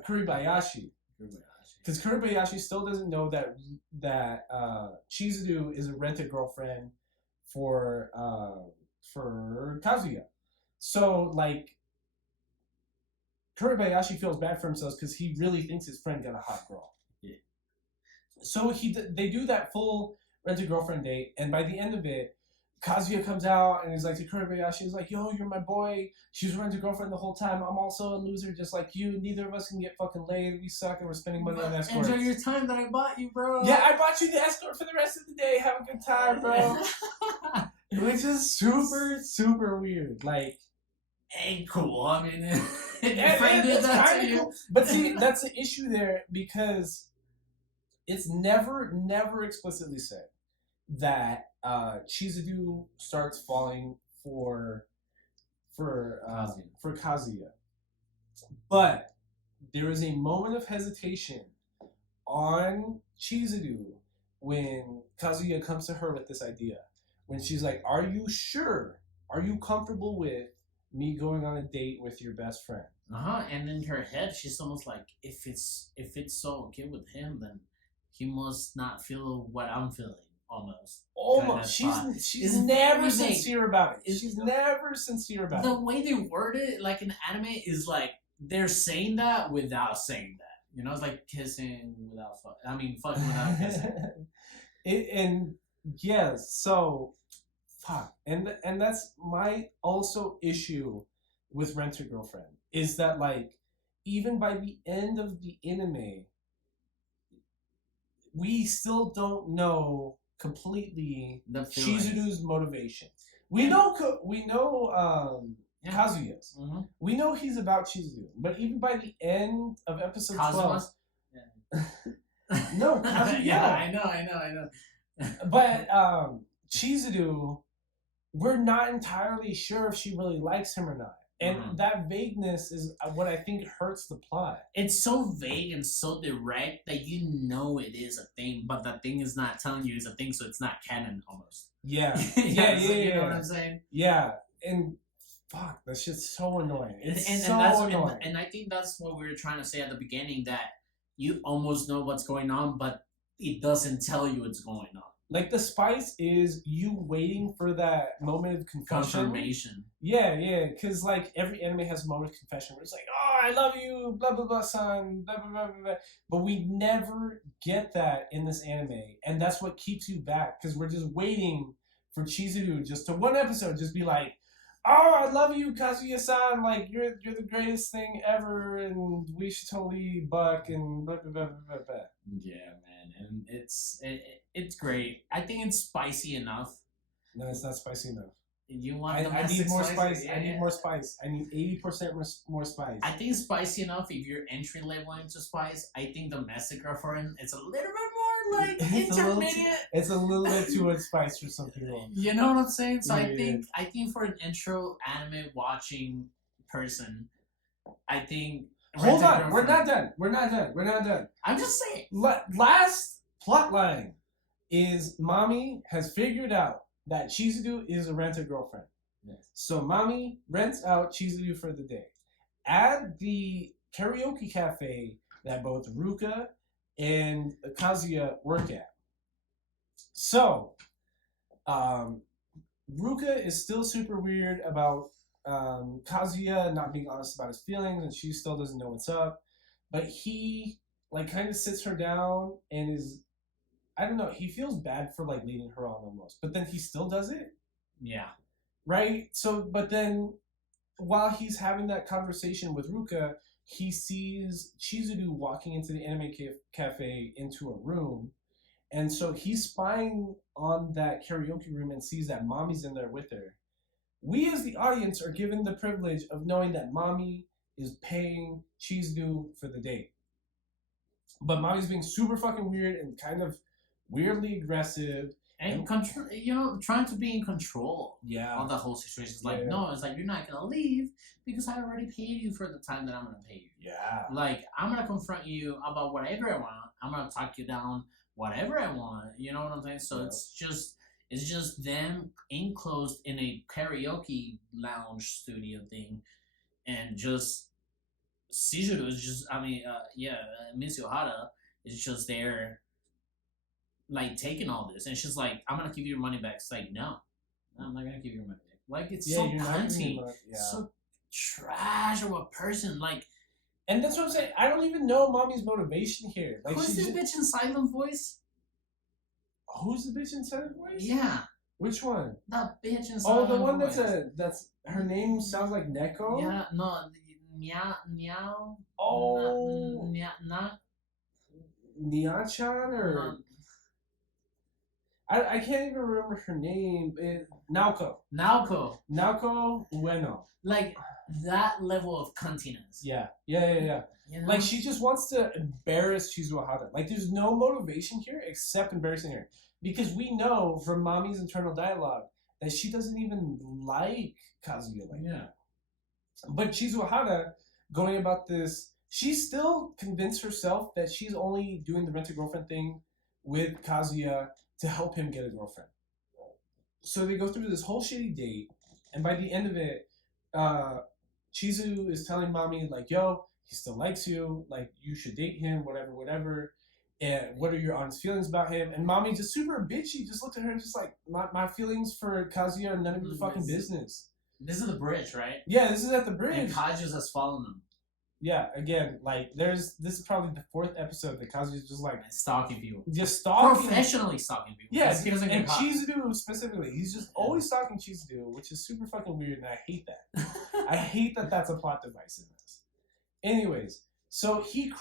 Kuribayashi. Because Kuribayashi still doesn't know that Chizudu is a rented girlfriend for Kazuya. So like Kuribayashi feels bad for himself because he really thinks his friend got a hot girl. Yeah. So they do that full rented girlfriend date, and by the end of it, Kazuya comes out and he's like to Kuribayashi, he's like, yo, you're my boy. She was rented girlfriend the whole time. I'm also a loser just like you. Neither of us can get fucking laid. We suck and we're spending money on escorts. Enjoy your time that I bought you, bro. Yeah, I bought you the escort for the rest of the day. Have a good time, bro. Which is super, super weird. Like, ain't cool. I mean, your and friend did that to you. Cool. But see, that's the issue there, because it's never explicitly said that Chizudu starts falling for Kazuya. But there is a moment of hesitation on Chizudu when Kazuya comes to her with this idea. When she's like, are you sure? Are you comfortable with me going on a date with your best friend? And in her head, she's almost like, if it's so okay with him, then he must not feel what I'm feeling. Almost. She's never sincere about it. She's never sincere about it. The way they word it, like in anime, is like they're saying that without saying that. You know, it's like kissing without fucking without kissing. And yes, so fuck. And that's my also issue with Rent a Girlfriend, is that like even by the end of the anime, we still don't know completely Chizudu's motivation. We know Kazuya's. Mm-hmm. We know he's about Chizudu, but even by the end of episode 12, no, Kazuya. Yeah, I know. But Chizudu, we're not entirely sure if she really likes him or not. And that vagueness is what I think hurts the plot. It's so vague and so direct that you know it is a thing, but the thing is not telling you it's a thing, so it's not canon almost. Yeah. You know what I'm saying? Yeah. And fuck, that shit's so annoying. It's so annoying. And I think that's what we were trying to say at the beginning, that you almost know what's going on, but it doesn't tell you what's going on. Like, the spice is you waiting for that moment of confirmation. Yeah, because, like, every anime has a moment of confession where it's like, oh, I love you, blah, blah, blah, son, blah, blah, blah, blah, blah. But we never get that in this anime, and that's what keeps you back, because we're just waiting for Chizuru just to one episode just be like, "Oh, I love you, Kazuya-san. Like you're the greatest thing ever, and we should totally buck and blah blah blah blah blah." Yeah, man, and it's great. I think it's spicy enough. No, it's not spicy enough. You want I need more spice. Yeah, I need more spice. I need 80% more spice. I think spicy enough if you're entry level into spice. I think domestic girlfriend is a little bit more like intermediate. It's a little bit too much spice for some people. You know what I'm saying? So Yeah, I think for an intro anime watching person, I think. Hold on, we're not done. We're not done. I'm just saying. Last plot line is Mommy has figured out that Chizuru is a rent-a-girlfriend. Yes. So Mommy rents out Chizuru for the day. At the karaoke cafe that both Ruka and Kazuya work at. So, Ruka is still super weird about Kazuya not being honest about his feelings, and she still doesn't know what's up. But he, like, kind of sits her down and is... I don't know. He feels bad for like leading her on almost, but then he still does it. Yeah. Right. So, but then while he's having that conversation with Ruka, he sees Chizuru walking into the anime cafe into a room, and so he's spying on that karaoke room and sees that Mommy's in there with her. We as the audience are given the privilege of knowing that Mommy is paying Chizuru for the date, but Mommy's being super fucking weird and kind of weirdly aggressive and control, trying to be in control on the whole situation. It's like, no, it's like, you're not gonna leave because I already paid you for the time that I'm gonna pay you. Yeah. Like, I'm gonna confront you about whatever I want. I'm gonna talk you down whatever I want. You know what I'm saying? So it's just them enclosed in a karaoke lounge studio thing, and just Shizuru is just, Miss Yohara is just there, like, taking all this, and she's like, "I'm gonna give you your money back." It's like, no, I'm not gonna give you your money back. Like, it's so cunty, so trash of a person. Like, and that's what I'm saying. I don't even know Mommy's motivation here. Like, who's this bitch in silent voice? Who's the bitch in silent voice? Yeah, which one? that bitch in silent voice. Oh, the one that's her name sounds like Neko. Yeah, no, meow. Oh, not Nia-chan or. I can't even remember her name. Naoko Ueno. Like, that level of cuntiness. Yeah. You know? Like, she just wants to embarrass Chizuru Hada. Like, there's no motivation here except embarrassing her. Because we know from Mommy's internal dialogue that she doesn't even like Kazuya like that. But Chizuru Hada, going about this, she's still convinced herself that she's only doing the rent-a-girlfriend thing with Kazuya to help him get a girlfriend. So they go through this whole shitty date, and by the end of it, Chizuru is telling Mommy, like, yo, he still likes you, like, you should date him, whatever, and what are your honest feelings about him? And Mommy just super bitchy, just looked at her and just like, my feelings for Kazuya are none of your fucking business. This is the bridge, right? Yeah, this is at the bridge. And Kazuya has followed them. Yeah, again, like, this is probably the 4th episode that Kazuya's just like stalking people. Just stalking. Professionally stalking people. Yes, and Chizuru specifically. He's just always stalking Chizuru, which is super fucking weird, and I hate that. I hate that that's a plot device in this. Anyways, so he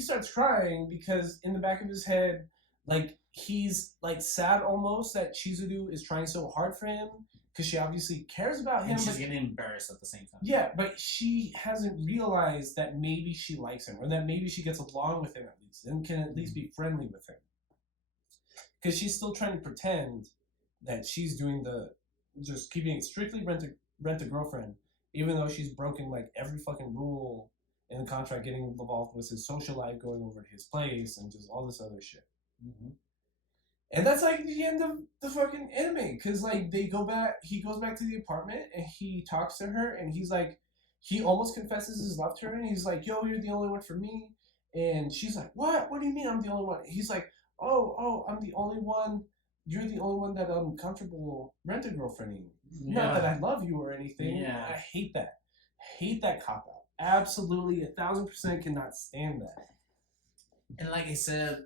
starts crying because in the back of his head, like, he's like sad almost that Chizuru is trying so hard for him, because she obviously cares about him. And she's getting embarrassed at the same time. Yeah, but she hasn't realized that maybe she likes him, or that maybe she gets along with him at least, and can at least be friendly with him. Because she's still trying to pretend that she's doing just keeping it strictly rent-a-girlfriend, even though she's broken like every fucking rule in the contract, getting involved with his social life, going over to his place, and just all this other shit. Mm-hmm. And that's like the end of the fucking anime, because like he goes back to the apartment and he talks to her, and he's like, he almost confesses his love to her, and he's like, yo, you're the only one for me. And she's like, what do you mean I'm the only one? He's like, oh, I'm the only one, you're the only one that I'm comfortable rent-a-girlfriending. Not that I love you or anything. Yeah. I hate that cop out. Absolutely 1,000% cannot stand that. And like I said,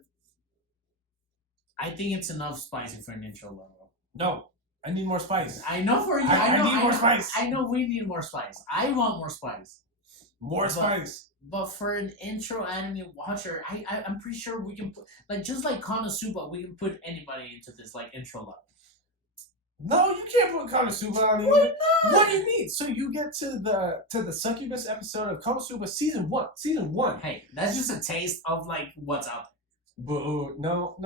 I think it's enough spicy for an intro level. No, I need more spice. I know for you. I I need more spice. I know we need more spice. I want more spice. More spice. But for an intro anime watcher, I'm pretty sure we can put like just like Konosuba, we can put anybody into this like intro level. No, you can't put Konosuba on it. Why not? What do you mean? So you get to the succubus episode of Konosuba season 1. Season 1. Hey, that's just a taste of like what's out Boo! No.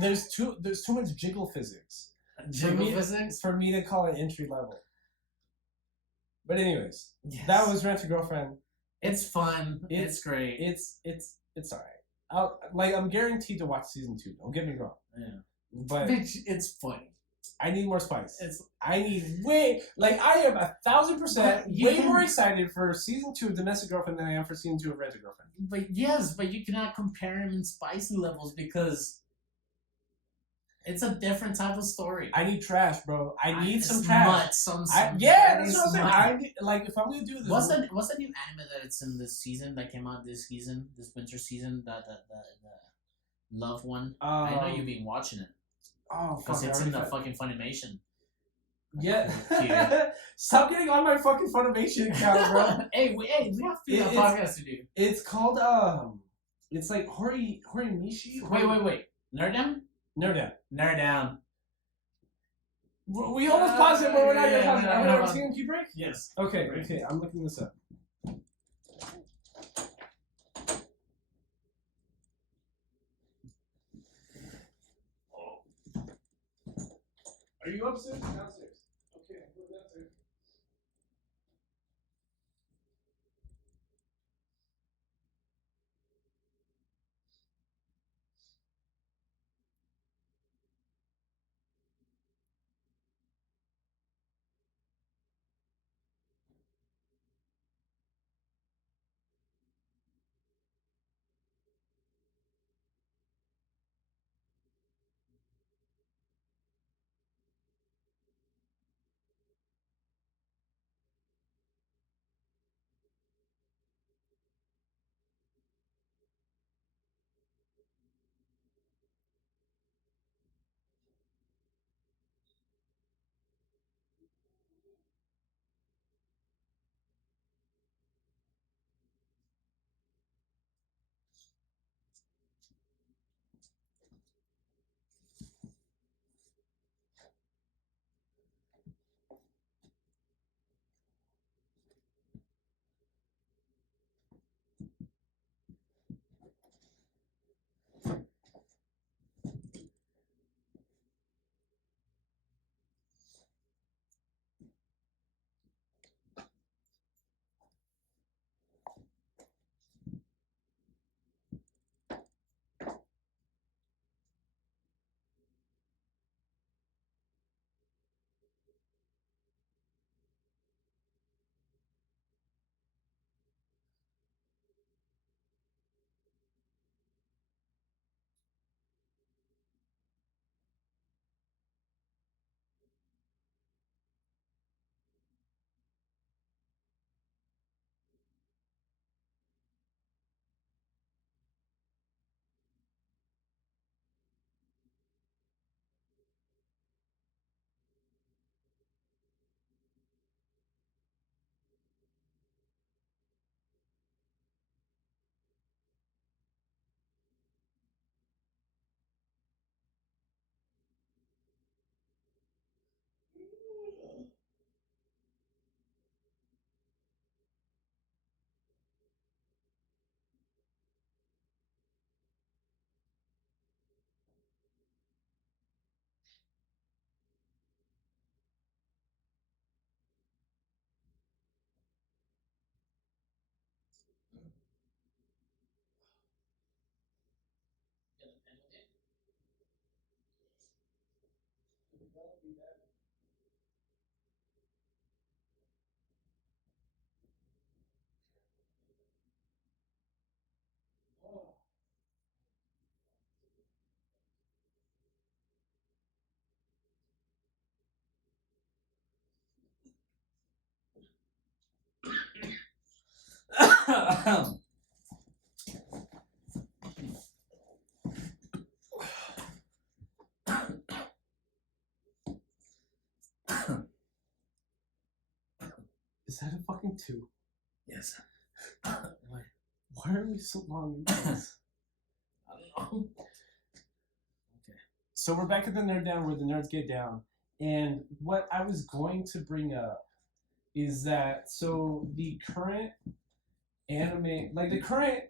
There's too much jiggle physics. there. Jiggle physics? For me to call it entry level. But anyways, Yes. that was Rent a Girlfriend. It's fun. It's great. It's alright. I'm guaranteed to watch season 2. Don't get me wrong. Yeah. But It's funny. I need more spice. It's I need I am 1,000% You way can- more excited for season 2 of Domestic Girlfriend than I am for season 2 of Rent a Girlfriend. but you cannot compare them in spicy levels because it's a different type of story. I need trash, bro. I need some It's trash. Mud, some Yeah, very that's what I'm saying. smut. I need, if I'm gonna do this, What's the new anime that it's in this season that came out this winter season? The love one. I know you've been watching it Oh, because fuck, it's I in the already fucking Funimation. Yeah. Stop getting on my fucking Funimation account, bro. hey, we have It's- podcasts to do. It's called it's like Horimishi. Wait. Nerd down. Nerd down. We We almost paused it, but we're not gonna yeah, pause it. no, Are we no, not no. taking a key break? Yes. Okay. I'm looking this up. Are you upstairs or downstairs? Okay, I'm going downstairs. that a fucking 2? Yes. Why are we so long in this? I don't know. Okay. So we're back at the Nerd Down where the nerds get down. And what I was going to bring up is that, so the current anime, like the current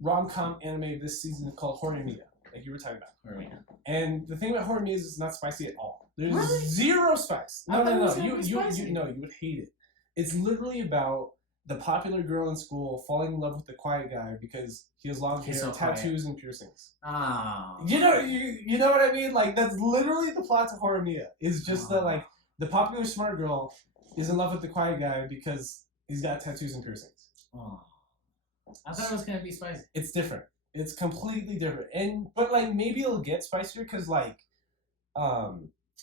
rom-com anime this season is called Horimiya, like you were talking about. Horimiya. And the thing about Horimiya is it's not spicy at all. There's Really? zero spice. I thought it was You gonna be spicy. no, you would hate it. It's literally about the popular girl in school falling in love with the quiet guy because he has long hair, He's so tattoos, and piercings. Oh. You know what I mean? Like that's literally the plot to Horimiya. It's just that like the popular smart girl is in love with the quiet guy because he's got tattoos and piercings. Oh. I thought it was gonna be spicy. It's different. It's completely different. But like maybe it'll get spicier because like I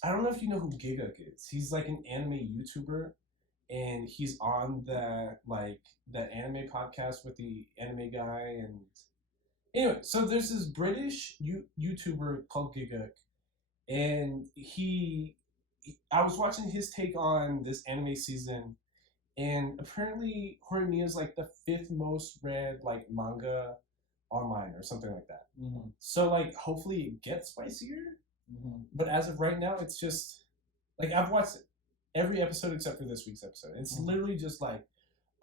don't know if you know who Giguk is. He's like an anime YouTuber, and he's on that anime podcast with the anime guy. And anyway, so there's this British YouTuber called Giguk, and I was watching his take on this anime season, and apparently Horimiya is like the 5th most read like manga online or something like that. Mm-hmm. So like hopefully it gets spicier. Mm-hmm. But as of right now, it's just like I've watched every episode except for this week's episode. It's literally just like,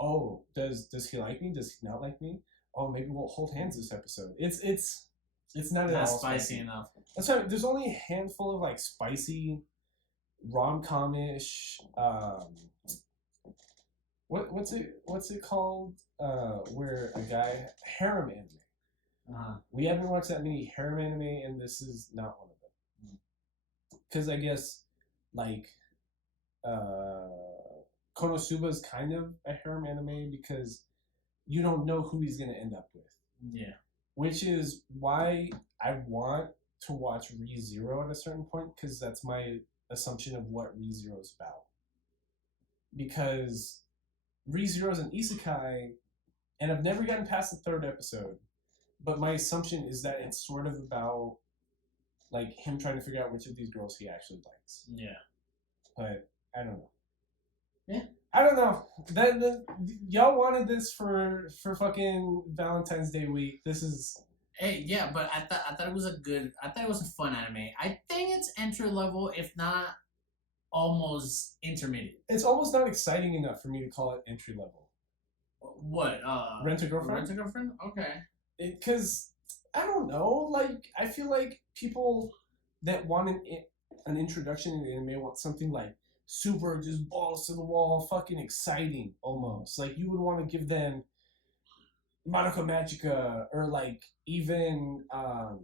oh, does he like me? Does he not like me? Oh, maybe we'll hold hands this episode. It's not at all spicy enough. That's right. There's only a handful of like spicy rom-com-ish. What's it called? Where a guy harem anime. We haven't watched that many harem anime, and this is not one of them. Because I guess, like, Konosuba is kind of a harem anime because you don't know who he's going to end up with. Yeah. Which is why I want to watch ReZero at a certain point, because that's my assumption of what ReZero is about. Because ReZero is an isekai, and I've never gotten past the 3rd episode, but my assumption is that it's sort of about like him trying to figure out which of these girls he actually likes. Yeah. But I don't know. Yeah. I don't know. Y'all wanted this for fucking Valentine's Day week. This is. Hey, yeah, but I thought it was a fun anime. I think it's entry level, if not almost intermediate. It's almost not exciting enough for me to call it entry level. What? Rent a Girlfriend? Rent a Girlfriend? Okay. Because I don't know. Like I feel like people that want an introduction in the anime want something like super just balls to the wall, fucking exciting almost. Like you would want to give them Monaco Magica or like even I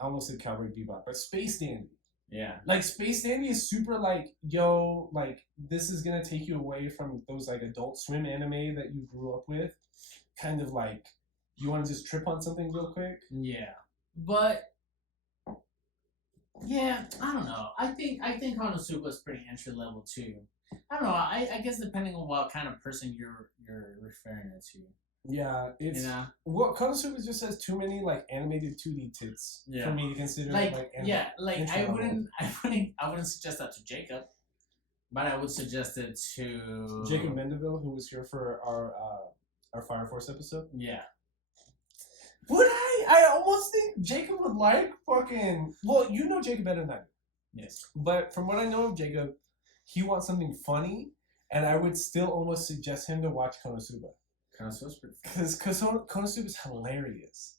almost said Cowboy Bebop, but Space Dandy. Yeah. Like Space Dandy is super like, yo, like this is gonna take you away from those like Adult Swim anime that you grew up with. Kind of like you want to just trip on something real quick. Yeah. But yeah, I don't know. I think Konosuba is pretty entry level too. I don't know. I guess depending on what kind of person you're referring it to. Yeah, it's well, Konosuba just has too many like animated 2D tits for me to consider like I wouldn't suggest that to Jacob, but I would suggest it to Jacob Mendeville, who was here for our Fire Force episode. Yeah. Would I almost think Jacob would like fucking. Well, you know Jacob better than I do. Yes. But from what I know of Jacob, he wants something funny, and I would still almost suggest him to watch Konosuba. Konosuba's pretty funny. Because Konosuba is hilarious.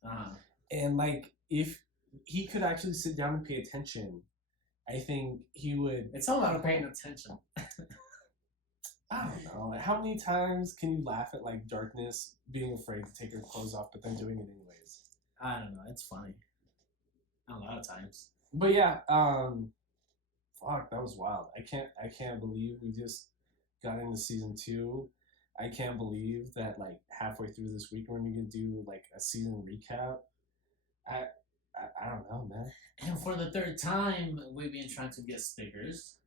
And like, if he could actually sit down and pay attention, I think he would. It's all about paying attention. I don't know. How many times can you laugh at like Darkness being afraid to take her clothes off, but then doing it anyways? I don't know. It's funny. A lot of times. But yeah, fuck, that was wild. I can't believe we just got into season 2. I can't believe that like halfway through this week we're gonna do like a season recap. I don't know, man. And for the 3rd time, we've been trying to get stickers.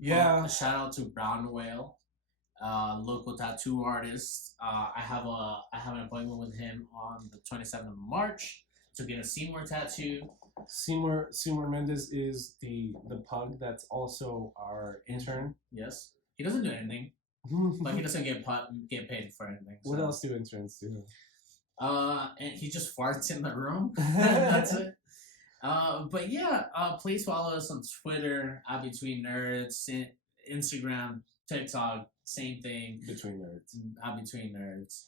Yeah. Shout out to Brown Whale, local tattoo artist. I have an appointment with him on the 27th of March to get a Seymour tattoo. Seymour Mendez is the pug that's also our intern. Yes. He doesn't do anything, but he doesn't get paid for anything. What so. else do interns do? And he just farts in the room. That's it. But yeah, please follow us on Twitter at BetweenNerds, Instagram, TikTok, same thing. Between Nerds. At BetweenNerds.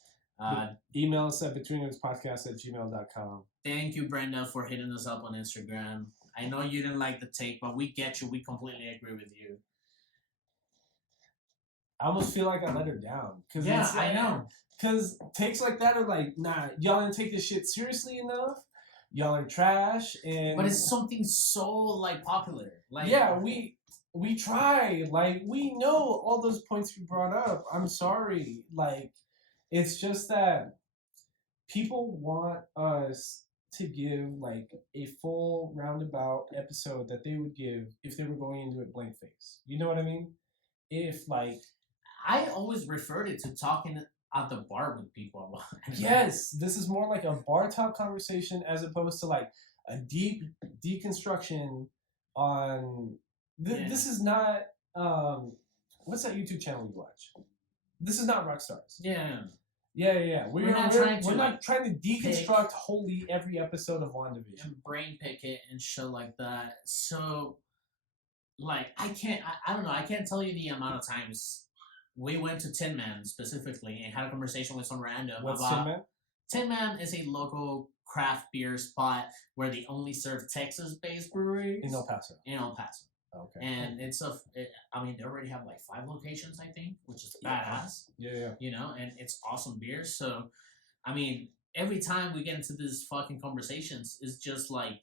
Email us at betweennerdspodcast@gmail.com. Thank you, Brenda, for hitting us up on Instagram. I know you didn't like the take, but we get you. We completely agree with you. I almost feel like I let her down. Yeah, I know. Because takes like that are like, nah, y'all didn't take this shit seriously enough. Y'all are trash. But it's something so like popular. Like yeah, we try. Like we know all those points you brought up. I'm sorry. Like it's just that people want us to give like a full roundabout episode that they would give if they were going into it blank face. You know what I mean? If like I always referred it to talking at the bar with people about it. Yes, this is more like a bar talk conversation as opposed to like a deep deconstruction on. This is not. What's that YouTube channel you watch? This is not Rockstars. Yeah. We're not trying to deconstruct wholly every episode of WandaVision. And brain pick it and shit like that. So, like, I don't know. I can't tell you the amount of times we went to Tin Man specifically and had a conversation with some random What's about... Tin Man? Tin Man is a local craft beer spot where they only serve Texas-based breweries. In El Paso. Okay. And they already have like 5 locations, I think, which is badass. Yeah. You know, and it's awesome beer. So, I mean, every time we get into these fucking conversations, it's just like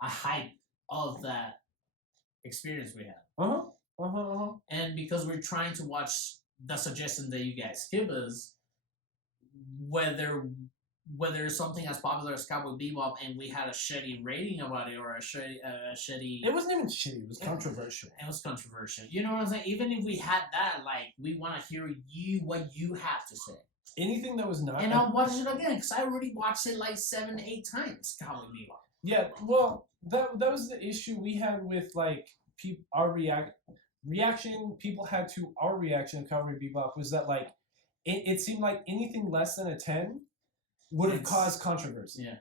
a hype of that experience we had. And because we're trying to watch the suggestions that you guys give us, whether it's something as popular as Cowboy Bebop and we had a shitty rating about it or a shitty... It wasn't even shitty. It was controversial. It was controversial. You know what I'm saying? Even if we had that, like, we want to hear what you have to say. Anything that was not... And I'll watch it again, because I already watched it like 7-8 times, Cowboy Bebop. Yeah, well, that was the issue we had with, like, our reaction people had to our reaction of Cowboy Bebop was that, like, it seemed like anything less than a 10 would have caused controversy. Yeah.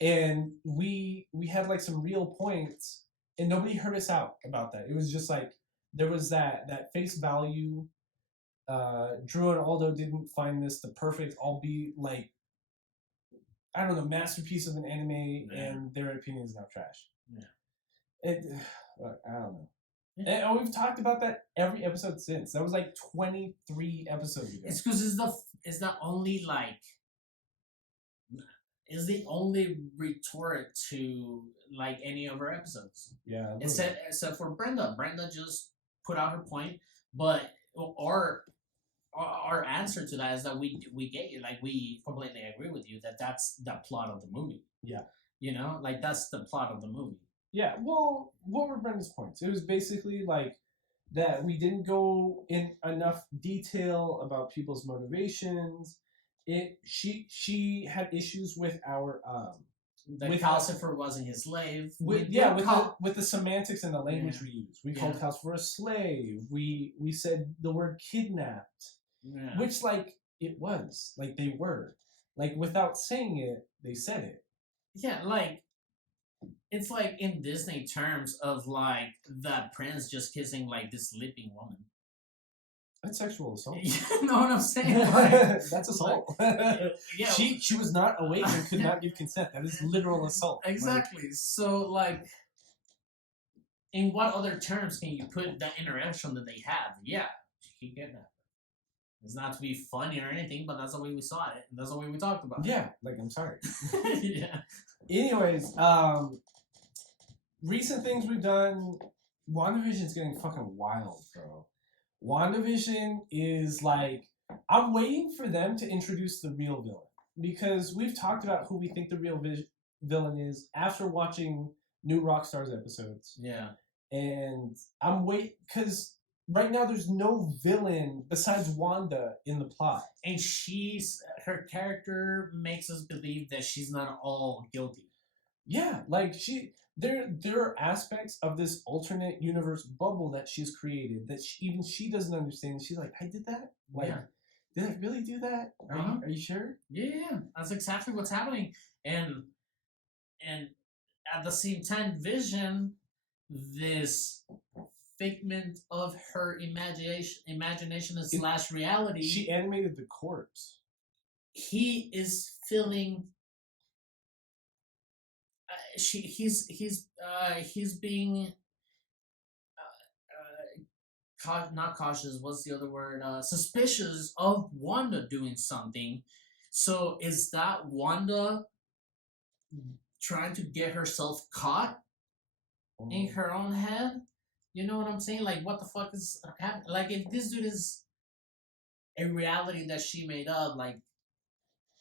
And we had like some real points and nobody heard us out about that. It was just like there was that face value. Drew and Aldo didn't find this the perfect, albeit like I don't know, masterpiece of an anime, and their opinion is now trash. Yeah. I don't know. Yeah. And we've talked about that every episode since. That was like 23 episodes ago. It's because it's the only like is the only retort to like any of our episodes. Yeah. Except for Brenda. Brenda just put out her point, but our answer to that is that we get you. Like we completely agree with you that that's the plot of the movie. Yeah. You know, like that's the plot of the movie. Yeah, well, what were Brenda's points? It was basically like that we didn't go in enough detail about people's motivations. She had issues with our That Calcifer wasn't his slave. With the semantics and the language we use. We called Calcifer a slave. We said the word kidnapped, which like it was like they were like without saying it they said it. Yeah, like. It's like in Disney terms of like the prince just kissing like this sleeping woman. That's sexual assault. You know what I'm saying? Like, that's assault. Yeah. She was not awake and could not give consent. That is literal assault. Exactly. So like, in what other terms can you put that interaction that they have? Yeah, she can get that. It's not to be funny or anything, but that's the way we saw it. And that's the way we talked about it. Yeah, like I'm sorry. Yeah. Anyways, recent things we've done. WandaVision's getting fucking wild, bro. WandaVision is like, I'm waiting for them to introduce the real villain. Because we've talked about who we think the real villain is after watching new Rockstars episodes. Yeah. And I'm waiting, because right now there's no villain besides Wanda in the plot. And her character makes us believe that she's not all guilty. Yeah, like there are aspects of this alternate universe bubble that she's created that even she doesn't understand. She's like, I did that. Like, Yeah. did I really do that? Are you sure? Yeah, that's exactly what's happening. And at the same time, Vision, this figment of her imagination It, slash reality, she animated the corpse. he is feeling. He's being not cautious. What's the other word? Suspicious of Wanda doing something. So is that Wanda trying to get herself caught in her own head? You know what I'm saying? Like, what the fuck is happening? Like, if this dude is a reality that she made up, like,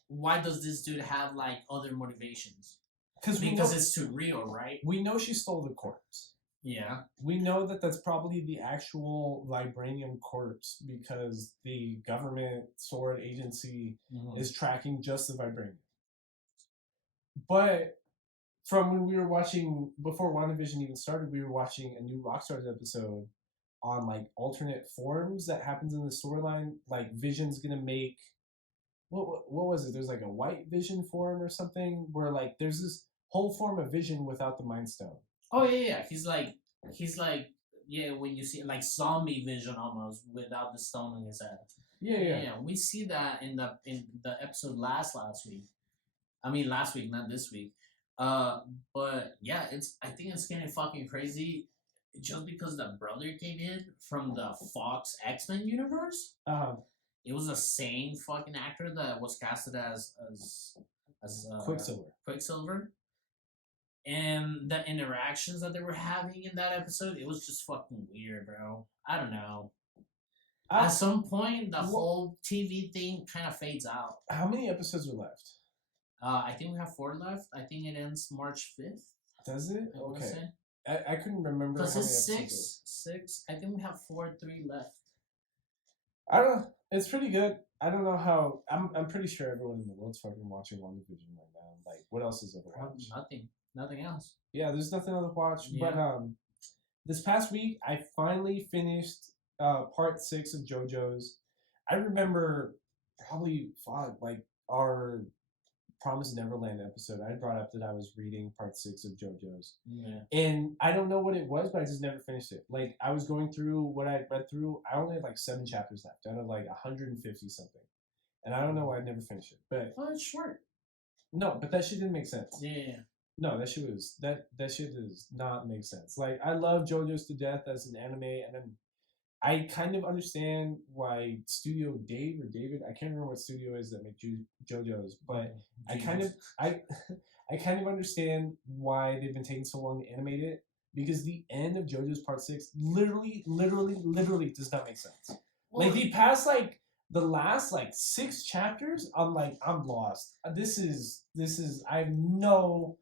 why does this dude have like other motivations? Because it's too real, right? We know she stole the corpse. Yeah. We know that that's probably the actual vibranium corpse because the government sword agency is tracking just the vibranium. But from when we were watching, before WandaVision even started, we were watching a new Rockstars episode on like alternate forms that happens in the storyline. Like Vision's gonna make what was it? There's like a white Vision form or something where like there's this whole form of Vision without the Mind Stone. Oh yeah. He's like yeah, when you see like zombie Vision almost without the stone in his head. Yeah. We see that in the episode last week. I mean last week, not this week. But yeah, I think it's getting fucking crazy just because the brother came in from the Fox X-Men universe. It was the same fucking actor that was casted as Quicksilver. And the interactions that they were having in that episode, it was just fucking weird, bro. I don't know. At some point, the whole TV thing kind of fades out. How many episodes are left? I think we have 4 left. I think it ends March 5th. Does it? Okay. I couldn't remember. Because it's 6. I think we have 3 left. I don't know. It's pretty good. I don't know how. I'm pretty sure everyone in the world's fucking watching WandaVision right now. Like, what else is there to watch? Nothing else. Yeah, there's nothing else to watch. Yeah. But this past week I finally finished part 6 of JoJo's. I remember probably like our Promised Neverland episode. I brought up that I was reading part 6 of JoJo's. Yeah. And I don't know what it was, but I just never finished it. Like, I was going through what I read through. I only had like 7 chapters left out of like 150 something. And I don't know why I never finished it. But it's short. No, but that shit didn't make sense. Yeah. No, that shit does not make sense. Like, I love JoJo's to death as an anime, and then I kind of understand why Studio Dave or David, I can't remember what studio is that make JoJo's, but I kind of understand why they've been taking so long to animate it, because the end of JoJo's Part 6 literally does not make sense. Well, like, the last 6 chapters, I'm lost. This is I have no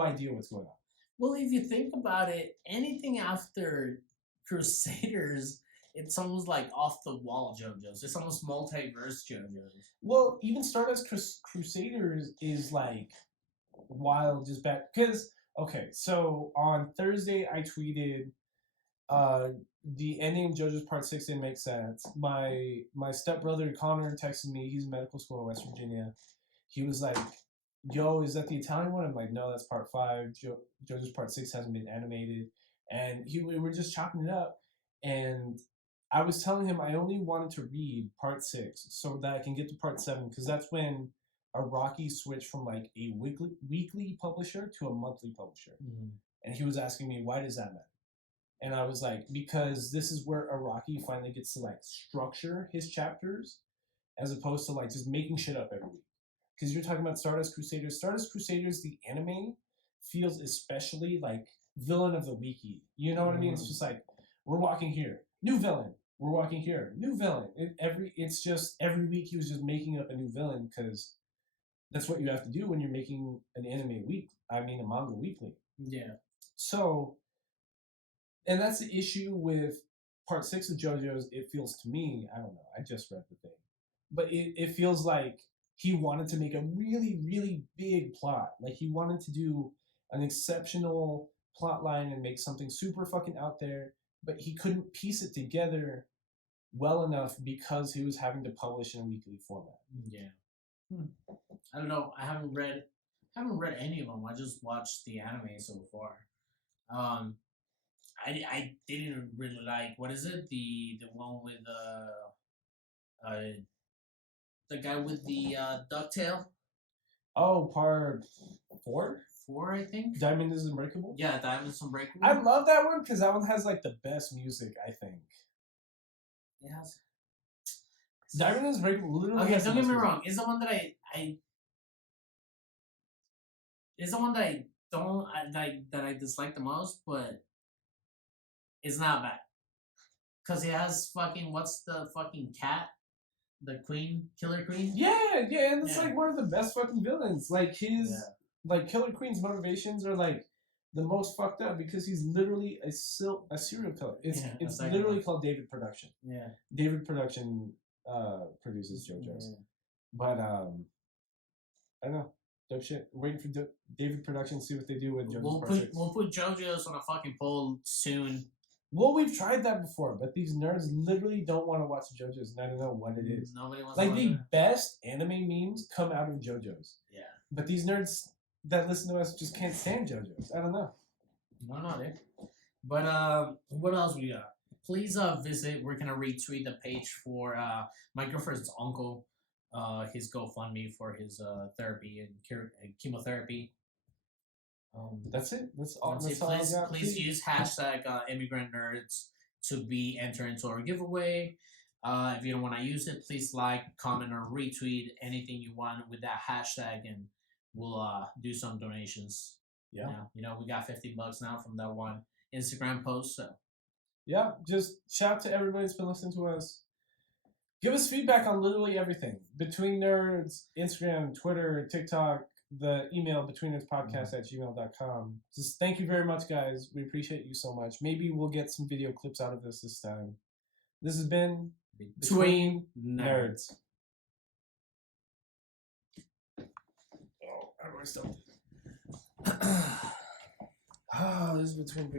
idea what's going on. Well, if you think about it, anything after Crusaders, it's almost like off the wall JoJo's. It's almost multiverse JoJo's. Well, even Stardust Crusaders is like wild, just back because okay. So on Thursday, I tweeted, the ending of JoJo's Part 6 didn't make sense. My stepbrother Connor texted me. He's in medical school in West Virginia. He was like, yo, is that the Italian one? I'm like, no, that's Part 5. JoJo's Part 6 hasn't been animated. And we were just chopping it up. And I was telling him I only wanted to read Part 6 so that I can get to Part 7, because that's when Araki switched from like a weekly publisher to a monthly publisher. Mm-hmm. And he was asking me, why does that matter? And I was like, because this is where Araki finally gets to like structure his chapters as opposed to like just making shit up every week. Because you're talking about Stardust Crusaders. Stardust Crusaders, the anime, feels especially like villain of the weeky. You know what I mean? It's just like, we're walking here, new villain. We're walking here, new villain. It's just every week he was just making up a new villain, because that's what you have to do when you're making an anime a manga weekly. Yeah. So, and that's the issue with Part 6 of JoJo's. It feels to me, I don't know, I just read the thing, but it feels like he wanted to make a really, really big plot. Like he wanted to do an exceptional plot line and make something super fucking out there, but he couldn't piece it together well enough because he was having to publish in a weekly format. Yeah. I don't know. I haven't read any of them. I just watched the anime so far. I didn't really like, what is it, the one with the guy with the ducktail. Oh, part 4? 4, I think. Diamond is Unbreakable? Yeah, Diamond's Unbreakable. I love that one because that one has like the best music, I think. It has. Diamond is Unbreakable literally. Okay, has don't the get me best wrong. It's the one that I it's the one that I don't that I dislike the most, but it's not bad. Cause it has fucking, what's the fucking cat? The queen, Killer Queen? Yeah, yeah, and it's Yeah. like one of the best fucking villains. Like his like Killer Queen's motivations are like the most fucked up because he's literally a serial killer. It's literally called David Production. Yeah. David Production produces JoJo's. Yeah. But I don't know. Dope shit. Waiting for David Production to see what they do with JoJo's. We'll put JoJo's on a fucking poll soon. Well, we've tried that before, but these nerds literally don't want to watch JoJo's, and I don't know what it is. Nobody wants like to watch the it. best anime memes come out of JoJo's. Yeah. But these nerds that listen to us just can't stand JoJo's. I don't know. I don't know, dude. But what else we got? Please visit. We're gonna retweet the page for my girlfriend's uncle, his GoFundMe for his therapy and chemotherapy. That's it. That's all. Please, all I got. please use hashtag Immigrant Nerds to be entered into our giveaway. If you don't want to use it, please like, comment, or retweet anything you want with that hashtag, and we'll do some donations. Yeah. You know, we got $50 now from that one Instagram post. So yeah, just shout out to everybody that's been listening to us. Give us feedback on literally everything. Between Nerds, Instagram, Twitter, TikTok, the email BetweenNerdsPodcast@gmail.com. Just thank you very much, guys. We appreciate you so much. Maybe we'll get some video clips out of this time. This has been Between Nerds. Oh, how do I stop this? This is Between